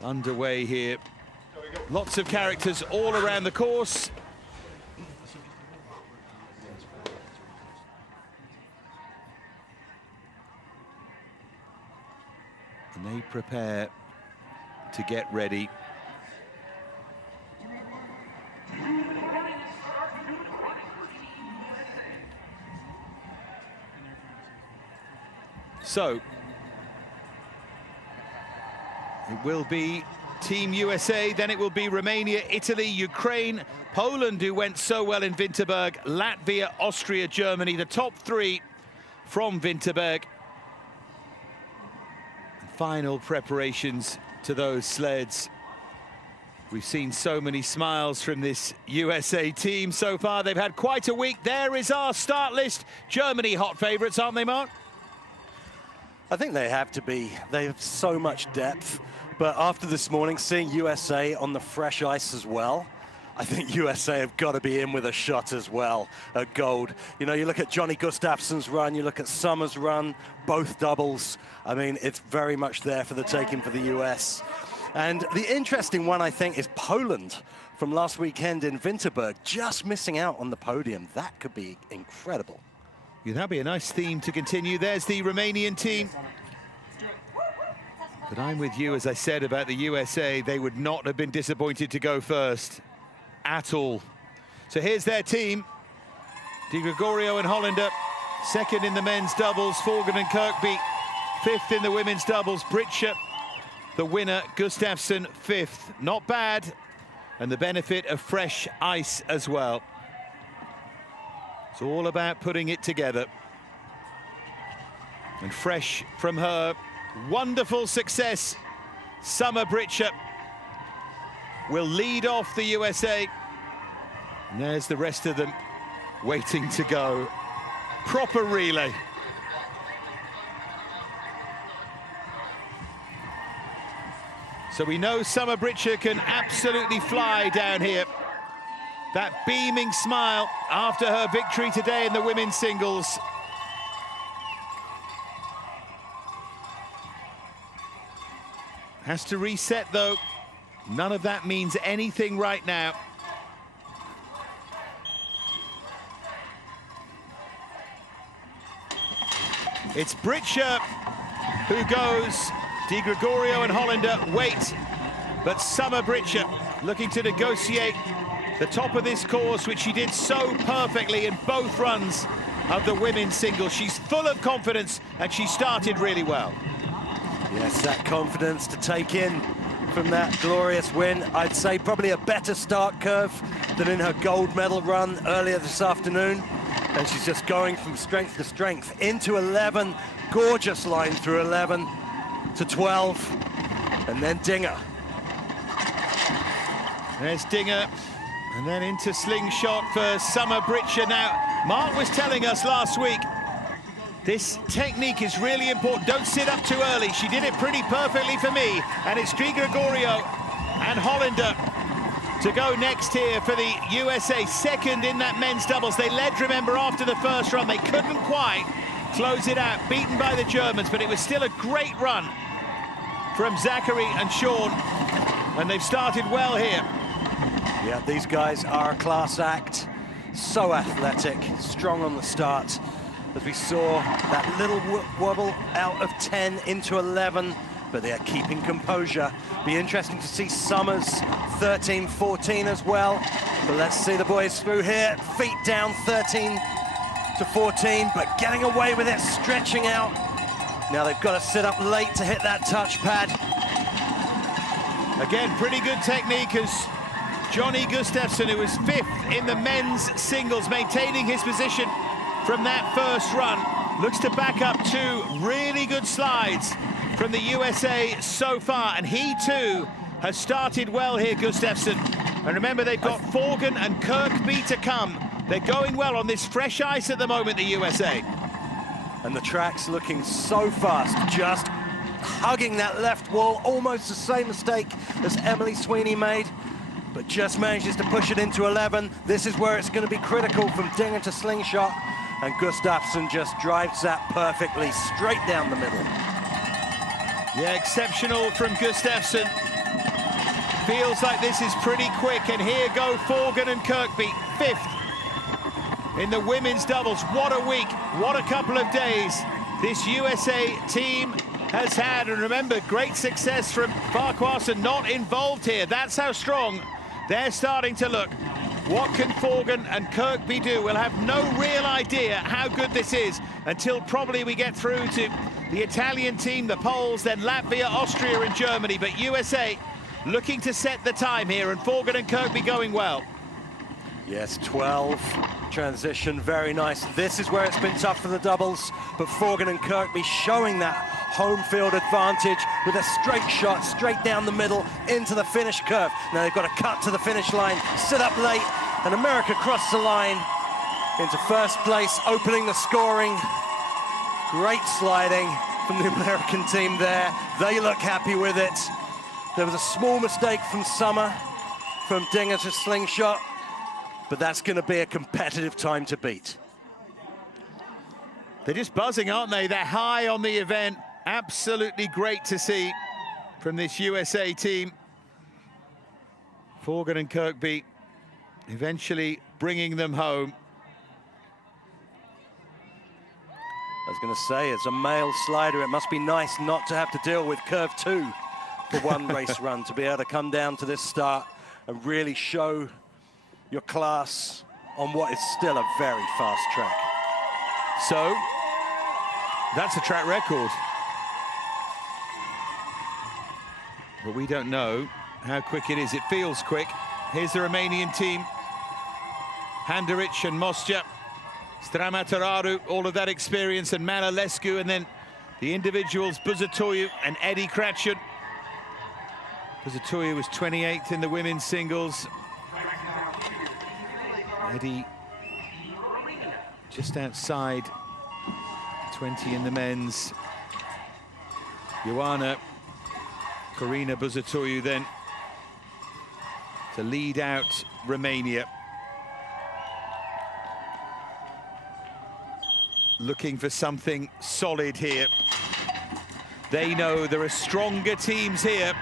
underway here. Lots of characters all around the course. And they prepare to get ready. So, it will be Team USA, then it will be Romania, Italy, Ukraine, Poland, who went so well in Winterberg, Latvia, Austria, Germany, the top 3 from Winterberg. Final preparations to those sleds. We've seen so many smiles from this USA team so far. They've had quite a week. There is our start list. Germany hot favourites, aren't they, Mark? I think they have to be. They have so much depth. But after this morning, seeing USA on the fresh ice as well, I think USA have got to be in with a shot as well at gold. You know, you look at Johnny Gustafsson's run, you look at Summer's run, both doubles. I mean, it's very much there for the taking for the US. And the interesting one, I think, is Poland from last weekend in Winterberg, just missing out on the podium. That could be incredible. Yeah, that'd be a nice theme to continue. There's the Romanian team. But I'm with you, as I said, about the USA. They would not have been disappointed to go first at all. So here's their team. Di Gregorio and Hollander, second in the men's doubles. Forgan and Kirkby, 5th in the women's doubles. Britcher, the winner. Gustafsson, 5th. Not bad. And the benefit of fresh ice as well. It's all about putting it together. And fresh from her wonderful success, Summer Britcher will lead off the USA. And there's the rest of them waiting to go. Proper relay. So we know Summer Britcher can absolutely fly down here. That beaming smile after her victory today in the women's singles. Has to reset though. None of that means anything right now. It's Britscher who goes. Di Gregorio and Hollander wait. But Summer Britscher looking to negotiate the top of this course, which she did so perfectly in both runs of the women's singles. She's full of confidence and she started really well. Yes, that confidence to take in from that glorious win. I'd say probably a better start curve than in her gold medal run earlier this afternoon. And she's just going from strength to strength into 11. Gorgeous line through 11 to 12. And then Dinger. There's Dinger. And then into slingshot for Summer Britscher. Now, Mark was telling us last week, this technique is really important. Don't sit up too early. She did it pretty perfectly for me. And it's Di Gregorio and Hollander to go next here for the USA. Second in that men's doubles. They led, remember, after the first run. They couldn't quite close it out, beaten by the Germans, but it was still a great run from Zachary and Sean. And they've started well here. Yeah, these guys are a class act. So athletic, strong on the start. As we saw, that little wobble out of 10 into 11, but they are keeping composure. Be interesting to see Summers 13-14 as well. But let's see the boys through here. Feet down 13 to 14, but getting away with it, stretching out. Now they've got to sit up late to hit that touchpad. Again, pretty good technique as Johnny Gustafsson, who was 5th in the men's singles, maintaining his position from that first run. Looks to back up 2 really good slides from the USA so far, and he too has started well here, Gustafsson. And remember, they've got Forgan and Kirkby to come. They're going well on this fresh ice at the moment, the USA. And the track's looking so fast, just hugging that left wall, almost the same mistake as Emily Sweeney made, but just manages to push it into 11. This is where it's going to be critical from Dinger to slingshot, and Gustafsson just drives that perfectly straight down the middle. Yeah, exceptional from Gustafsson. Feels like this is pretty quick, and here go Forgan and Kirkby, 5th in the women's doubles. What a week, what a couple of days this USA team has had. And remember, great success from Farquharson, not involved here. That's how strong they're starting to look. What can Forgan and Kirkby do? We'll have no real idea how good this is until probably we get through to the Italian team, the Poles, then Latvia, Austria and Germany. But USA looking to set the time here, and Forgan and Kirkby going well. Yes, 12, transition, very nice. This is where it's been tough for the doubles, but Forgan and Kirkby showing that home field advantage with a straight shot, straight down the middle, into the finish curve. Now they've got to cut to the finish line, sit up late, and America cross the line into first place, opening the scoring. Great sliding from the American team there. They look happy with it. There was a small mistake from Summer, from Dinger to slingshot, but that's going to be a competitive time to beat. They're just buzzing, aren't they? They're high on the event. Absolutely great to see from this USA team. Forgan and Kirkby eventually bringing them home. I was going to say, as a male slider, it must be nice not to have to deal with curve 2 for one race run, to be able to come down to this start and really show your class on what is still a very fast track. So, that's a track record. But we don't know how quick it is. It feels quick. Here's the Romanian team. Handeric and Mosca, Stramatararu, all of that experience, and Manolescu, and then the individuals, Buzătoiu and Eddie Cratchit. Buzătoiu was 28th in the women's singles. Eddie just outside 20 in the men's. Ioana Corina Buzătoiu then to lead out Romania. Looking for something solid here. They know there are stronger teams here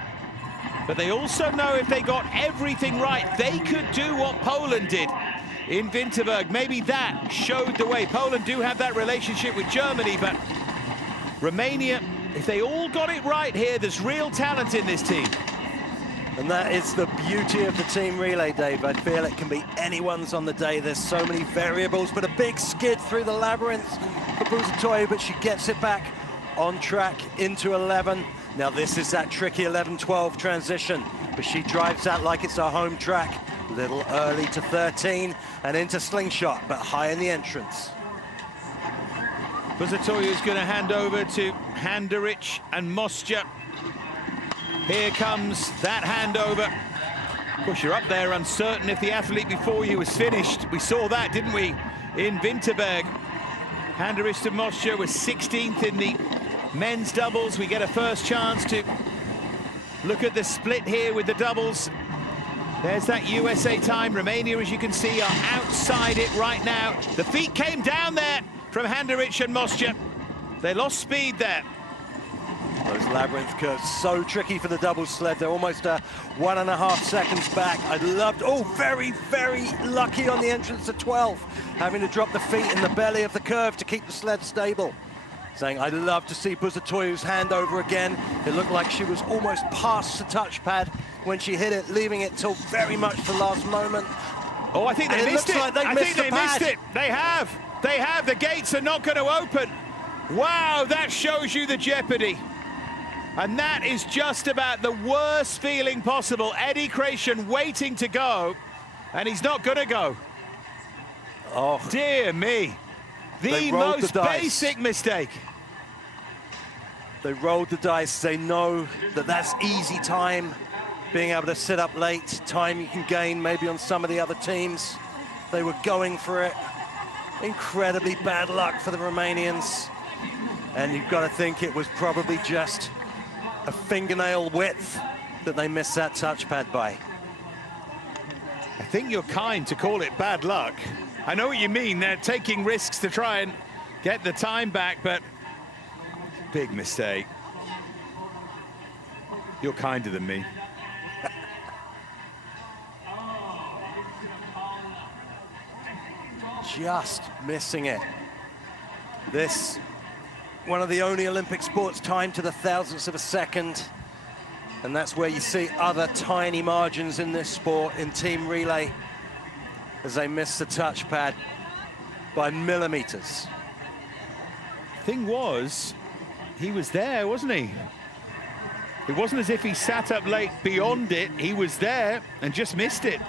but they also know if they got everything right, they could do what Poland did in Winterberg. Maybe that showed the way. Poland do have that relationship with Germany, but Romania, if they all got it right here, there's real talent in this team. And that is the beauty of the team relay, Dave. I feel it can be anyone's on the day. There's so many variables, but a big skid through the labyrinth for Busatoyu, but she gets it back on track into 11. Now this is that tricky 11-12 transition, but she drives that like it's her home track. A little early to 13 and into slingshot, but high in the entrance. Busatoyu is going to hand over to Handeric and Mosca. Here comes that handover. Of course, you're up there uncertain if the athlete before you was finished. We saw that, didn't we, in Winterberg. Handeric to Mosca was 16th in the men's doubles. We get a first chance to look at the split here with the doubles. There's that USA time. Romania, as you can see, are outside it right now. The feet came down there from Handeric and Mosca. They lost speed there. Those labyrinth curves, so tricky for the double sled. They're almost 1.5 seconds back. I'd loved, oh, very, very lucky on the entrance to 12, having to drop the feet in the belly of the curve to keep the sled stable. Saying, I'd love to see Busatoyu's handover again. It looked like she was almost past the touchpad when she hit it, leaving it till very much the last moment. Oh, I think they missed it. Like I think they missed it. They have. They have. The gates are not going to open. Wow, that shows you the jeopardy. And that is just about the worst feeling possible. Eddie Creation waiting to go, and he's not going to go. Oh, dear me. The most basic mistake. They rolled the dice. They know that that's easy time. Being able to sit up late, time you can gain maybe on some of the other teams. They were going for it. Incredibly bad luck for the Romanians. And you've got to think it was probably just a fingernail width that they missed that touchpad by. I think you're kind to call it bad luck. I know what you mean. They're taking risks to try and get the time back, but big mistake. You're kinder than me. Just missing it. This, one of the only Olympic sports timed to the thousandths of a second. And that's where you see other tiny margins in this sport, in team relay, as they miss the touchpad by millimeters. Thing was, he was there, wasn't he? It wasn't as if he sat up late beyond it. He was there and just missed it.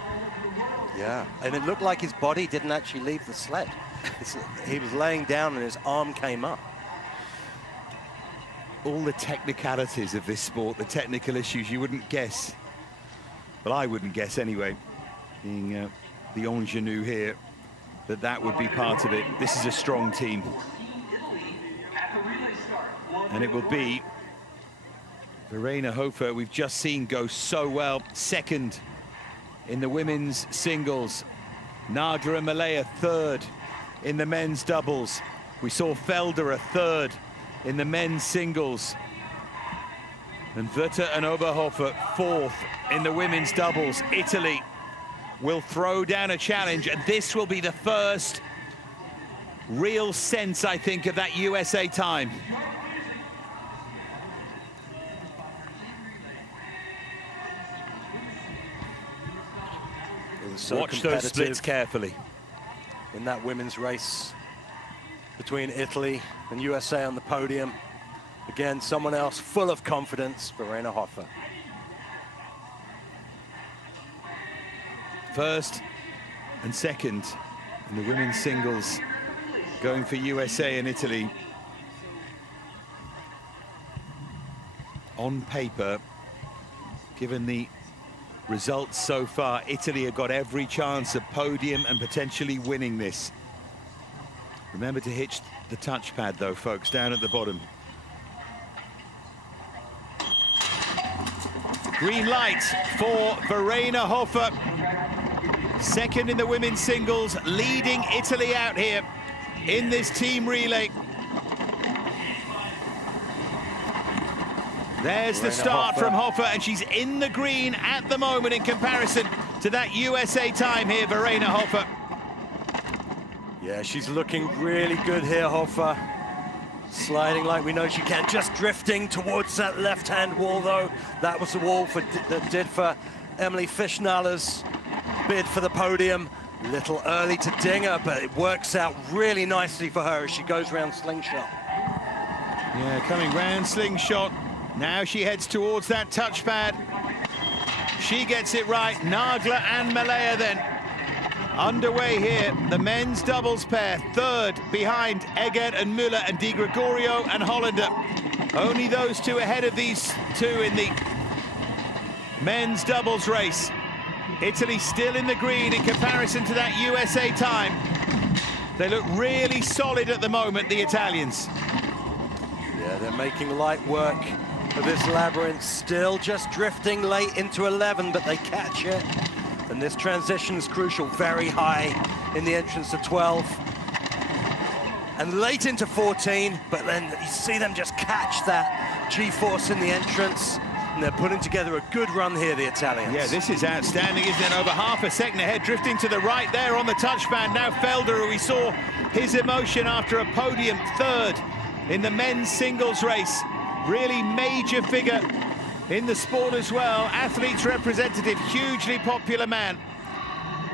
Yeah, and it looked like his body didn't actually leave the sled. He was laying down and his arm came up. All the technicalities of this sport, the technical issues, you wouldn't guess. Well, I wouldn't guess anyway, being the ingenue here, that would be part of it. This is a strong team. And it will be Verena Hofer, we've just seen go so well, second in the women's singles. Nagla and Malaya third in the men's doubles. We saw Felder a third in the men's singles. And Vötter and Oberhofer fourth in the women's doubles. Italy will throw down a challenge, and this will be the first real sense, I think, of that USA time. So watch those splits carefully. In that women's race between Italy and USA on the podium. Again, someone else full of confidence, Verena Hofer. First and second in the women's singles, going for USA and Italy. On paper, given the results so far, Italy have got every chance of podium and potentially winning this. Remember to hitch the touchpad though, folks, down at the bottom. Green light for Verena Hofer. Second in the women's singles, leading Italy out here in this team relay. There's the start from Hofer, and she's in the green at the moment in comparison to that USA time here, Verena Hofer. Yeah, she's looking really good here, Hofer. Sliding like we know she can, just drifting towards that left-hand wall, though. That was the wall that did for Emily Fischnaller's bid for the podium. Little early to ding her, but it works out really nicely for her as she goes round slingshot. Yeah, coming round slingshot. Now she heads towards that touchpad. She gets it right. Nagler and Malaya then underway here. The men's doubles pair, third behind Egert and Müller and Di Gregorio and Hollander. Only those two ahead of these two in the men's doubles race. Italy still in the green in comparison to that USA time. They look really solid at the moment, the Italians. Yeah, they're making light work of this labyrinth, still just drifting late into 11, but they catch it. And this transition is crucial, very high in the entrance to 12. And late into 14, but then you see them just catch that G-force in the entrance. And they're putting together a good run here, the Italians. Yeah, this is outstanding, isn't it? Over half a second ahead, drifting to the right there on the touchpad. Now Felder, we saw his emotion after a podium third in the men's singles race. Really major figure in the sport as well. Athletes representative, hugely popular man.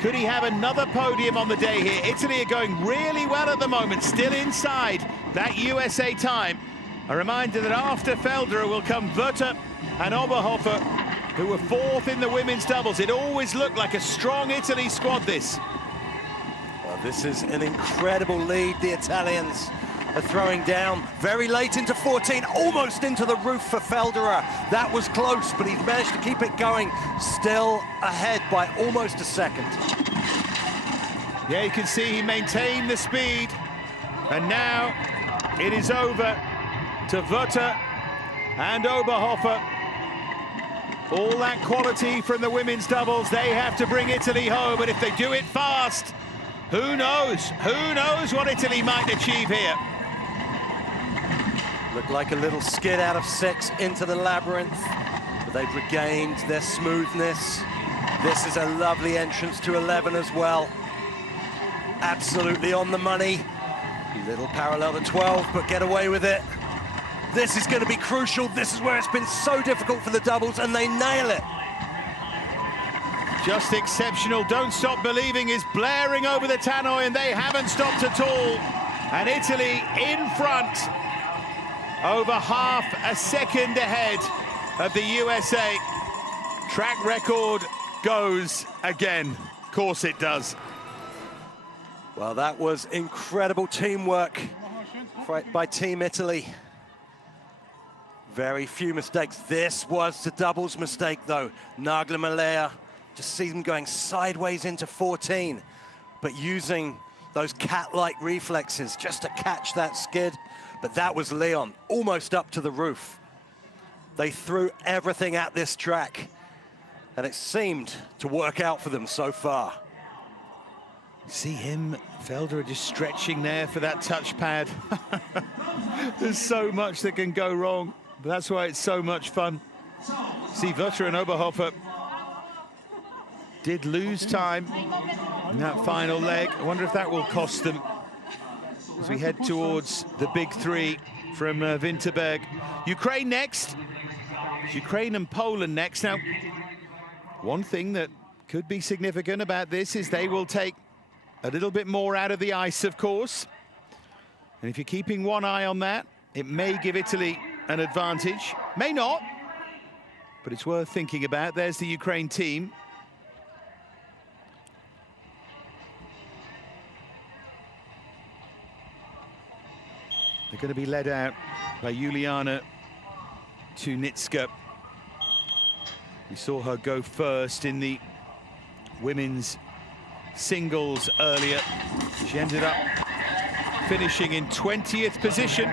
Could he have another podium on the day here? Italy are going really well at the moment, still inside that USA time. A reminder that after Felder will come Wörter and Oberhofer, who were fourth in the women's doubles. It always looked like a strong Italy squad, this. Well, this is an incredible lead the Italians are throwing down. Very late into 14, almost into the roof for Felderer. That was close, but he's managed to keep it going. Still ahead by almost a second. Yeah, you can see he maintained the speed. And now it is over to Wörter and Oberhofer. All that quality from the women's doubles, they have to bring Italy home, and if they do it fast, who knows what Italy might achieve here. Looked like a little skid out of 6 into the labyrinth, but they've regained their smoothness. This is a lovely entrance to 11 as well. Absolutely on the money. Little parallel to 12, but get away with it. This is going to be crucial. This is where it's been so difficult for the doubles, and they nail it. Just exceptional. Don't Stop Believing is blaring over the tannoy, and they haven't stopped at all. And Italy in front, over half a second ahead of the USA. Track record goes again. Of course it does. Well, that was incredible teamwork by Team Italy. Very few mistakes. This was the doubles mistake, though. Nagler Malaya, just see them going sideways into 14, but using those cat-like reflexes just to catch that skid. But that was Leon, almost up to the roof. They threw everything at this track, and it seemed to work out for them so far. See him, Felder, just stretching there for that touchpad. There's so much that can go wrong, but that's why it's so much fun. See, Wörter and Oberhofer did lose time in that final leg. I wonder if that will cost them as we head towards the big three from Winterberg. Ukraine next. Ukraine and Poland next. Now, one thing that could be significant about this is they will take a little bit more out of the ice, of course. And if you're keeping one eye on that, it may give Italy an advantage. May not, but it's worth thinking about. There's the Ukraine team. They're going to be led out by Juliana Tunitska. We saw her go first in the women's singles earlier. She ended up finishing in 20th position.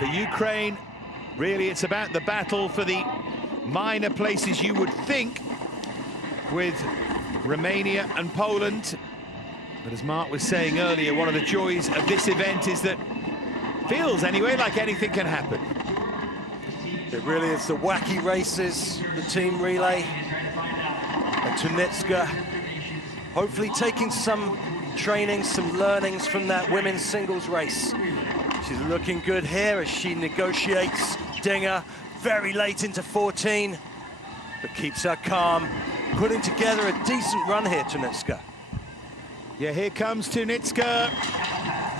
For Ukraine, really it's about the battle for the minor places, you would think, with Romania and Poland. But as Mark was saying earlier, one of the joys of this event is that feels anyway like anything can happen. It really is the wacky races, the team relay. And Tunitska hopefully taking some training, some learnings from that women's singles race. She's looking good here as she negotiates Dinger very late into 14, but keeps her calm, putting together a decent run here, Tunitska. Yeah, here comes Tunitska,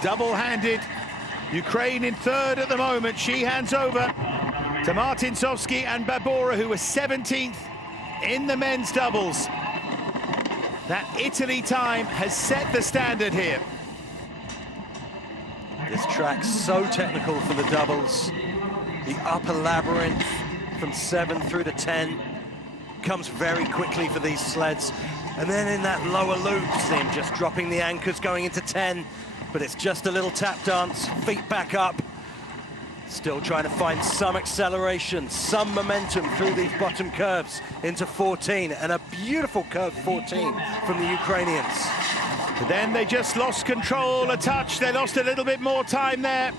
double-handed. Ukraine in third at the moment. She hands over to Martinsovsky and Babora, who were 17th in the men's doubles. That Italy time has set the standard here. This track's so technical for the doubles. The upper labyrinth from 7 through to 10 comes very quickly for these sleds. And then in that lower loop, see him just dropping the anchors going into 10, but it's just a little tap dance, feet back up. Still trying to find some acceleration, some momentum through these bottom curves into 14, and a beautiful curve 14 from the Ukrainians. But then they just lost control a touch. They lost a little bit more time there.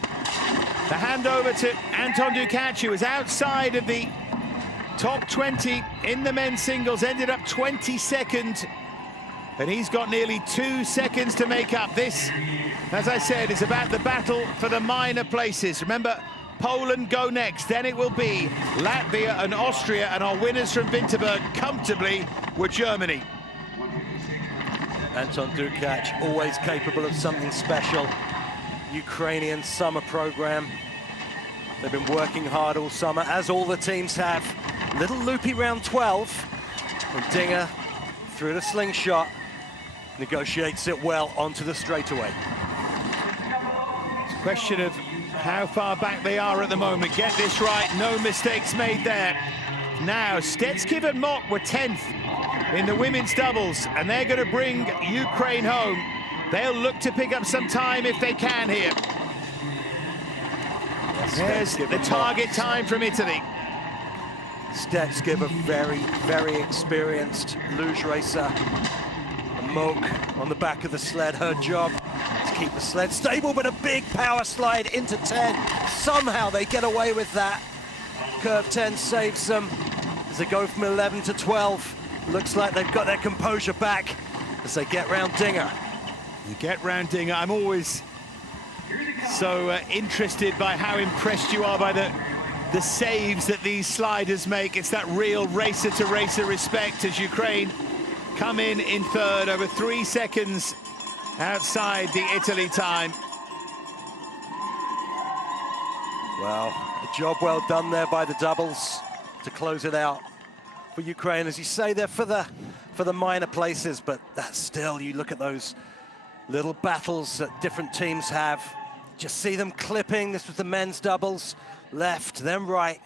The handover to Anton Dukac, who was outside of the top 20 in the men's singles, ended up 22nd. And he's got nearly 2 seconds to make up. This, as I said, is about the battle for the minor places. Remember, Poland go next, then it will be Latvia and Austria, and our winners from Winterberg comfortably were Germany. Anton Dukac, always capable of something special. Ukrainian summer program. They've been working hard all summer, as all the teams have. Little loopy round 12 from Dinger through the slingshot. Negotiates it well onto the straightaway. It's a question of how far back they are at the moment. Get this right, no mistakes made there. Now, Stetskiv and Mock were 10th in the women's doubles, and they're going to bring Ukraine home. They'll look to pick up some time if they can here. There's the target time from Italy. Stetskiv, a very, very experienced luge racer. And Moak on the back of the sled, her job to keep the sled stable, but a big power slide into 10. Somehow they get away with that. Curve 10 saves them as they go from 11 to 12. Looks like they've got their composure back as they get round Dinger. You get round Dinger. I'm always so interested by how impressed you are by the saves that these sliders make. It's that real racer-to-racer respect as Ukraine come in third, over 3 seconds outside the Italy time. Well, a job well done there by the doubles to close it out for Ukraine. As you say, they're for the minor places, but that's still, you look at those little battles that different teams have. Just see them clipping. This was the men's doubles. Left, then right.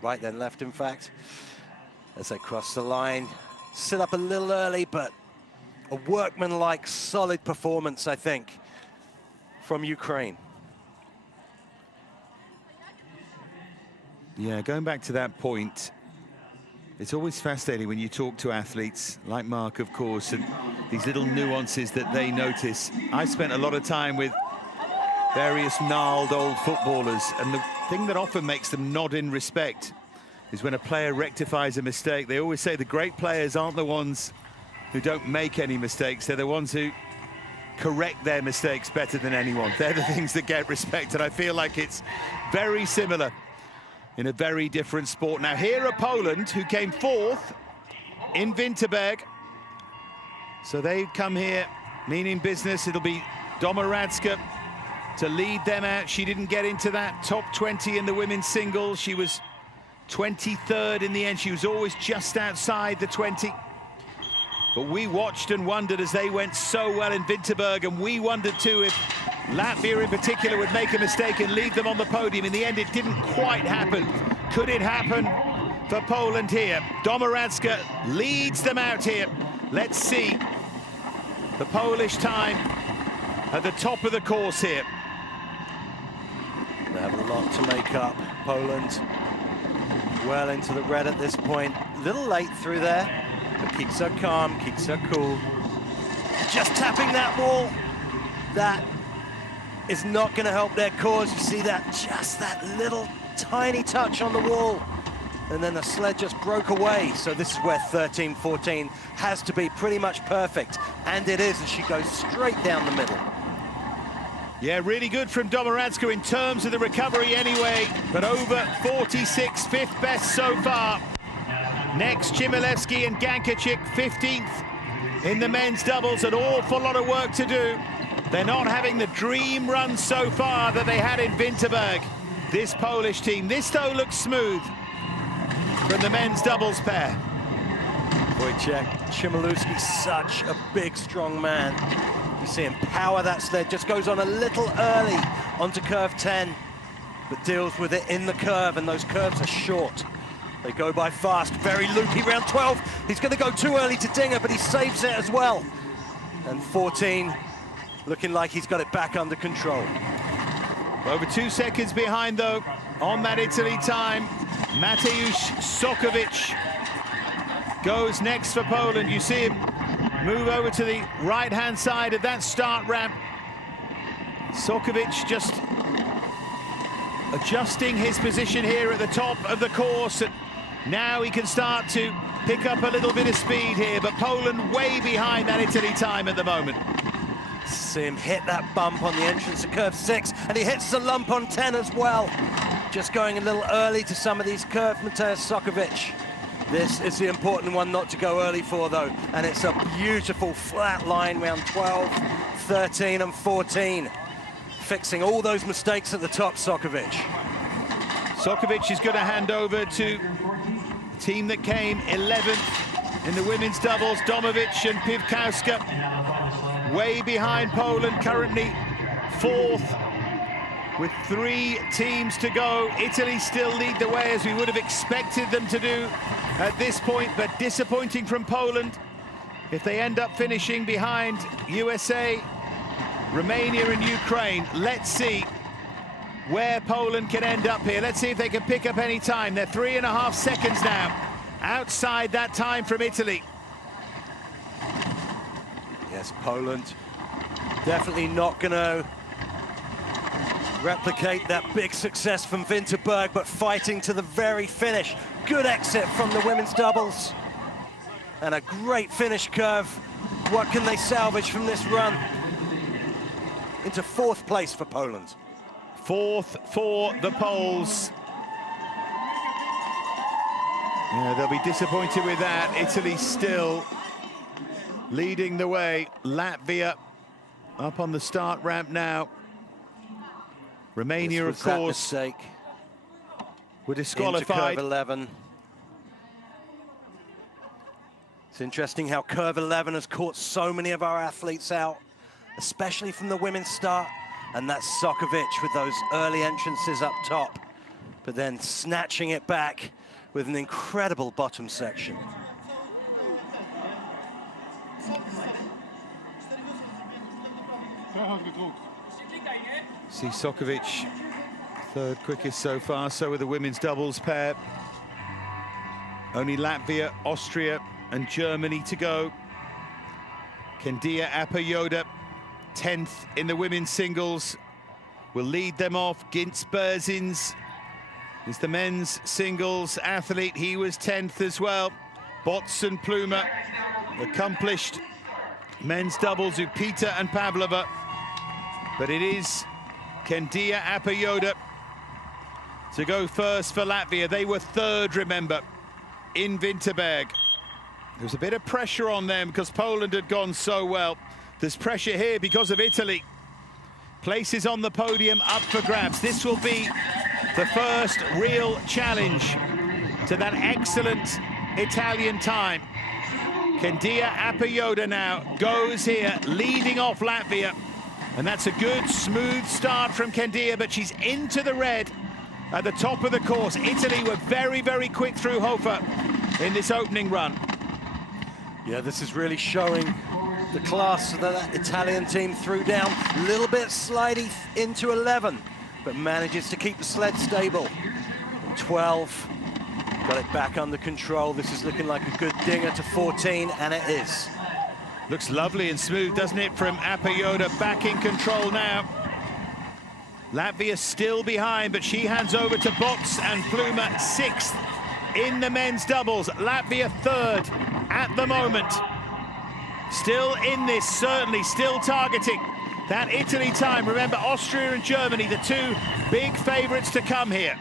Right, then left, in fact. As they cross the line. Sit up a little early, but a workmanlike, solid performance, I think, from Ukraine. Yeah, going back to that point, it's always fascinating when you talk to athletes, like Mark, of course, and these little nuances that they notice. I spent a lot of time with various gnarled old footballers, and the thing that often makes them nod in respect is when a player rectifies a mistake. They always say the great players aren't the ones who don't make any mistakes, they're the ones who correct their mistakes better than anyone. They're the things that get respect, and I feel like it's very similar in a very different sport. Now here are Poland, who came 4th in Winterberg. So they come here meaning business. It'll be Domoradska to lead them out. She didn't get into that top 20 in the women's singles. She was 23rd in the end. She was always just outside the 20. But we watched and wondered as they went so well in Winterberg, and we wondered too if Latvia in particular would make a mistake and leave them on the podium. In the end, it didn't quite happen. Could it happen for Poland here? Domoradska leads them out here. Let's see the Polish time at the top of the course here. They have a lot to make up. Poland well into the red at this point. A little late through there, but keeps her calm, keeps her cool. Just tapping that wall. That is not going to help their cause. You see that, just that little tiny touch on the wall, and then the sled just broke away. So this is where 13-14 has to be pretty much perfect, and it is, as she goes straight down the middle. Yeah, really good from Domoradska in terms of the recovery anyway, but over 46, fifth best so far. Next, Chmielewski and Gankachik, 15th in the men's doubles. An awful lot of work to do. They're not having the dream run so far that they had in Winterberg, this Polish team. This, though, looks smooth from the men's doubles pair. Wojciech Chmielewski, such a big, strong man. You see him power that sled, just goes on a little early onto curve 10, but deals with it in the curve, and those curves are short. They go by fast, very loopy, round 12. He's going to go too early to Dinger, but he saves it as well. And 14, looking like he's got it back under control. Over 2 seconds behind, though, on that Italy time. Mateusz Sokovic goes next for Poland. You see him move over to the right-hand side of that start ramp. Sokovic just adjusting his position here at the top of the course, and now he can start to pick up a little bit of speed here, but Poland way behind that Italy time at the moment. See him hit that bump on the entrance of curve 6, and he hits the lump on 10 as well. Just going a little early to some of these curves, Mateusz Sokovic. This is the important one not to go early for, though, and it's a beautiful flat line round 12, 13 and 14. Fixing all those mistakes at the top, Sokovic. Sokovic is going to hand over to the team that came 11th in the women's doubles, Domovic and Piwkowska. Way behind Poland, currently 4th with 3 teams to go. Italy still lead the way, as we would have expected them to do at this point, but disappointing from Poland if they end up finishing behind USA, Romania and Ukraine. Let's see where Poland can end up here. Let's see if they can pick up any time. They're 3.5 seconds now outside that time from Italy. Yes, Poland definitely not going to replicate that big success from Winterberg, but fighting to the very finish. Good exit from the women's doubles. And a great finish curve. What can they salvage from this run? Into 4th place for Poland. 4th for the Poles. Yeah, they'll be disappointed with that. Italy still leading the way. Latvia up on the start ramp now. Romania, of course, were disqualified. Into curve 11. It's interesting how curve 11 has caught so many of our athletes out, especially from the women's start. And that's Sokovic with those early entrances up top, but then snatching it back with an incredible bottom section. See Sokovic, 3rd quickest so far, so with the women's doubles pair. Only Latvia, Austria and Germany to go. Kendia Apayoda, 10th in the women's singles, will lead them off. Gintz Berzins is the men's singles athlete. He was 10th as well. Botson Pluma, accomplished men's doubles, Upita and Pavlova. But it is Kendia Apayoda to go first for Latvia. They were 3rd, remember, in Winterberg. There was a bit of pressure on them because Poland had gone so well. There's pressure here because of Italy. Places on the podium up for grabs. This will be the first real challenge to that excellent Italian time. Kendia Apayoda now goes here, leading off Latvia. And that's a good, smooth start from Kendia, but she's into the red at the top of the course. Italy were very, very quick through Hofer in this opening run. Yeah, this is really showing the class that that Italian team threw down. A little bit slidey into 11, but manages to keep the sled stable. And 12, got it back under control. This is looking like a good dinger to 14, and it is. Looks lovely and smooth, doesn't it, from Apayoda, back in control now. Latvia still behind, but she hands over to Bots and Pluma 6th in the men's doubles. Latvia 3rd at the moment. Still in this, certainly still targeting that Italy time. Remember, Austria and Germany, the two big favourites to come here.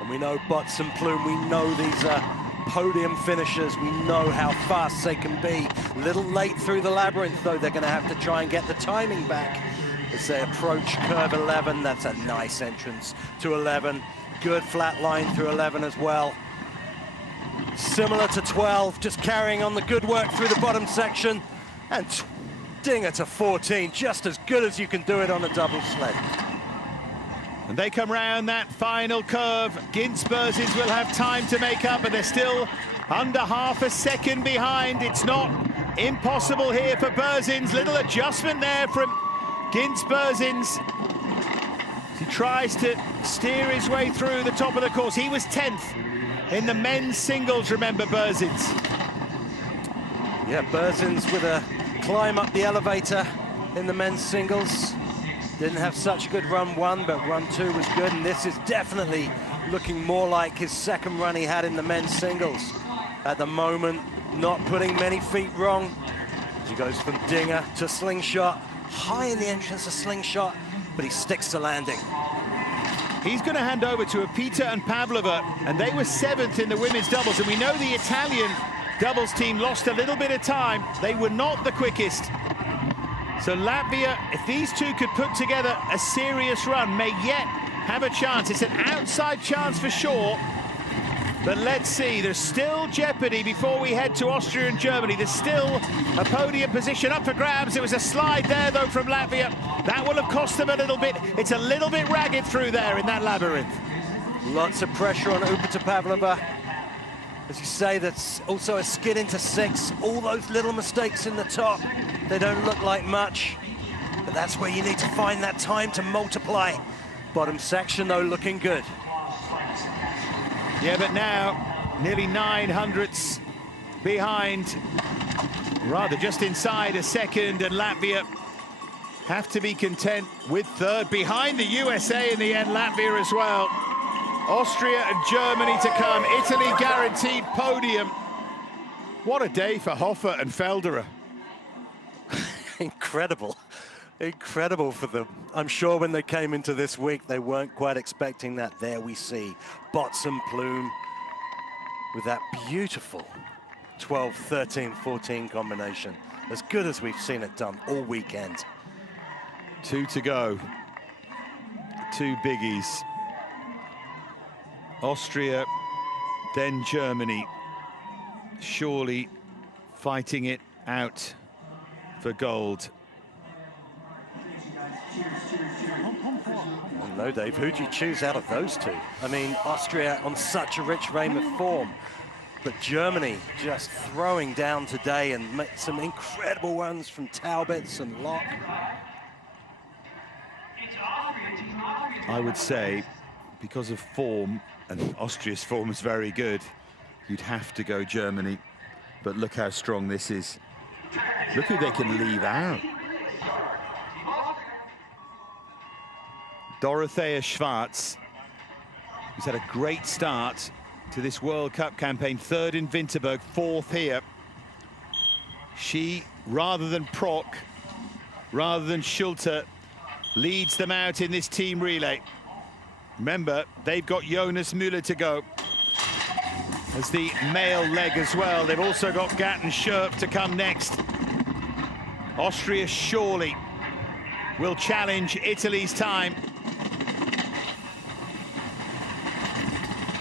And we know Bots and Plume, we know these are podium finishers. We know how fast they can be. A little late through the labyrinth, though. They're going to have to try and get the timing back as they approach curve 11. That's a nice entrance to 11. Good flat line through 11 as well. Similar to 12, just carrying on the good work through the bottom section. And Dinger to 14, just as good as you can do it on a double sled. And they come round that final curve. Ginz-Berzins will have time to make up, but they're still under half a second behind. It's not impossible here for Berzins. Little adjustment there from Ginz-Berzins. He tries to steer his way through the top of the course. He was 10th in the men's singles, remember, Berzins. Yeah, Berzins with a climb up the elevator in the men's singles. Didn't have such a good run 1, but run 2 was good, and this is definitely looking more like his second run he had in the men's singles. At the moment, not putting many feet wrong. He goes from Dinger to Slingshot, high in the entrance of Slingshot, but he sticks to landing. He's going to hand over to Peter and Pavlova, and they were 7th in the women's doubles, and we know the Italian doubles team lost a little bit of time. They were not the quickest. So Latvia, if these two could put together a serious run, may yet have a chance. It's an outside chance for sure, but let's see. There's still jeopardy before we head to Austria and Germany. There's still a podium position up for grabs. It was a slide there, though, from Latvia. That will have cost them a little bit. It's a little bit ragged through there in that labyrinth. Lots of pressure on Upita Pavlova. As you say, that's also a skid into 6. All those little mistakes in the top, they don't look like much, but that's where you need to find that time to multiply. Bottom section, though, looking good. Yeah, but now, nearly 900ths behind, rather just inside a second, and Latvia have to be content with 3rd. Behind the USA in the end, Latvia as well. Austria and Germany to come. Italy guaranteed podium. What a day for Hofer and Felderer. Incredible. Incredible for them. I'm sure when they came into this week, they weren't quite expecting that. There we see Bots and Plume with that beautiful 12, 13, 14 combination. As good as we've seen it done all weekend. 2 to go. 2 biggies. Austria, then Germany. Surely fighting it out for gold. Well, no, Dave, who do you choose out of those two? I mean, Austria on such a rich vein of form, but Germany just throwing down today and make some incredible runs from Taubitz and Locke. I would say, because of form, and Austria's form is very good, you'd have to go Germany. But look how strong this is. Look who they can leave out. Dorothea Schwarz, who's had a great start to this World Cup campaign. 3rd in Winterberg, 4th here. She, rather than Prock, rather than Schulte, leads them out in this team relay. Remember, they've got Jonas Müller to go as the male leg as well. They've also got Gatt and Scherf to come next. Austria surely will challenge Italy's time.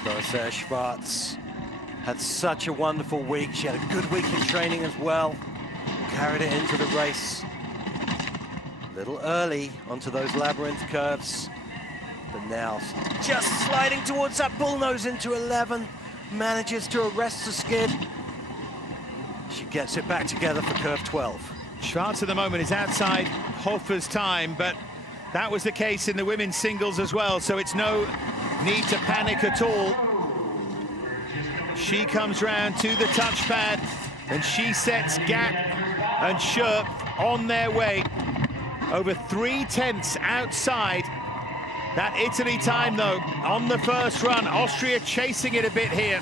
Dorothea Schwarz had such a wonderful week. She had a good week in training as well. Carried it into the race. A little early onto those labyrinth curves. But now just sliding towards that bullnose into 11. Manages to arrest the skid. She gets it back together for curve 12. Schwarz at the moment is outside Hofer's time, but that was the case in the women's singles as well, so it's no need to panic at all. She comes round to the touchpad and she sets Gatt and Scherf on their way. over 3/10 outside that Italy time, though, on the first run. Austria chasing it a bit here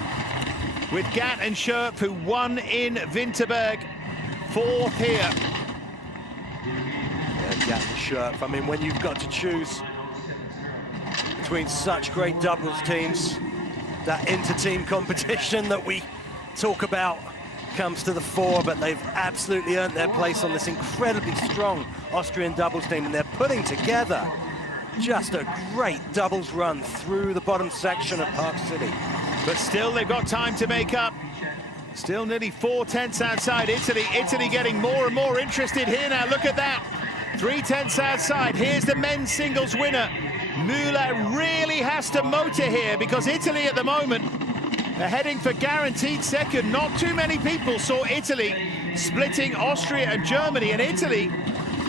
with Gatt and Schurp, who won in Winterberg, 4th here. Yeah, Gatt and Schurp. I mean, when you've got to choose between such great doubles teams, that inter-team competition that we talk about comes to the fore, but they've absolutely earned their place on this incredibly strong Austrian doubles team, and they're putting together just a great doubles run through the bottom section of Park City. But still, they've got time to make up. Still nearly 4/10 outside Italy. Italy getting more and more interested here now. Look at that. 3/10 outside. Here's the men's singles winner. Müller really has to motor here, because Italy at the moment are heading for guaranteed second. Not too many people saw Italy splitting Austria and Germany, and Italy,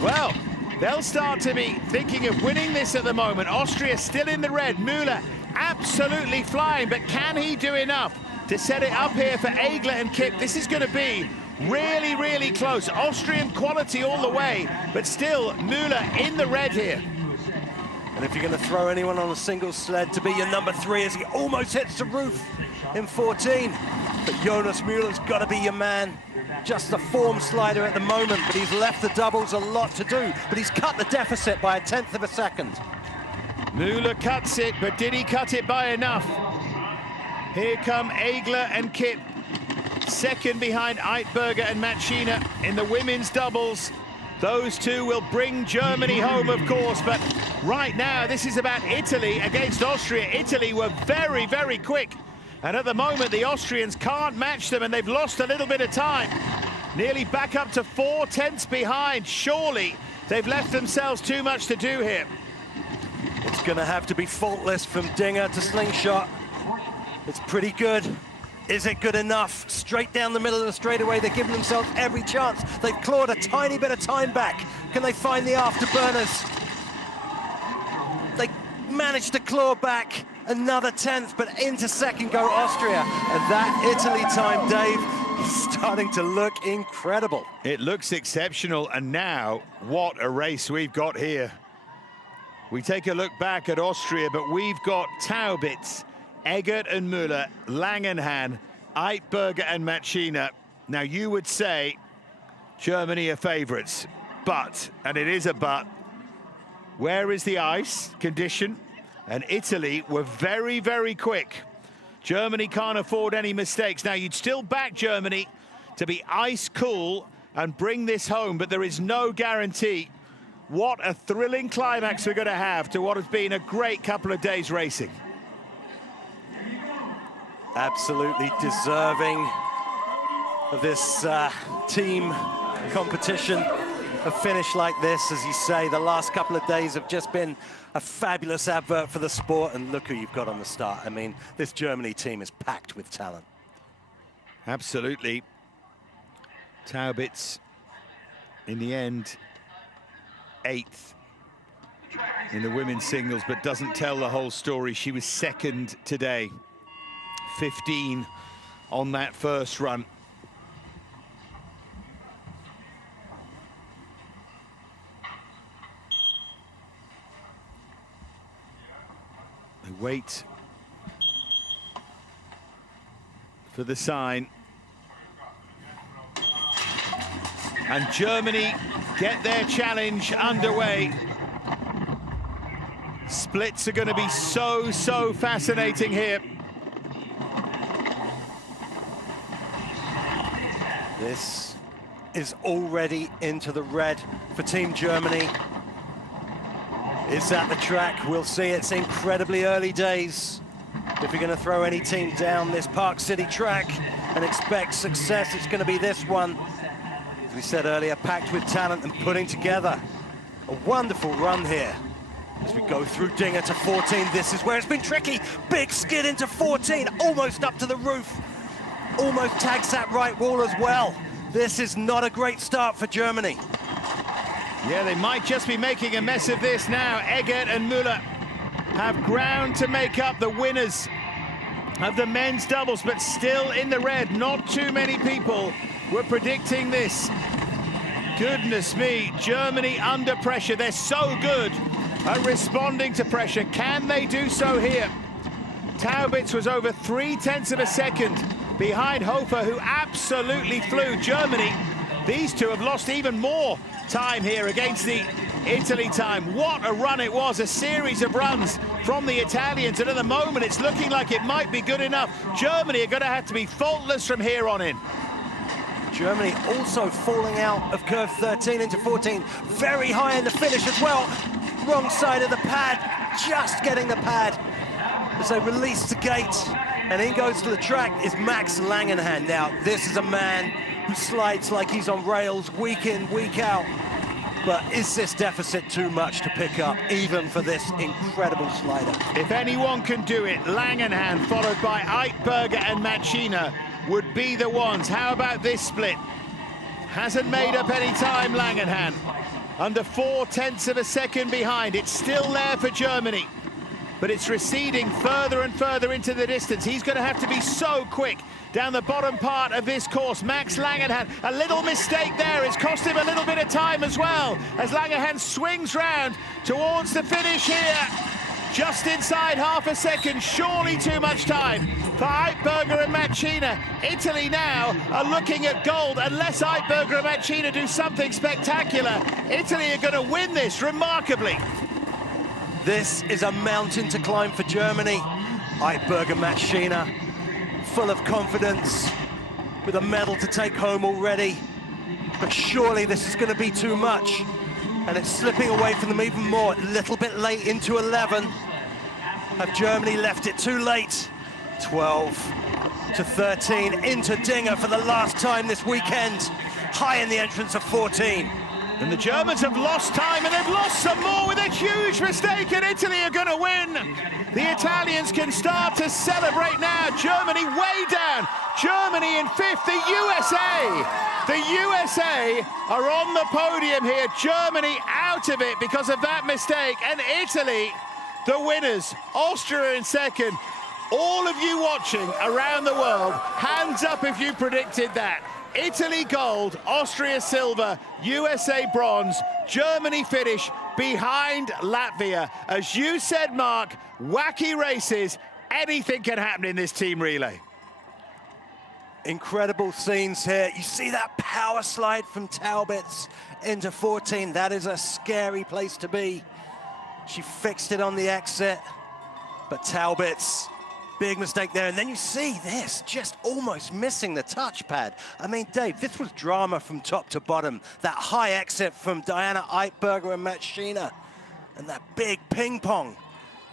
well, they'll start to be thinking of winning this at the moment. Austria still in the red. Müller absolutely flying, but can he do enough to set it up here for Egler and Kipp? This is going to be really, really close. Austrian quality all the way, but still Müller in the red here. And if you're going to throw anyone on a single sled to be your number 3, as he almost hits the roof in 14, but Jonas Müller's got to be your man. Just a form slider at the moment, but he's left the doubles a lot to do, but he's cut the deficit by 1/10 of a second. Müller cuts it, but did he cut it by enough? Here come Egler and Kipp, second behind Eitberger and Matschina in the women's doubles. Those two will bring Germany home, of course, but right now this is about Italy against Austria. Italy were very, very quick, and at the moment the Austrians can't match them, and they've lost a little bit of time. Nearly back up to 4/10 behind. Surely they've left themselves too much to do here. It's going to have to be faultless from Dinger to Slingshot. It's pretty good. Is it good enough? Straight down the middle of the straightaway, they're giving themselves every chance. They've clawed a tiny bit of time back. Can they find the afterburners? They managed to claw back another 10th, but into second go Austria. And that Italy time, Dave, is starting to look incredible. It looks exceptional, and now what a race we've got here. We take a look back at Austria, but we've got Taubitz, Eggert and Müller, Langenhan, Eitberger and Matschina. Now you would say Germany are favourites, but, and it is a but, where is the ice condition? And Italy were very, very quick. Germany can't afford any mistakes. Now you'd still back Germany to be ice cool and bring this home, but there is no guarantee. What a thrilling climax we're going to have to what has been a great couple of days racing. Absolutely deserving of this team competition. A finish like this, as you say, the last couple of days have just been a fabulous advert for the sport, and look who you've got on the start. I mean, this Germany team is packed with talent. Absolutely. Taubitz, in the end, 8th in the women's singles, but doesn't tell the whole story. She was second today, 15 on that first run. They wait for the sign. And Germany get their challenge underway. Splits are going to be so fascinating here. This is already into the red for Team Germany. Is that the track? We'll see. It's incredibly early days. If you're going to throw any team down this Park City track and expect success, it's going to be this one. As we said earlier, packed with talent and putting together a wonderful run here. As we go through Dinger to 14, this is where it's been tricky. Big skid into 14, almost up to the roof. Almost tags that right wall as well. This is not a great start for Germany. Yeah, they might just be making a mess of this now. Eggert and Müller have ground to make up, the winners of the men's doubles, but still in the red. Not too many people were predicting this. Goodness me, Germany under pressure. They're so good at responding to pressure. Can they do so here? Taubitz was over 0.3 of a second behind Hofer, who absolutely flew. Germany, these two have lost even more time here against the Italy time. What a run it was, a series of runs from the Italians, and at the moment it's looking like it might be good enough. Germany are going to have to be faultless from here on in. Germany also falling out of curve 13 into 14, very high in the finish as well. Wrong side of the pad, just getting the pad as they release the gate, and in goes to the track is Max Langenhan. Now, this is a man who slides like he's on rails week in, week out. But is this deficit too much to pick up, even for this incredible slider? If anyone can do it, Langenhan, followed by Eitberger and Machina, would be the ones. How about this split? Hasn't made up any time, Langenhan. Under 0.4 of a second behind. It's still there for Germany, but it's receding further and further into the distance. He's going to have to be so quick down the bottom part of this course. Max Langenhan, a little mistake there. It's cost him a little bit of time as well, as Langenhan swings round towards the finish here. Just inside half a second, surely too much time for Eitberger and Machina. Italy now are looking at gold. Unless Eitberger and Machina do something spectacular, Italy are going to win this remarkably. This is a mountain to climb for Germany. Eitberger Machina, full of confidence, with a medal to take home already. But surely this is going to be too much. And it's slipping away from them even more. A little bit late into 11. Have Germany left it too late? 12 to 13 into Dinger for the last time this weekend. High in the entrance of 14. And the Germans have lost time, and they've lost some more with a huge mistake, and Italy are going to win. The Italians can start to celebrate now. Germany way down. Germany in fifth. The USA are on the podium here. Germany out of it because of that mistake. And Italy, the winners. Austria in second. All of you watching around the world, hands up if you predicted that. Italy gold, Austria silver, USA bronze, Germany finish behind Latvia. As you said, Mark, wacky races, anything can happen in this team relay. Incredible scenes here. You see that power slide from Taubitz into 14. That is a scary place to be. She fixed it on the exit, but Taubitz, big mistake there. And then you see this, just almost missing the touchpad. I mean, Dave, this was drama from top to bottom. That high exit from Diana Eitberger and Machina, and that big ping pong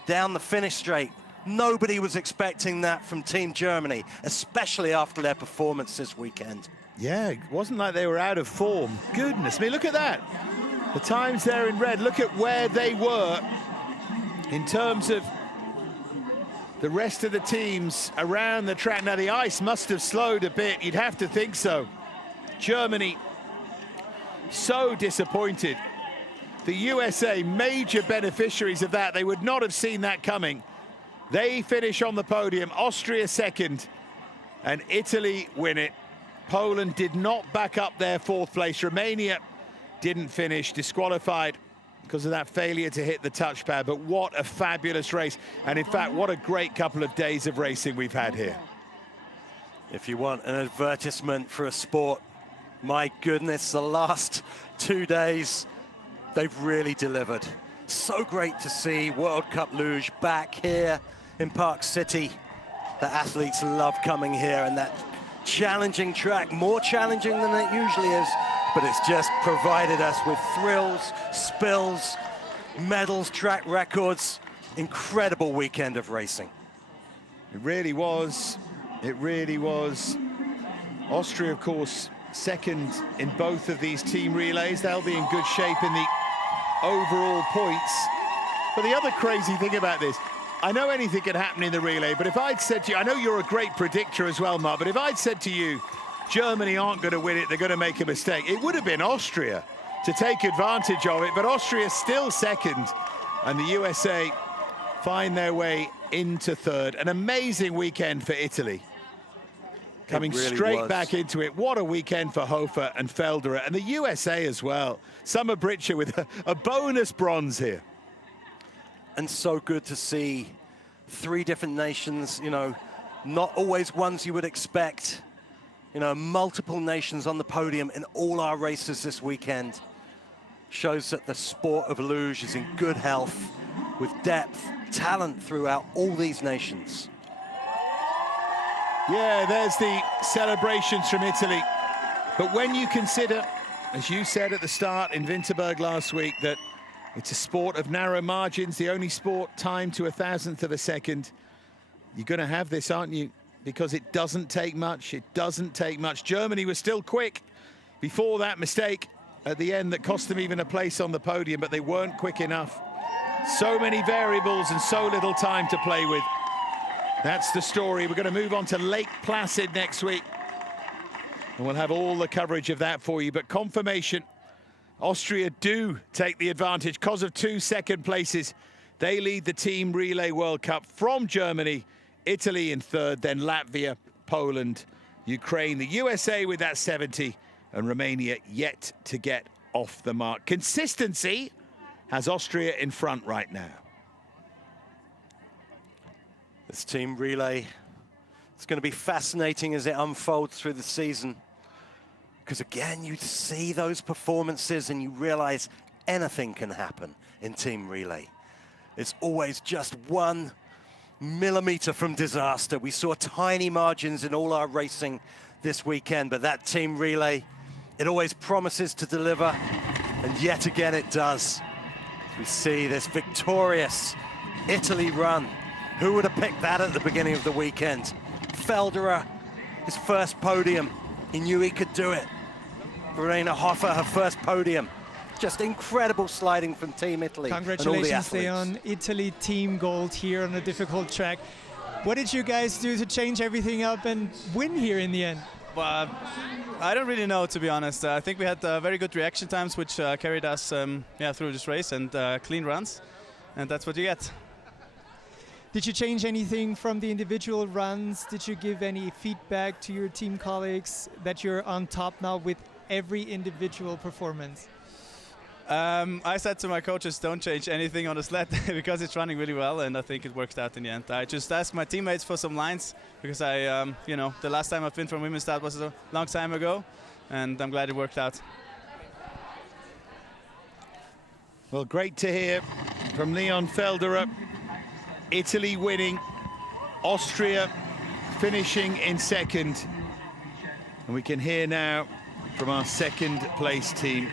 down the finish straight. Nobody was expecting that from Team Germany, especially after their performance this weekend. Yeah, it wasn't like they were out of form. Goodness me, look at that. The times there in red, look at where they were in terms of the rest of the teams around the track. Now, the ice must have slowed a bit. You'd have to think so. Germany, so disappointed. The USA, major beneficiaries of that. They would not have seen that coming. They finish on the podium. Austria second, and Italy win it. Poland did not back up their fourth place. Romania didn't finish, disqualified because of that failure to hit the touchpad. But what a fabulous race. And in fact, what a great couple of days of racing we've had here. If you want an advertisement for a sport, my goodness, the last 2 days, they've really delivered. So great to see World Cup Luge back here in Park City. The athletes love coming here, and that challenging track, more challenging than it usually is, but it's just provided us with thrills, spills, medals, track records. Incredible weekend of racing. It really was. It really was. Austria, of course, second in both of these team relays. They'll be in good shape in the overall points. But the other crazy thing about this, I know anything can happen in the relay, but if I'd said to you, I know you're a great predictor as well, Mark, but if I'd said to you, Germany aren't going to win it, they're going to make a mistake, it would have been Austria to take advantage of it, but Austria still second, and the USA find their way into third. An amazing weekend for Italy. Coming really straight was. back into it. What a weekend for Hofer and Felderer, and the USA as well. Summer-Britcher with a bonus bronze here. And so good to see 3 different nations, you know, not always ones you would expect. You know, multiple nations on the podium in all our races this weekend. Shows that the sport of luge is in good health, with depth, talent throughout all these nations. Yeah, there's the celebrations from Italy. But when you consider, as you said at the start in Winterberg last week, that it's a sport of narrow margins, the only sport timed to 1,000th of a second, you're going to have this, aren't you? Because it doesn't take much. It doesn't take much. Germany was still quick before that mistake at the end that cost them even a place on the podium, but they weren't quick enough. So many variables and so little time to play with. That's the story. We're going to move on to Lake Placid next week, and we'll have all the coverage of that for you. But confirmation, Austria do take the advantage because of 2 second places. They lead the Team Relay World Cup from Germany, Italy in 3rd, then Latvia, Poland, Ukraine, the USA with that 70, and Romania yet to get off the mark. Consistency has Austria in front right now. This team relay, it's going to be fascinating as it unfolds through the season. Because again, you see those performances and you realize anything can happen in team relay. It's always just 1 millimeter from disaster. We saw tiny margins in all our racing this weekend, but that team relay, it always promises to deliver, and yet again it does. We see this victorious Italy run. Who would have picked that at the beginning of the weekend? Felderer, his first podium. He knew he could do it. Verena Hofer, her first podium. Just incredible sliding from Team Italy. Congratulations, Leon. Italy team gold here on a difficult track. What did you guys do to change everything up and win here in the end? Well, I don't really know, to be honest. I think we had very good reaction times, which carried us through this race, and clean runs. And that's what you get. Did you change anything from the individual runs? Did you give any feedback to your team colleagues that you're on top now with every individual performance? I said to my coaches, don't change anything on the sled because it's running really well, and I think it worked out in the end. I just asked my teammates for some lines because the last time I've been from women's start was a long time ago, and I'm glad it worked out. Well, great to hear from Leon Felderer. Italy winning, Austria finishing in 2nd. And we can hear now from our 2nd place team.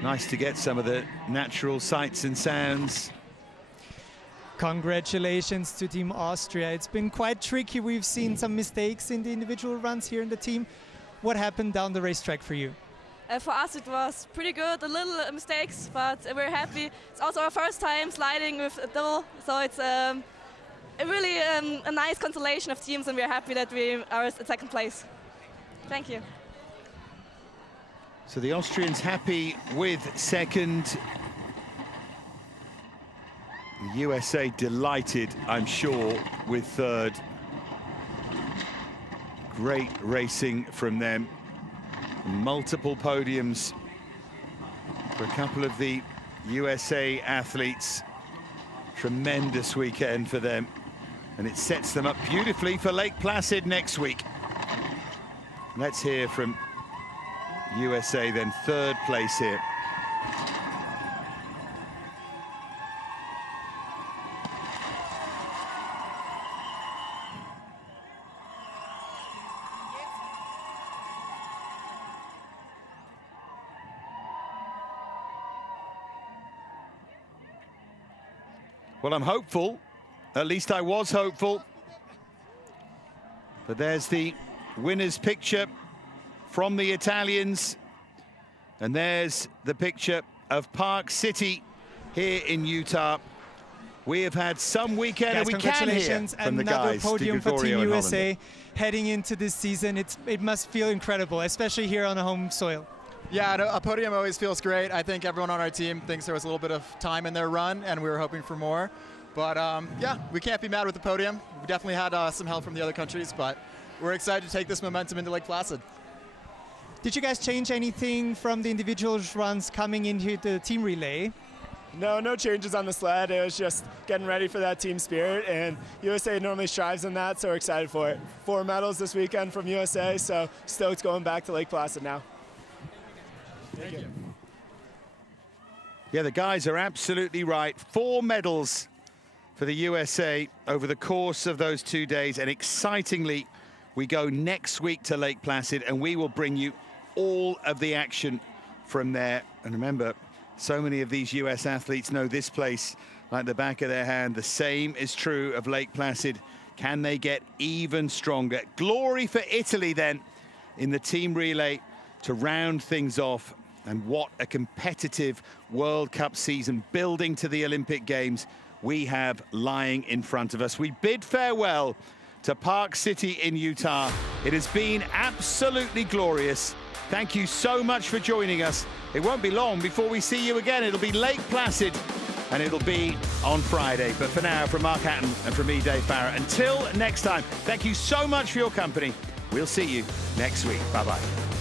Nice to get some of the natural sights and sounds. Congratulations to Team Austria. It's been quite tricky. We've seen some mistakes in the individual runs here in the team. What happened down the racetrack for you? For us it was pretty good, a little mistakes, but we're happy. It's also our first time sliding with a double, so it's a really a nice constellation of teams, and we're happy that we are at 2nd place. Thank you. So the Austrians happy with 2nd. The USA delighted, I'm sure, with 3rd. Great racing from them. Multiple podiums for a couple of the USA athletes. Tremendous weekend for them. And it sets them up beautifully for Lake Placid next week. Let's hear from USA then, 3rd place here. Well, I'm hopeful. At least I was hopeful. But there's the winner's picture from the Italians. And there's the picture of Park City here in Utah. We have had some weekend, Guys, and we can hear congratulations. from the Another guys. podium for Team and USA heading into this season. It must feel incredible, especially here on the home soil. Yeah, a podium always feels great. I think everyone on our team thinks there was a little bit of time in their run, and we were hoping for more. But yeah, we can't be mad with the podium. We definitely had some help from the other countries, but we're excited to take this momentum into Lake Placid. Did you guys change anything from the individual runs coming into the team relay? No changes on the sled. It was just getting ready for that team spirit, and USA normally strives in that, so we're excited for it. 4 medals this weekend from USA, so stoked going back to Lake Placid now. Thank you. Yeah, the guys are absolutely right. 4 medals for the USA over the course of those 2 days, and excitingly, we go next week to Lake Placid, and we will bring you all of the action from there. And remember, so many of these US athletes know this place like the back of their hand. The same is true of Lake Placid. Can they get even stronger? Glory for Italy then in the team relay to round things off. And what a competitive World Cup season building to the Olympic Games we have lying in front of us. We bid farewell to Park City in Utah. It has been absolutely glorious. Thank you so much for joining us. It won't be long before we see you again. It'll be Lake Placid, and it'll be on Friday. But for now, from Mark Hatton and from me, Dave Farrar, until next time, thank you so much for your company. We'll see you next week. Bye-bye.